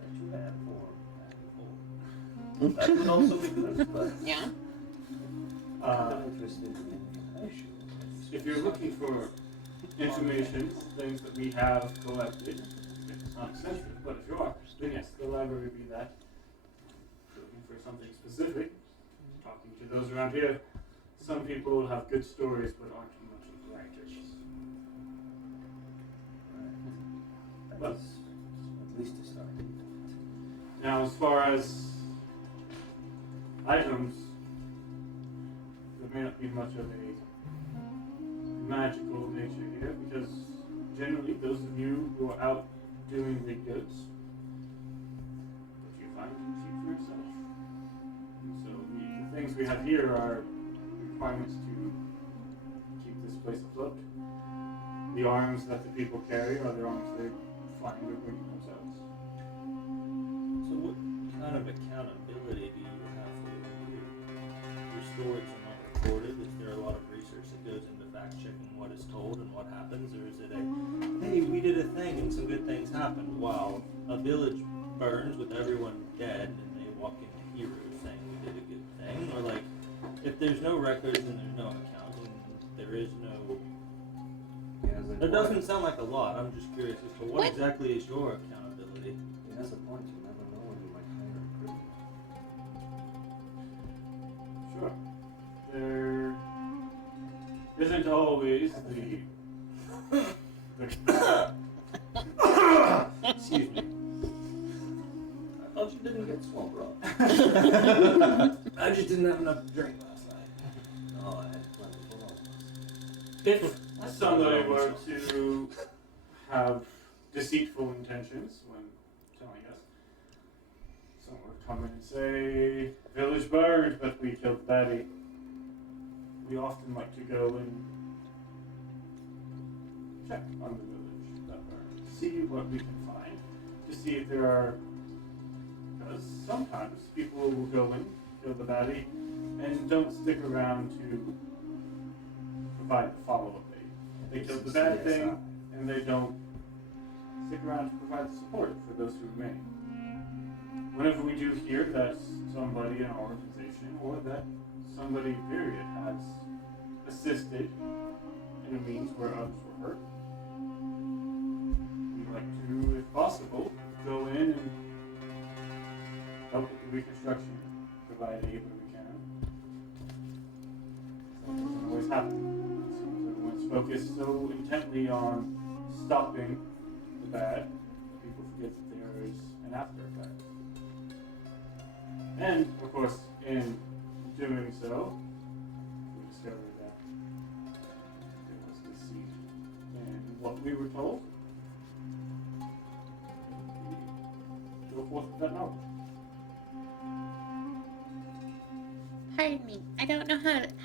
that you have, or that would also be good, but yeah. I'm interested in information. If you're looking for information, things that we have collected, it's not sensitive, but if you are, then yes, the library would be that. If you're looking for something specific, talking to those around here, some people have good stories but aren't too much of writers. That Well- is at least a starting point. Now, as far as items, there may not be much of a magical nature here, because generally those of you who are out doing the goods, what you find you keep for yourself. And so the things we have here are requirements to keep this place afloat. The arms that the people carry are the arms they find or bring themselves. So what kind of accountability do you have for you? Your stories are not recorded. Is there a lot of research that goes into fact checking what is told and what happens? Or is it a, hey, we did a thing and some good things happened, while a village burns with everyone dead and they walk into heroes saying we did a good thing? Or like, if there's no records and there's no accounting, there is no... That doesn't sound like a lot. I'm just curious as to what exactly is your accountability? He has a point. You never know when you might hire a criminal. Sure. There isn't always the Excuse me. I thought you didn't get swamp rock. I just didn't have enough to drink last night. No, I had plenty for all of us. if somebody were to have deceitful intentions when telling us, someone would come in and say, village burned, but we killed the baddie. We often like to go and check on the village that burned, see what we can find, to see if there are, because sometimes people will go and kill the baddie and don't stick around to provide the follow-up. They killed the bad thing, and they don't stick around to provide support for those who remain. Whenever we do hear that somebody in our organization, or that somebody, period, has assisted in a means where others were hurt, we like to, if possible, go in and help with the reconstruction, provide aid where we can. That doesn't always happen. Everyone's focused so intently on stopping the bad, people forget that there is an after effect. And, of course, in doing so, we discovered that there was deceit in what we were told. We go forth with that knowledge. Pardon me. I don't know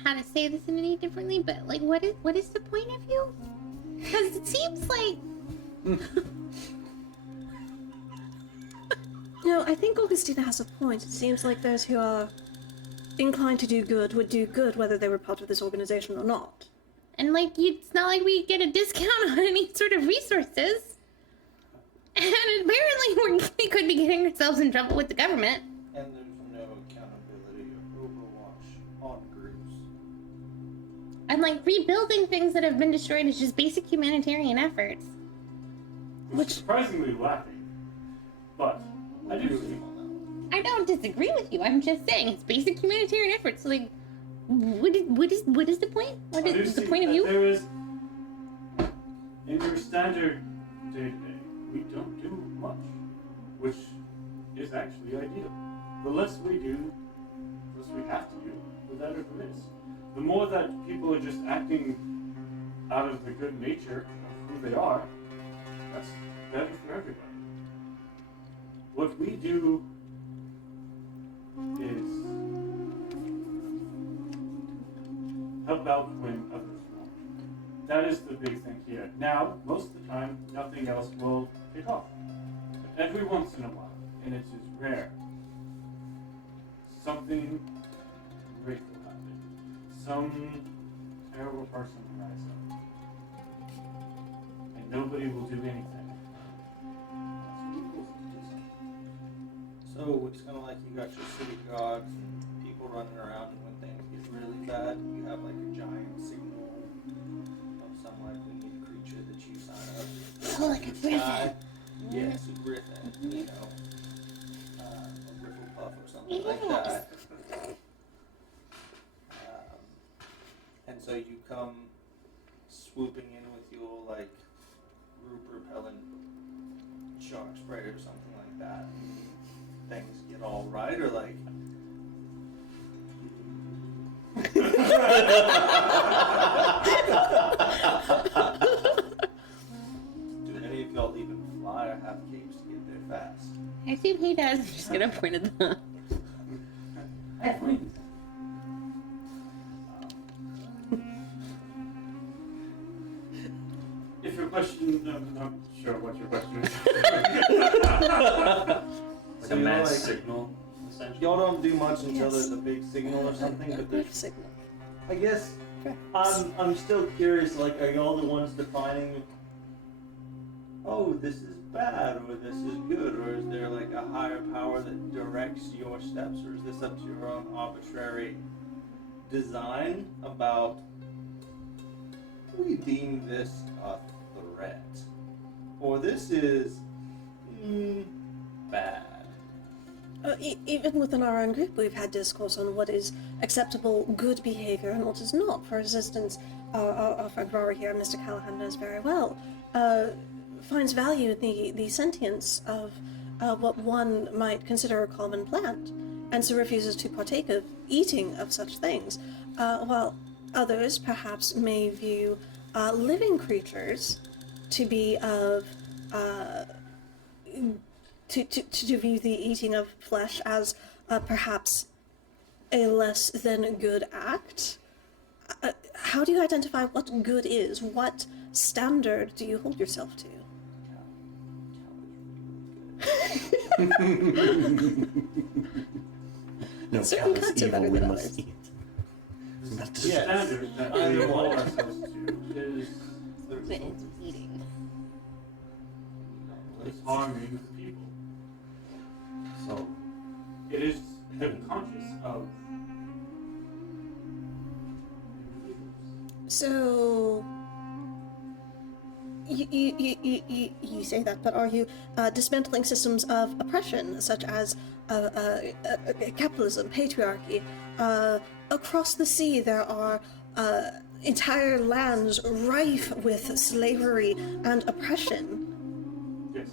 how to say this any differently, but like, what is the point of you? Because it seems like. No, I think Augustina has a point. It seems like those who are inclined to do good would do good whether they were part of this organization or not. And like, it's not like we get a discount on any sort of resources. And apparently we could be getting ourselves in trouble with the government. And there's no accountability or overwatch on groups. And like, rebuilding things that have been destroyed is just basic humanitarian efforts. Which is surprisingly lacking. But I do see. I don't disagree with you. I'm just saying it's basic humanitarian efforts. Like, what is the point? What is the point of you? There is, in your standard day-to-day, we don't do much, which is actually ideal. The less we do, the less we have to do, the better it is. The more that people are just acting out of the good nature of who they are, that's better for everybody. What we do is help out when others won't. That is the big thing here. Now, most of the time, nothing else will kick off. But every once in a while, and it is rare, something great will happen. Some terrible person will rise up. And nobody will do anything. So it's kind of like you got your city gods and people running around, and when things get really bad, you have like a giant signal of some like we need a creature that you sign up. Oh, like a griffin. Yes, a griffin, you know, a riffle puff or something like that. And so you come swooping in with your like group repellent shark spray or something like that. things get all right, or like. Do any of y'all even fly or have capes to get there fast? I assume he does. I'm just gonna point at the. I have wings. If your question, I'm not sure what your question is. Like So a you're mass like- signal, essentially. Y'all don't do much until Yes. there's a big signal or something, but Brief there's, signal. I guess Okay. I'm still curious. Like, are y'all the ones defining? Oh, this is bad, or this is good, or is there like a higher power that directs your steps, or is this up to your own arbitrary design about? We deem this a threat, or this is bad. Even within our own group, we've had discourse on what is acceptable good behavior and what is not. For instance, our friend Rory here, Mr. Callahan knows very well, finds value in the sentience of what one might consider a common plant, and so refuses to partake of eating of such things, while others perhaps may view living creatures to be of to view the eating of flesh as perhaps a less than good act. How do you identify what good is? What standard do you hold yourself to? No, Certain cow is cuts are evil, better we than must others. eat. Not The to- standard that we hold ourselves to is Eating. harming people. So, It is being conscious of. So, you say that, but are you dismantling systems of oppression, such as capitalism, patriarchy? Across the sea, there are entire lands rife with slavery and oppression. Yes,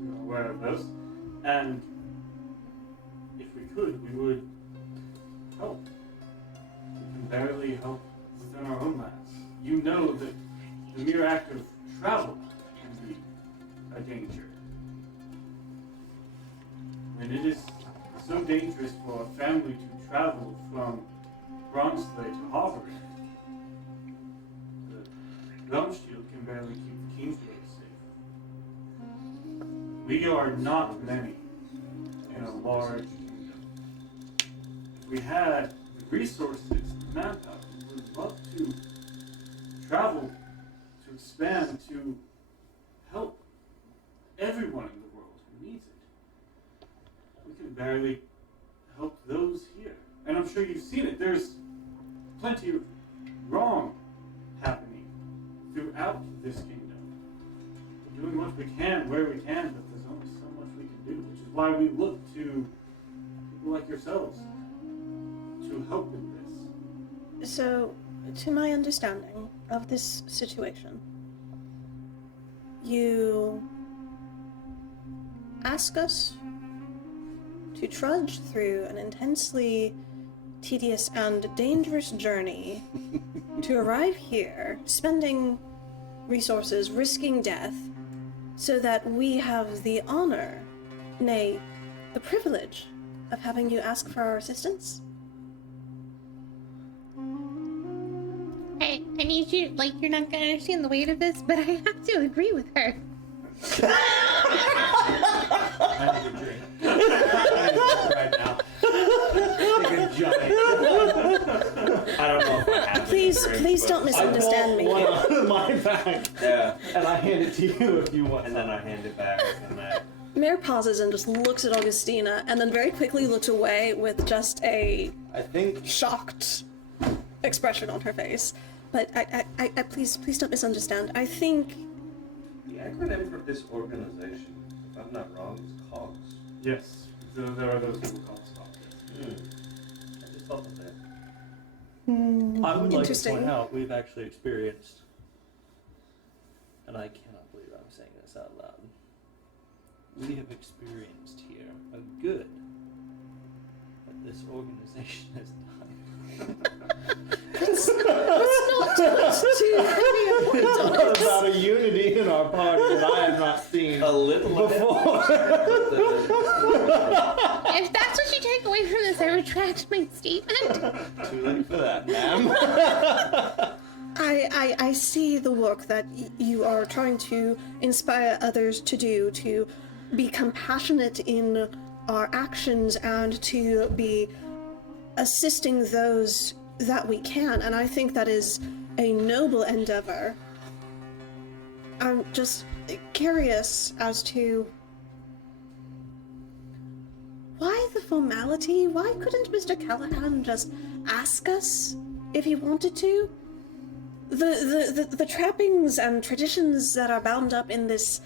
we are aware of those. And if we could, we would help. We can barely help within our own lands. You know that the mere act of travel can be a danger. And it is so dangerous for a family to travel from Bronsley to Harvard. The Shield can barely keep the Kingsway safe. We are not many in a large kingdom. If we had the resources, the manpower, we would love to travel, to expand, to help everyone in the world who needs it. We can barely help those here. And I'm sure you've seen it. There's plenty of wrong happening throughout this kingdom. We're doing what we can where we can, but there's only so much we can do, which is why we look to people like yourselves to help in this. So, to my understanding of this situation, you ask us to trudge through an intensely tedious and dangerous journey to arrive here, spending resources, risking death, so that we have the honor, nay, the privilege, of having you ask for our assistance? I need you, like, you're not gonna understand the weight of this, but I have to agree with her. I need a drink. I need a drink right now. Take a giant. I don't know if I have Please, a drink, please but don't misunderstand me. One out of my bag, yeah. and I hand it to you if you want. And then I hand it back, and I. Mayor pauses and just looks at Augustina, and then very quickly looks away with just a I think shocked expression on her face. But I please don't misunderstand. I think The acronym for this organization, if I'm not wrong, is COGS. Yes, there are those people called stock. I just thought of that. I would like to Interesting. point out we've actually experienced, and I cannot believe I'm saying this out loud. We have experienced here a good this organization has done. Let's not touch too heavy a point on it. About a unity in our party that I have not seen A little before. If that's what you take away from this, I retract my statement. Too late for that, ma'am. I see the work that you are trying to inspire others to do, to be compassionate in our actions and to be assisting those that we can, and I think that is a noble endeavor. I'm just curious as to why the formality? Why couldn't Mr. Callahan just ask us if he wanted to? The trappings and traditions that are bound up in this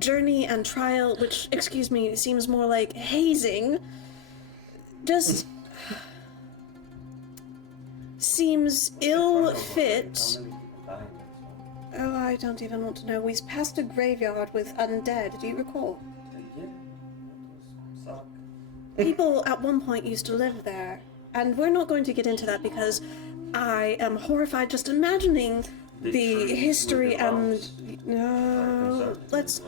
journey and trial, which, excuse me, seems more like hazing, just seems ill fit. How many people died in this one? Oh, I don't even want to know. We passed a graveyard with undead, do you recall? Yeah, that was suck. People at one point used to live there, and we're not going to get into that because I am horrified just imagining the history and no. Let's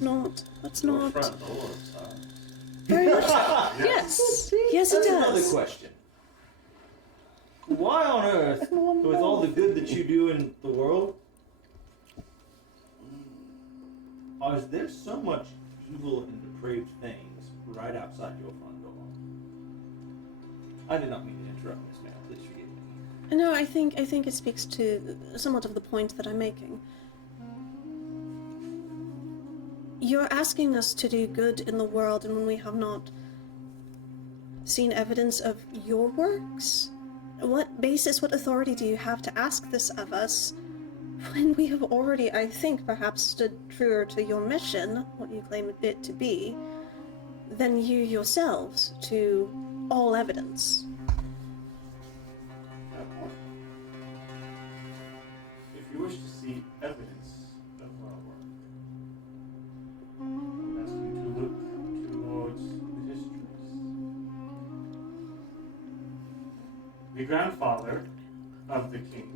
not. Your front door sucks. Very much. Yes, yes, it That's another does. question. Why on earth, with all the good that you do in the world, is there so much evil and depraved things right outside your front door? I did not mean to interrupt, Miss Mail. Please forgive me. No, I think it speaks to somewhat of the point that I'm making. You're asking us to do good in the world, and when we have not seen evidence of your works, what basis, what authority do you have to ask this of us when we have already, I think, perhaps stood truer to your mission, what you claim it to be, than you yourselves to all evidence? That point. If you wish to see evidence of our work, I ask you to look towards the histories. The grandfather of the king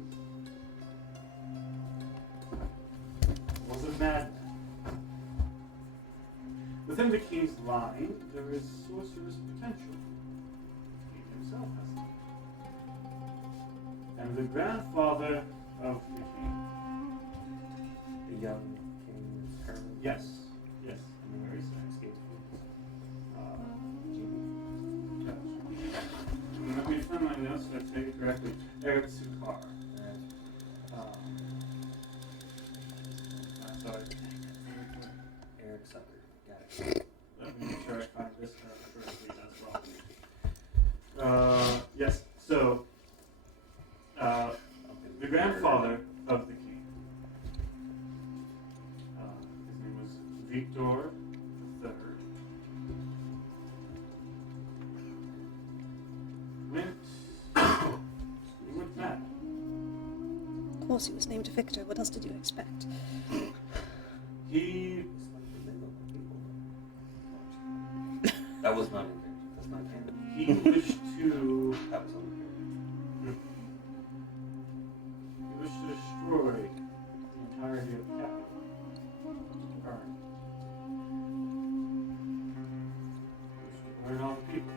was a madman. Within the king's line, there is sorcerous potential. He himself has it. And the grandfather of the king. The young king is currently. Yes, yes, in the very landscape. Let me find my notes so I say it correctly. Eric Sukar. Sorry. Eric Sucker. Got it. Let me make sure I find this correctly as well. Yes, so the grandfather of the king, his name was Victor III, he went mad. Of course, he was named Victor. What else did you expect? He It's like the middle of people. That was not intentional. That's not canon. he wished to That was uncanon. destroy the entirety of the capital. Burn. He wished to burn all the people.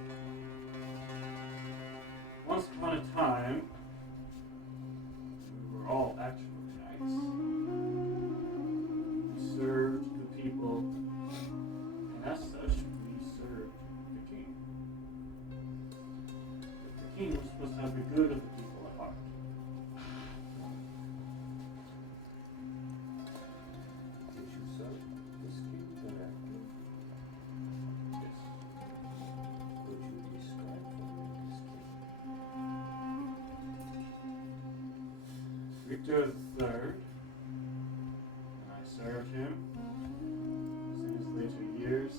Once upon a time, we were all actually knights. We served the people, and as such, we served the king. But the king was supposed to have the good of the people at heart. Did you serve this king directly? Yes. Could you describe for me this king? Victor III, and I served him in his later years.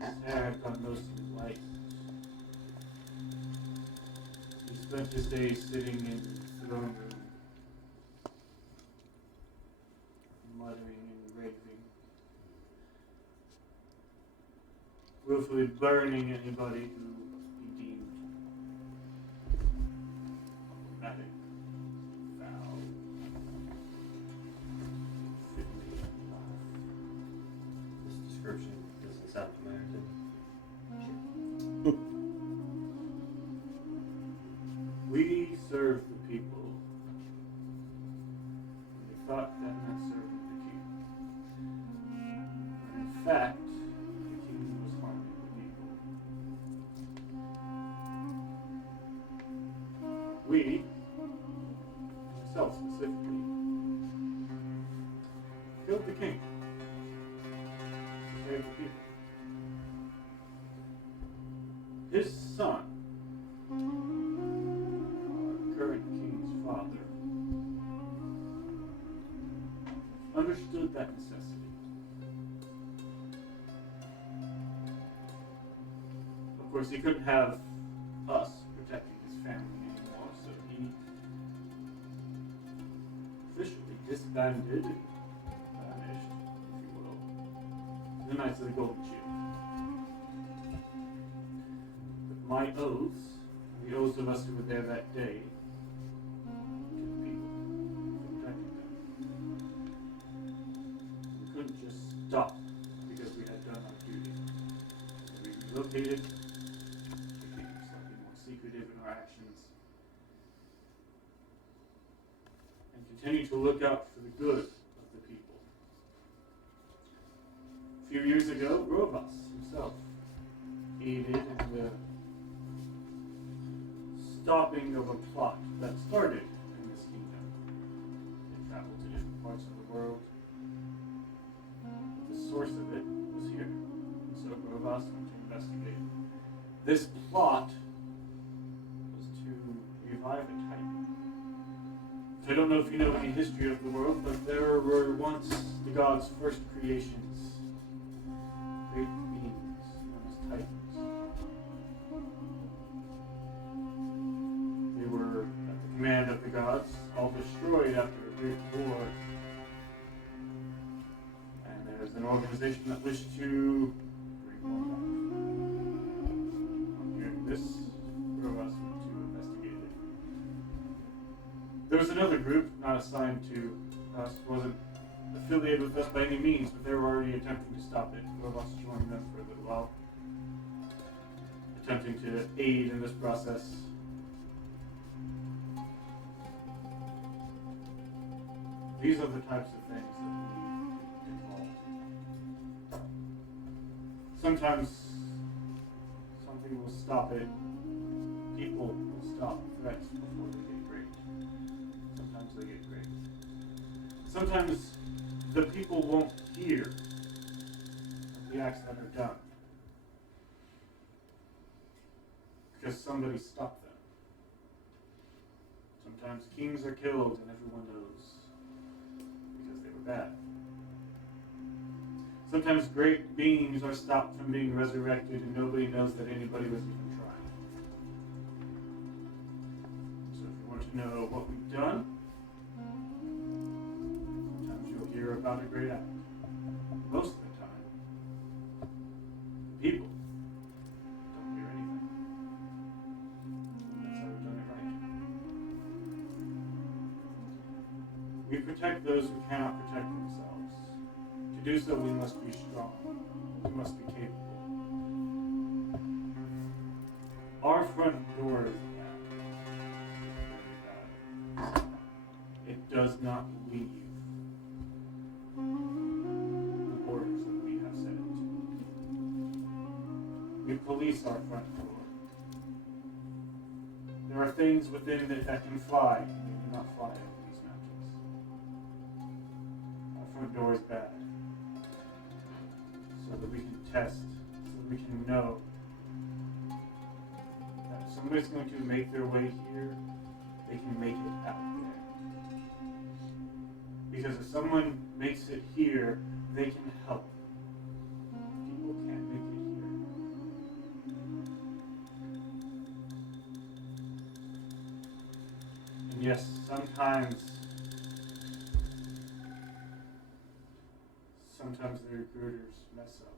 His hair got most of his life. He spent his days sitting in the throne room, muttering and raving, willfully potentially burning anybody who he deemed problematic, foul, fitly alive. This description doesn't sound familiar to me. We serve the people. And they thought that meant serving the king. When in fact, the king was harming the people. We, myself specifically, killed the king to save the people. His son, current king's father, understood that necessity. Of course, he couldn't have us protecting his family anymore, so he officially disbanded and banished, if you will, the Knights of the Golden Shield. But my oaths, the oaths of us who were there that day, to the people, protecting them. We couldn't just stop because we had done our duty. We relocated, became slightly more secretive in our actions, and continued to look out for the good of the people. A few years ago, Robas himself aided in the stopping of a plot that started in this kingdom. It traveled to different parts of the world. The source of it was here. And so Robas went to investigate. This plot was to revive a titan. So I don't know if you know any history of the world, but there were once the gods' first creations, great beings known as titans. They were, at the command of the gods, all destroyed after a great war. And there's an organization that wished to bring one back. On hearing this, Robas went to investigate it. There was another group, not assigned to us, wasn't affiliated with us by any means, but they were already attempting to stop it. Robas joined them for a little while, attempting to aid in this process. These are the types of things that we get involved in. Sometimes something will stop it. People will stop threats before they get great. Sometimes they get great. Sometimes the people won't hear of the acts that are done because somebody stopped them. Sometimes kings are killed and everyone knows because they were bad. Sometimes great beings are stopped from being resurrected and nobody knows that anybody was even trying. So if you want to know what we've done, sometimes you'll hear about a great act. Most of the time, the people don't hear anything. That's how we've done it right. We protect those who cannot protect themselves. To do so, we must be strong. We must be capable. Our front door is bad. It does not leave the borders that we have set it to. We police our front door. There are things within it that can fly, and they do not fly over these mountains. Our front door is bad. So that we can test, so that we can know that if somebody's going to make their way here, they can make it out there. Because if someone makes it here, they can help. People can't make it here. And yes, sometimes the recruiters mess up.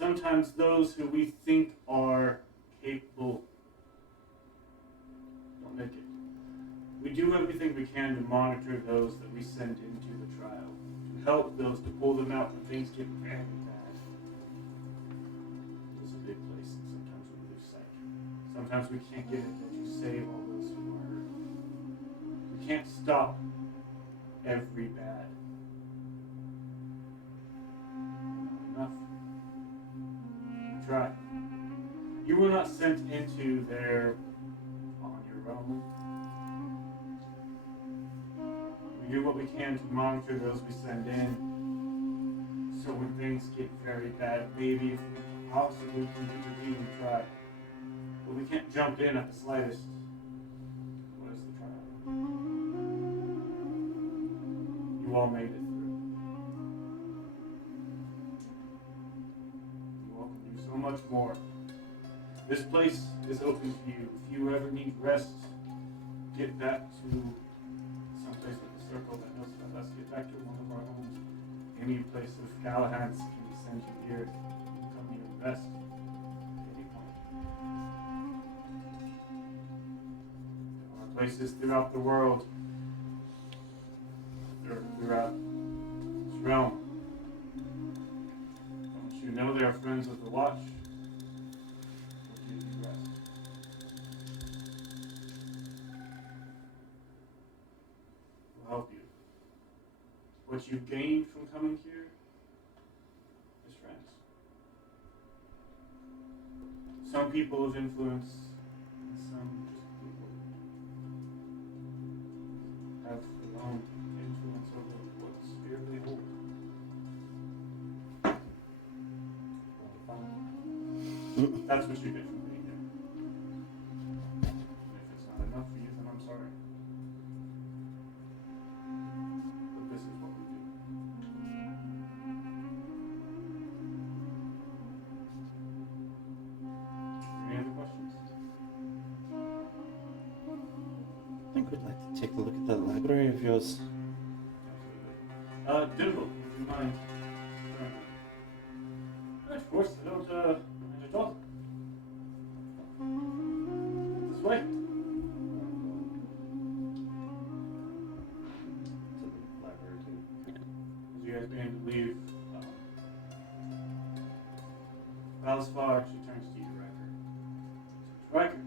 sometimes those who we think are capable don't make it. We do everything we can to monitor those that we send into the trial, to help those, to pull them out when things get very bad. It's a big place, and sometimes we lose sight. Sometimes we can't get it there to save all those who are hurt. We can't stop every bad. Not enough. We try. You were not sent into there on your own. We do what we can to monitor those we send in. So when things get very bad, maybe if we possibly can intervene and try. But we can't jump in at the slightest. What is the trial? You all made it through. You all can do so much more. This place is open to you. If you ever need rest, get back to someplace with a circle that knows about us. Get back to one of our homes. Any place of Callahan's can send you here. You can come here and rest. Any point. There are places throughout the world, or throughout this realm. Don't you know they are friends of the Watch? Will give you rest. Will help you. What you've gained from coming here is friends. Some people of influence, and some just people have their own influence over what sphere they hold. That's what you get from being here. If it's not enough for you, then I'm sorry. But this is what we do. Any other questions? I think we'd like to take a look at that library of yours. Absolutely. Dimple, would you mind? Of course, I don't talk. This way. To the library too. As you guys begin to leave, Valspar actually turns to you, Riker. Riker,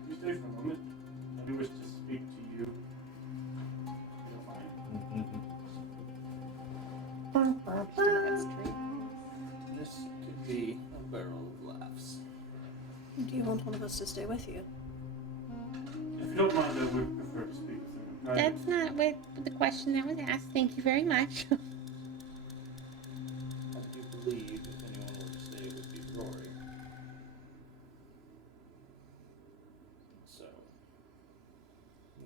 would you stay for a moment? I do wish to speak to you. If you don't mind. That's true. This could be a barrel of laughs. Do you want one of us to stay with you? If you don't mind, I would prefer to speak with him. Right? That's not what the question that was asked. Thank you very much. I do believe if anyone were to stay, it would be Rory. So,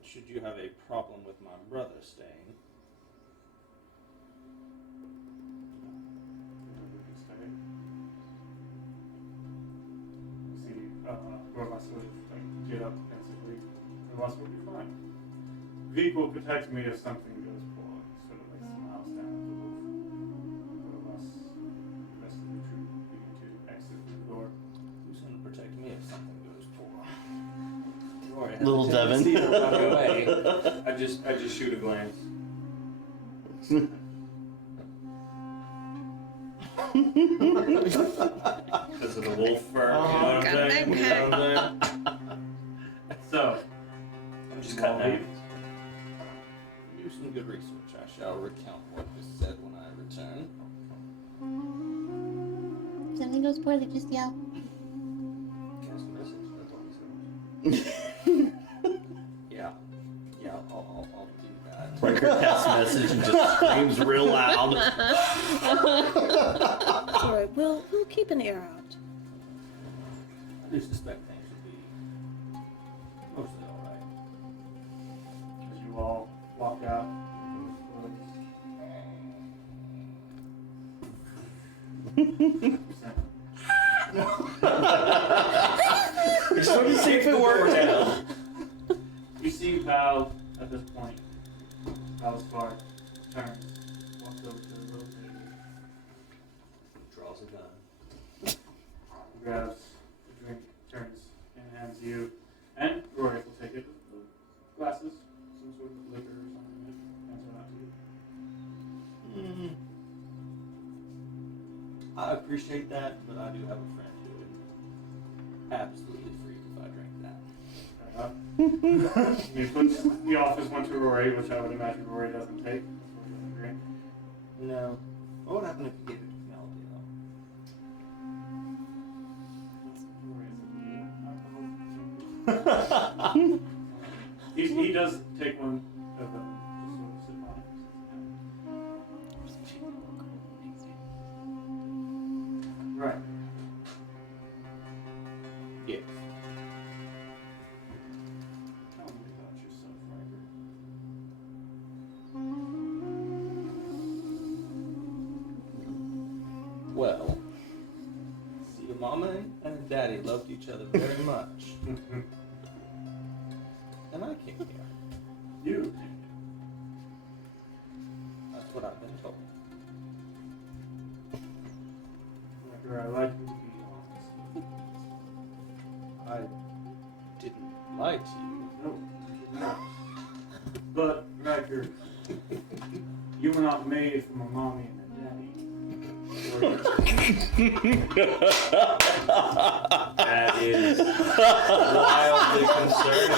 should you have a problem with my brother staying, We can stay. You see, Gorlas sort of like get up pensively. Gorlas will be fine. Veek will protect me if something goes wrong. Sort of like smiles down at the wolf. Gorlas, the rest of the troop begin to exit the door. who's going to protect me if something goes poor? Rory has Little a tendency Devin. to run away. I just shoot a glance. Because of the wolf fur. Oh, you know what I'm got saying? that You know what I'm saying? So, I'm just cutting out. Do some good research. I shall recount what was said when I return. If something goes poorly, just yell. Cast a message, that's all he says. Yeah. Yeah, I'll do that. Riker casts a message and just screams real loud. It's alright, we'll keep an ear out. I do suspect things should be mostly alright. as you all walk out, I just wanted to see if it worked. you see Val at this point. Val's bar turns, walks over to the little table. Draw draws a gun. Grabs the drink, turns, and hands you. And Rory will take it. Glasses, some sort of liquor or something. And hands one out to you. I appreciate that, but I do have a friend who would absolutely freak if I drank that. He puts the office one to Rory, which I would imagine Rory doesn't take. So he doesn't drink. No. What would happen if you gave it to Penelope, though? He does take one of them, just sort of sit on it. Right. Yes. Tell me about yourself, Riker. Well, see, your mama and daddy loved each other very much. And I came here. You. That's what I've been told. Riker, I like you to be honest. I didn't lie to you. No, you did not. But, Riker, you were not made from a mommy and a daddy. That is wildly concerning.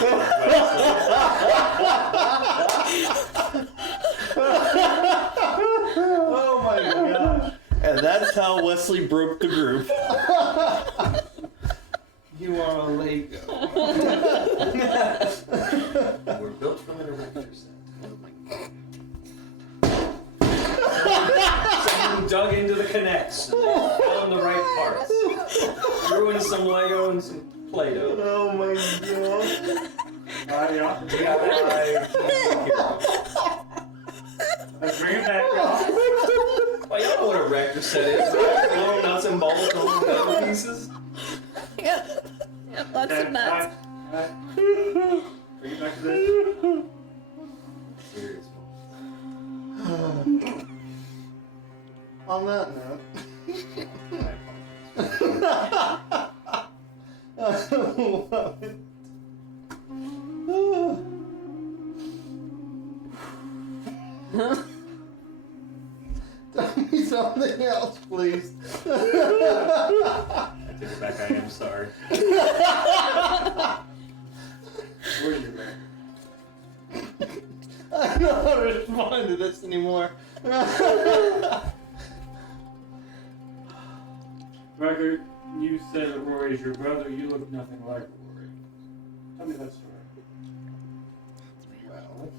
Oh my gosh. And that's how Wesley broke the group. You are a Lego. We're built from an erector set. Someone dug into the connects and found the right parts. Threw in some Lego and some Play-Doh. Oh my god. Yeah. Bring it back, y'all. Well, y'all know what a rector set is, right? Little nuts and bolts, little metal pieces. Yep. Yep, lots of nuts. Alright. Bring it back to this. Serious On that note. Tell me something else, please. I take it back, I am sorry. Where are you, Riker? I don't know how to respond to this anymore. Riker, you said that Rory is your brother. You look nothing like Rory. Tell me that story. Well,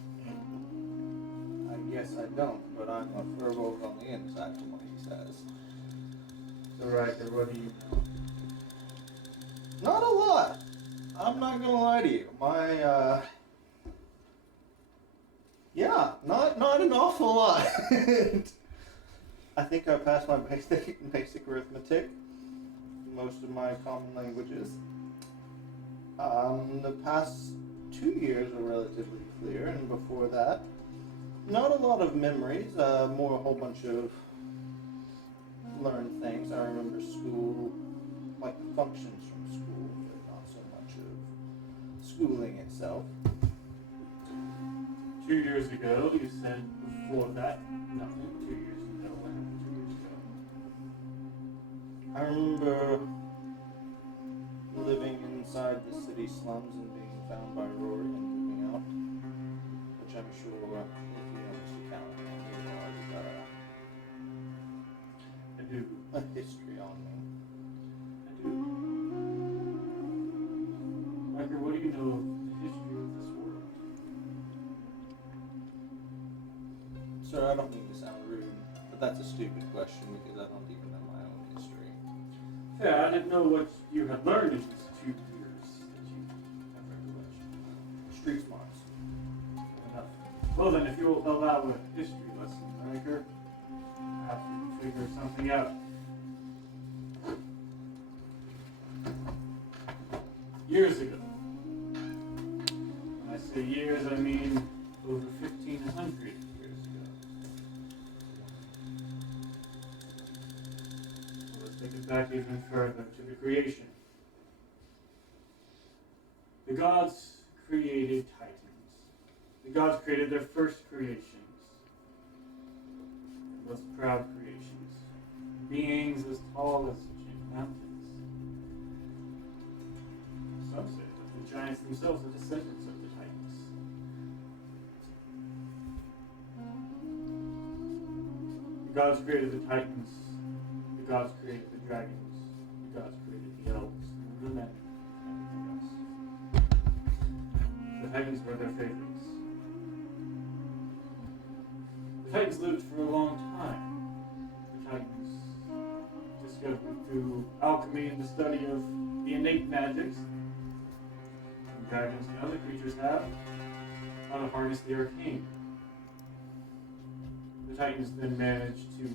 I guess I don't, but I'm a Furbolg on the inside from what he says. So, Riker, what do you know? Not a lot. I'm not gonna lie to you. Yeah, not an awful lot. I think I passed my basic arithmetic, most of my common languages. The past 2 years are relatively clear, and before that, not a lot of memories, more a whole bunch of learned things. I remember school, like the functions from school, but not so much of schooling itself. 2 years ago, you said before that, nothing. 2 years ago, what happened 2 years ago? I remember living inside the city slums and being found by Rory and moving out, which I'm sure if you know Mr. Callahan, you know I've got I do. a history on me. I do. Riker, what do you know of the history of this world? Sir, I don't mean to sound rude, but that's a stupid question because I don't even know my own history. Yeah, I didn't know what you had learned in these 2 years that you have recollection. Street smarts. Enough. Well then, if you'll allow a history lesson, Riker, perhaps we can figure something out. Years ago. When I say years, I mean over 1,500 years ago. Take it back even further to the creation. The gods created titans. The gods created their first creations. Those proud creations. Beings as tall as mountains. Some say that the giants themselves are descendants of the titans. The gods created the titans. The gods created the dragons. The gods created the elves. And the men. And everything else. The titans were their favorites. The titans lived for a long time. The titans discovered through alchemy and the study of the innate magics and dragons and other creatures have how to harness the arcane. The titans then managed to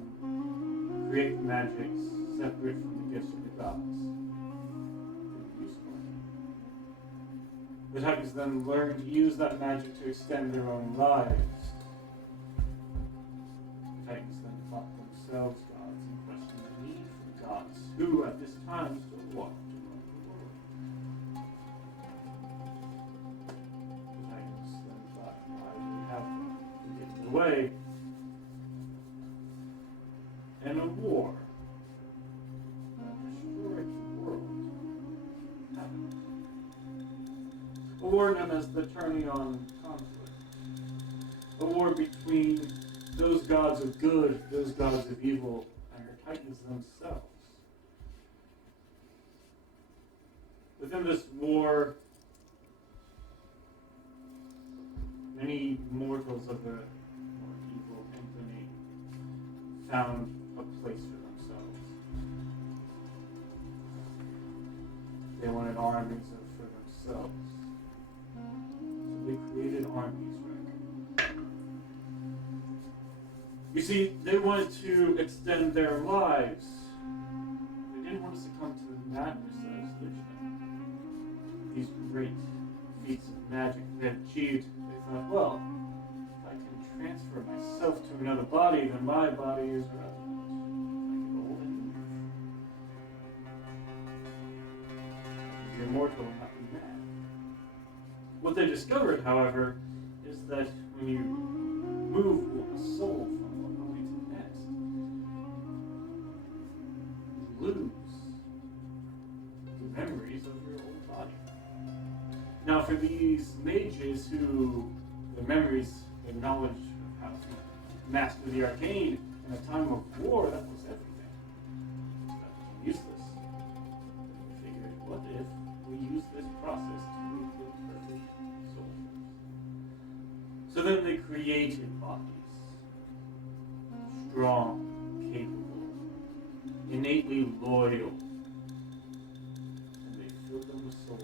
create the magics separate from the gifts of the gods. The titans then learned to use that magic to extend their own lives. The titans then thought themselves gods and questioned the need for gods, who at this time still walked around the world. The titans then thought, why do we have them to get in the way? And a war that destroyed the world happened. A war known as the Turning On conflict. A war between those gods of good, those gods of evil, and the titans themselves. Within this war, many mortals of the more evil inclination found a place for themselves. They wanted armies for themselves. So they created armies, right? You see, they wanted to extend their lives. They didn't want to succumb to the madness that has lived them. These great feats of magic they had achieved, they thought, well, if I can transfer myself to another body, then my body is relevant. I can hold it. I can be immortal and not be mad. What they discovered, however, is that when you move a soul from one body to the next, you lose the memories of your old body. Now, for these mages who the memories, the knowledge of how to master the arcane in a time of war, that was everything. That was useless. They figured, what if we use this process to recruit perfect souls? So then they created bodies. Strong, capable, innately loyal. And they filled them with souls.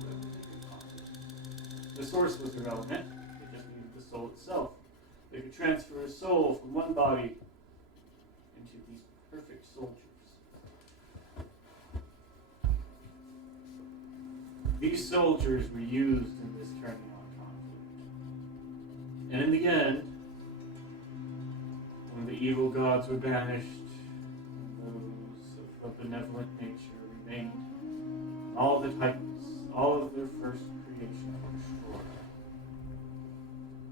Whoever they could conquer. The source was irrelevant. They just needed the soul itself. They could transfer a soul from one body into these perfect soldiers. These soldiers were used in this turning on conflict. And in the end, when the evil gods were banished, and those of a benevolent nature remained, all the titans, all of their first creation were destroyed.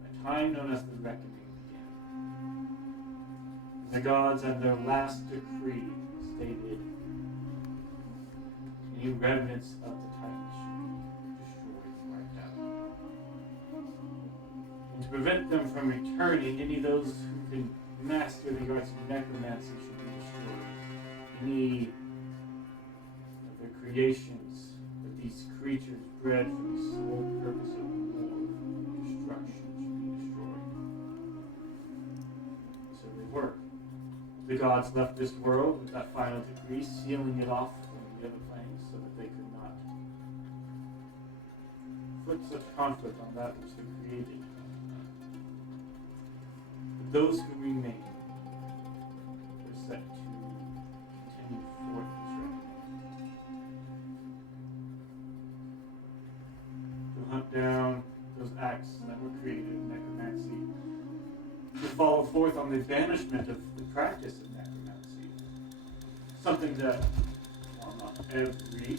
A time known as the Reckoning began. The gods and their last decree stated, any remnants of the titans should be destroyed and wiped out. And to prevent them from returning, any of those who can master the arts of necromancy should be destroyed. Any of their creations, of these creatures bred for the sole purpose of war and destruction should be destroyed. So they were. The gods left this world with that final decree, sealing it off from the other planes so that they could not inflict such conflict on that which they created. But those who remained were set to continue forth this reign. To hunt down those acts that were created in necromancy, to follow forth on the banishment of the practice of necromancy, something that, while not every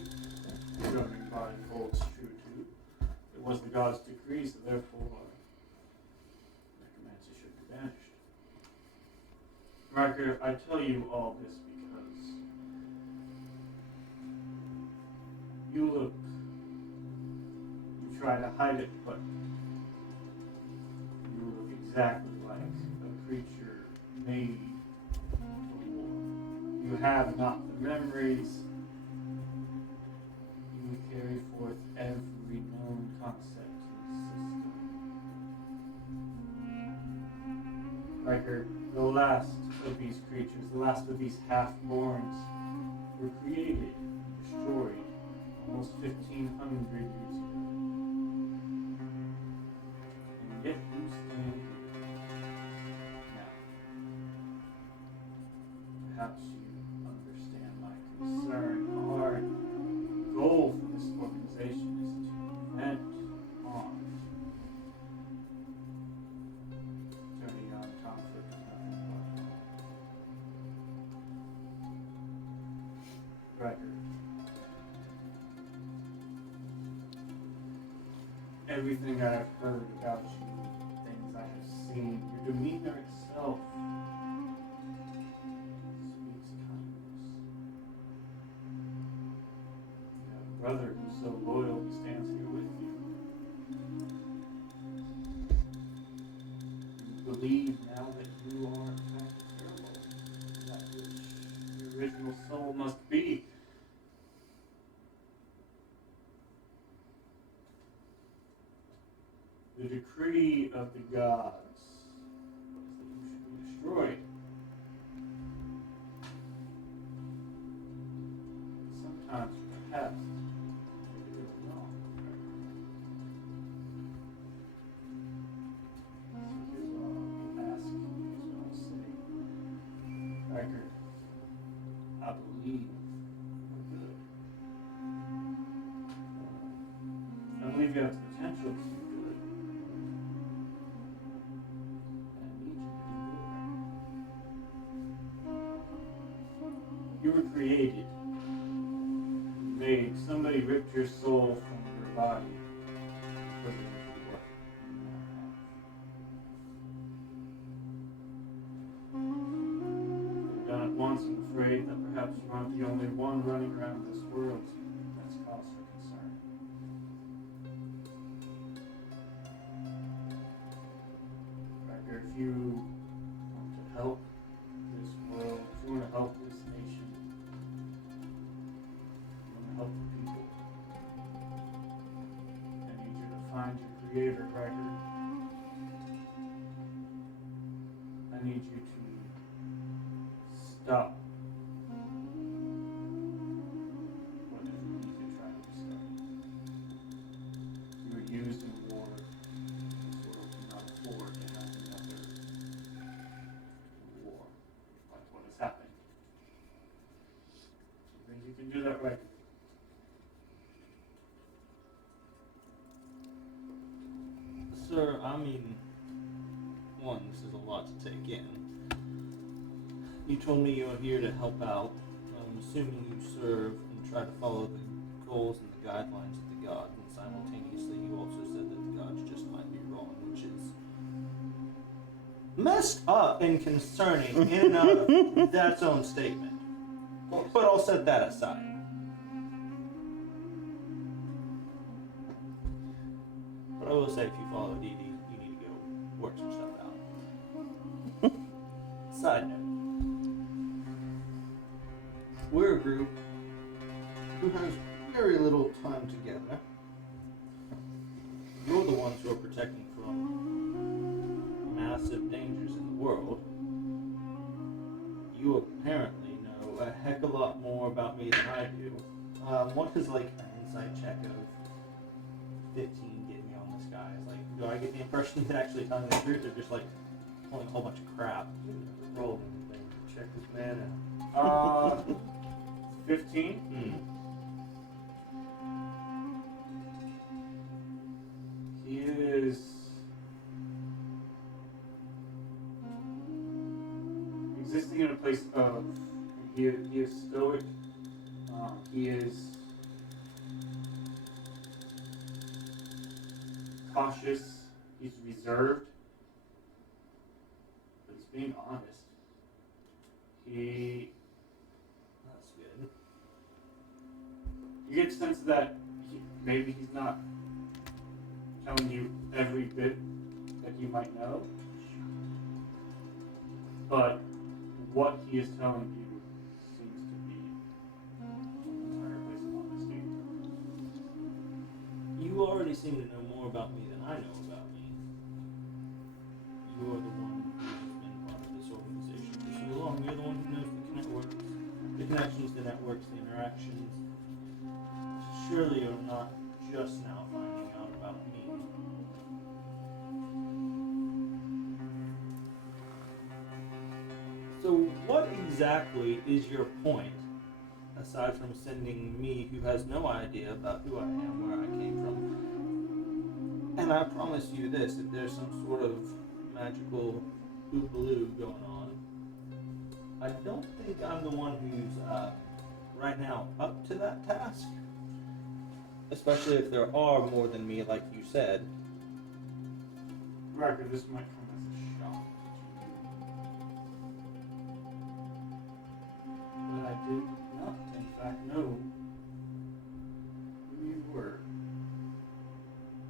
governing body holds true to, it was the god's decree, so therefore necromancy should be banished. Riker, I tell you all this because you try to hide it, but you look exactly like a creature made for war. You have not the memories. You carry forth every known concept in the system. Riker, the last of these creatures, the last of these half-borns, were created, destroyed, almost 1,500 years ago. And yet you stand here. Now, perhaps you understand my concern. Our goal for this organization is to prevent harm. Turning on conflict is nothing but Riker. Everything I've heard about you, things I have seen, your demeanor itself speaks kindness. You have a brother who's so loyal he stands here with you. You believe now that you are in fact terrible, that which your original soul must be. The decree of the gods was that you should be destroyed. Sometimes, perhaps, maybe it was wrong. So here's what I'll ask you, here's what I'll say. Riker, I believe you're good. I believe you have the potential to be good. You were created, made. Somebody ripped your soul from your body and put it into what you now have. You've done it once. I'm afraid that perhaps you aren't the only one running around this world. That's cause for concern. Riker, if you want to help this world, if you want to help this nation, if you want to help the people, I need you to find your creator, Riker. I need you to stop whatever you could try to start. You were used in war. This world cannot afford to have another war like what is happening. You think you can do that, right? Sir, I mean, one, this is a lot to take in. You told me you're here to help out. I'm assuming you serve and try to follow the goals and the guidelines of the gods, and simultaneously you also said that the gods just might be wrong, which is messed up and concerning in and of that's own statement. But I'll set that aside. But I will say, if you follow Dee Dee, you need to go work some stuff out. Side note. We're a group who has very little time together. You're the ones who are protecting from massive dangers in the world. You apparently know a heck of a lot more about me than I do. What is like an insight check of 15 get me on this guy? It's like, do I get the impression he's actually telling the truth, or just like pulling a whole bunch of crap? Roll anything. Check this man out. 15? He is existing in a place of He is stoic. He is cautious. He's reserved. But he's being honest. That's good. You get the sense that maybe he's not telling you every bit that you might know, but what he is telling you seems to be a higher place of honesty. You already seem to know more about me than I know about me. You are the one who's been part of this organization for so long. You're the one who knows the connections, the networks, the interactions. Surely you're not just now finding out about me. So what exactly is your point, aside from sending me, who has no idea about who I am, where I came from? And I promise you this, if there's some sort of magical boobaloo going on, I don't think I'm the one who's right now up to that task. Especially if there are more than me, like you said. Riker, this might come as a shock to you. But I did not, in fact, know who you were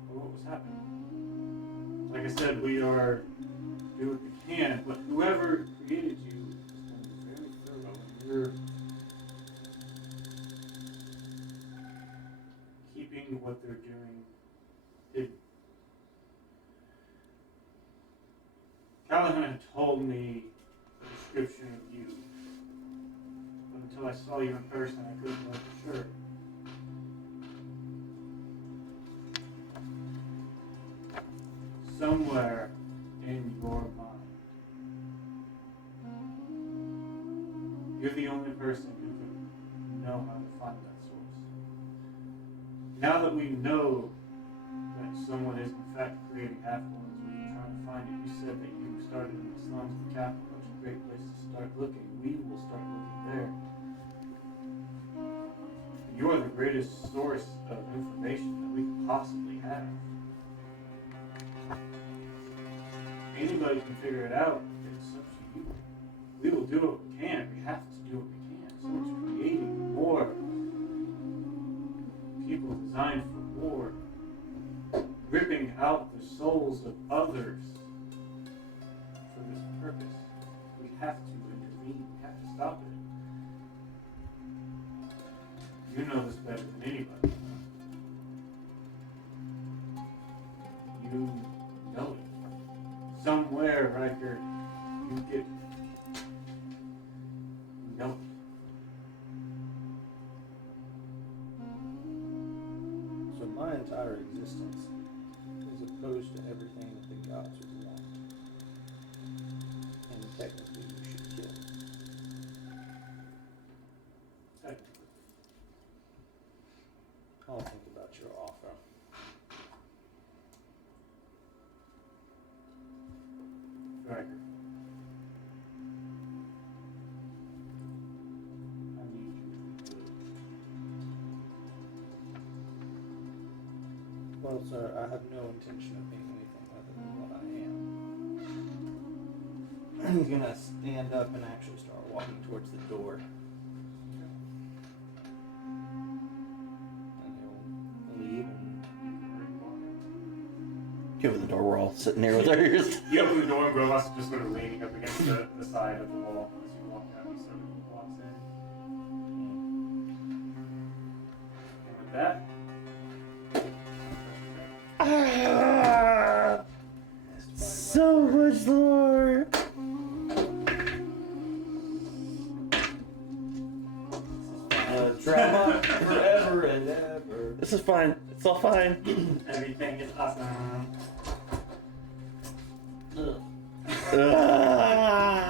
or what was happening. Like I said, we are do what we can, but whoever created you is going to be very thorough, and you're keeping what they're doing hidden. Callahan told me a description of you, but until I saw you in person, I couldn't know for sure. Somewhere in your mind, you're the only person who can know how to find that source. Now that we know that someone is in fact creating half-clones, or you're trying to find it, you said that you started in the slums of the capital. It's a great place to start looking. We will start looking there. You are the greatest source of information that we could possibly have. Anybody can figure it out. It's up to you. We will do what we can. We have to do what we can. Someone's creating more people designed for war, ripping out the souls of others for this purpose. We have to intervene. We have to stop it. You know this better than anybody. You know it. Somewhere, Riker, you know it. So my entire existence is opposed to everything that the gods would want. And technically you should kill me. I'll think about your offer. Riker. I need you to be good. Well, sir, I have no intention of being anything other than what I am. He's gonna stand up and actually start walking towards the door. And he'll leave and Give her the door. We're all sitting there with our ears. You open the door and Grovas is just sort of leaning up against the side of the wall as you walk out. He sort of walks in. And with that, So much lore. drama forever and ever. This is fine. It's all fine. everything is awesome. Ah.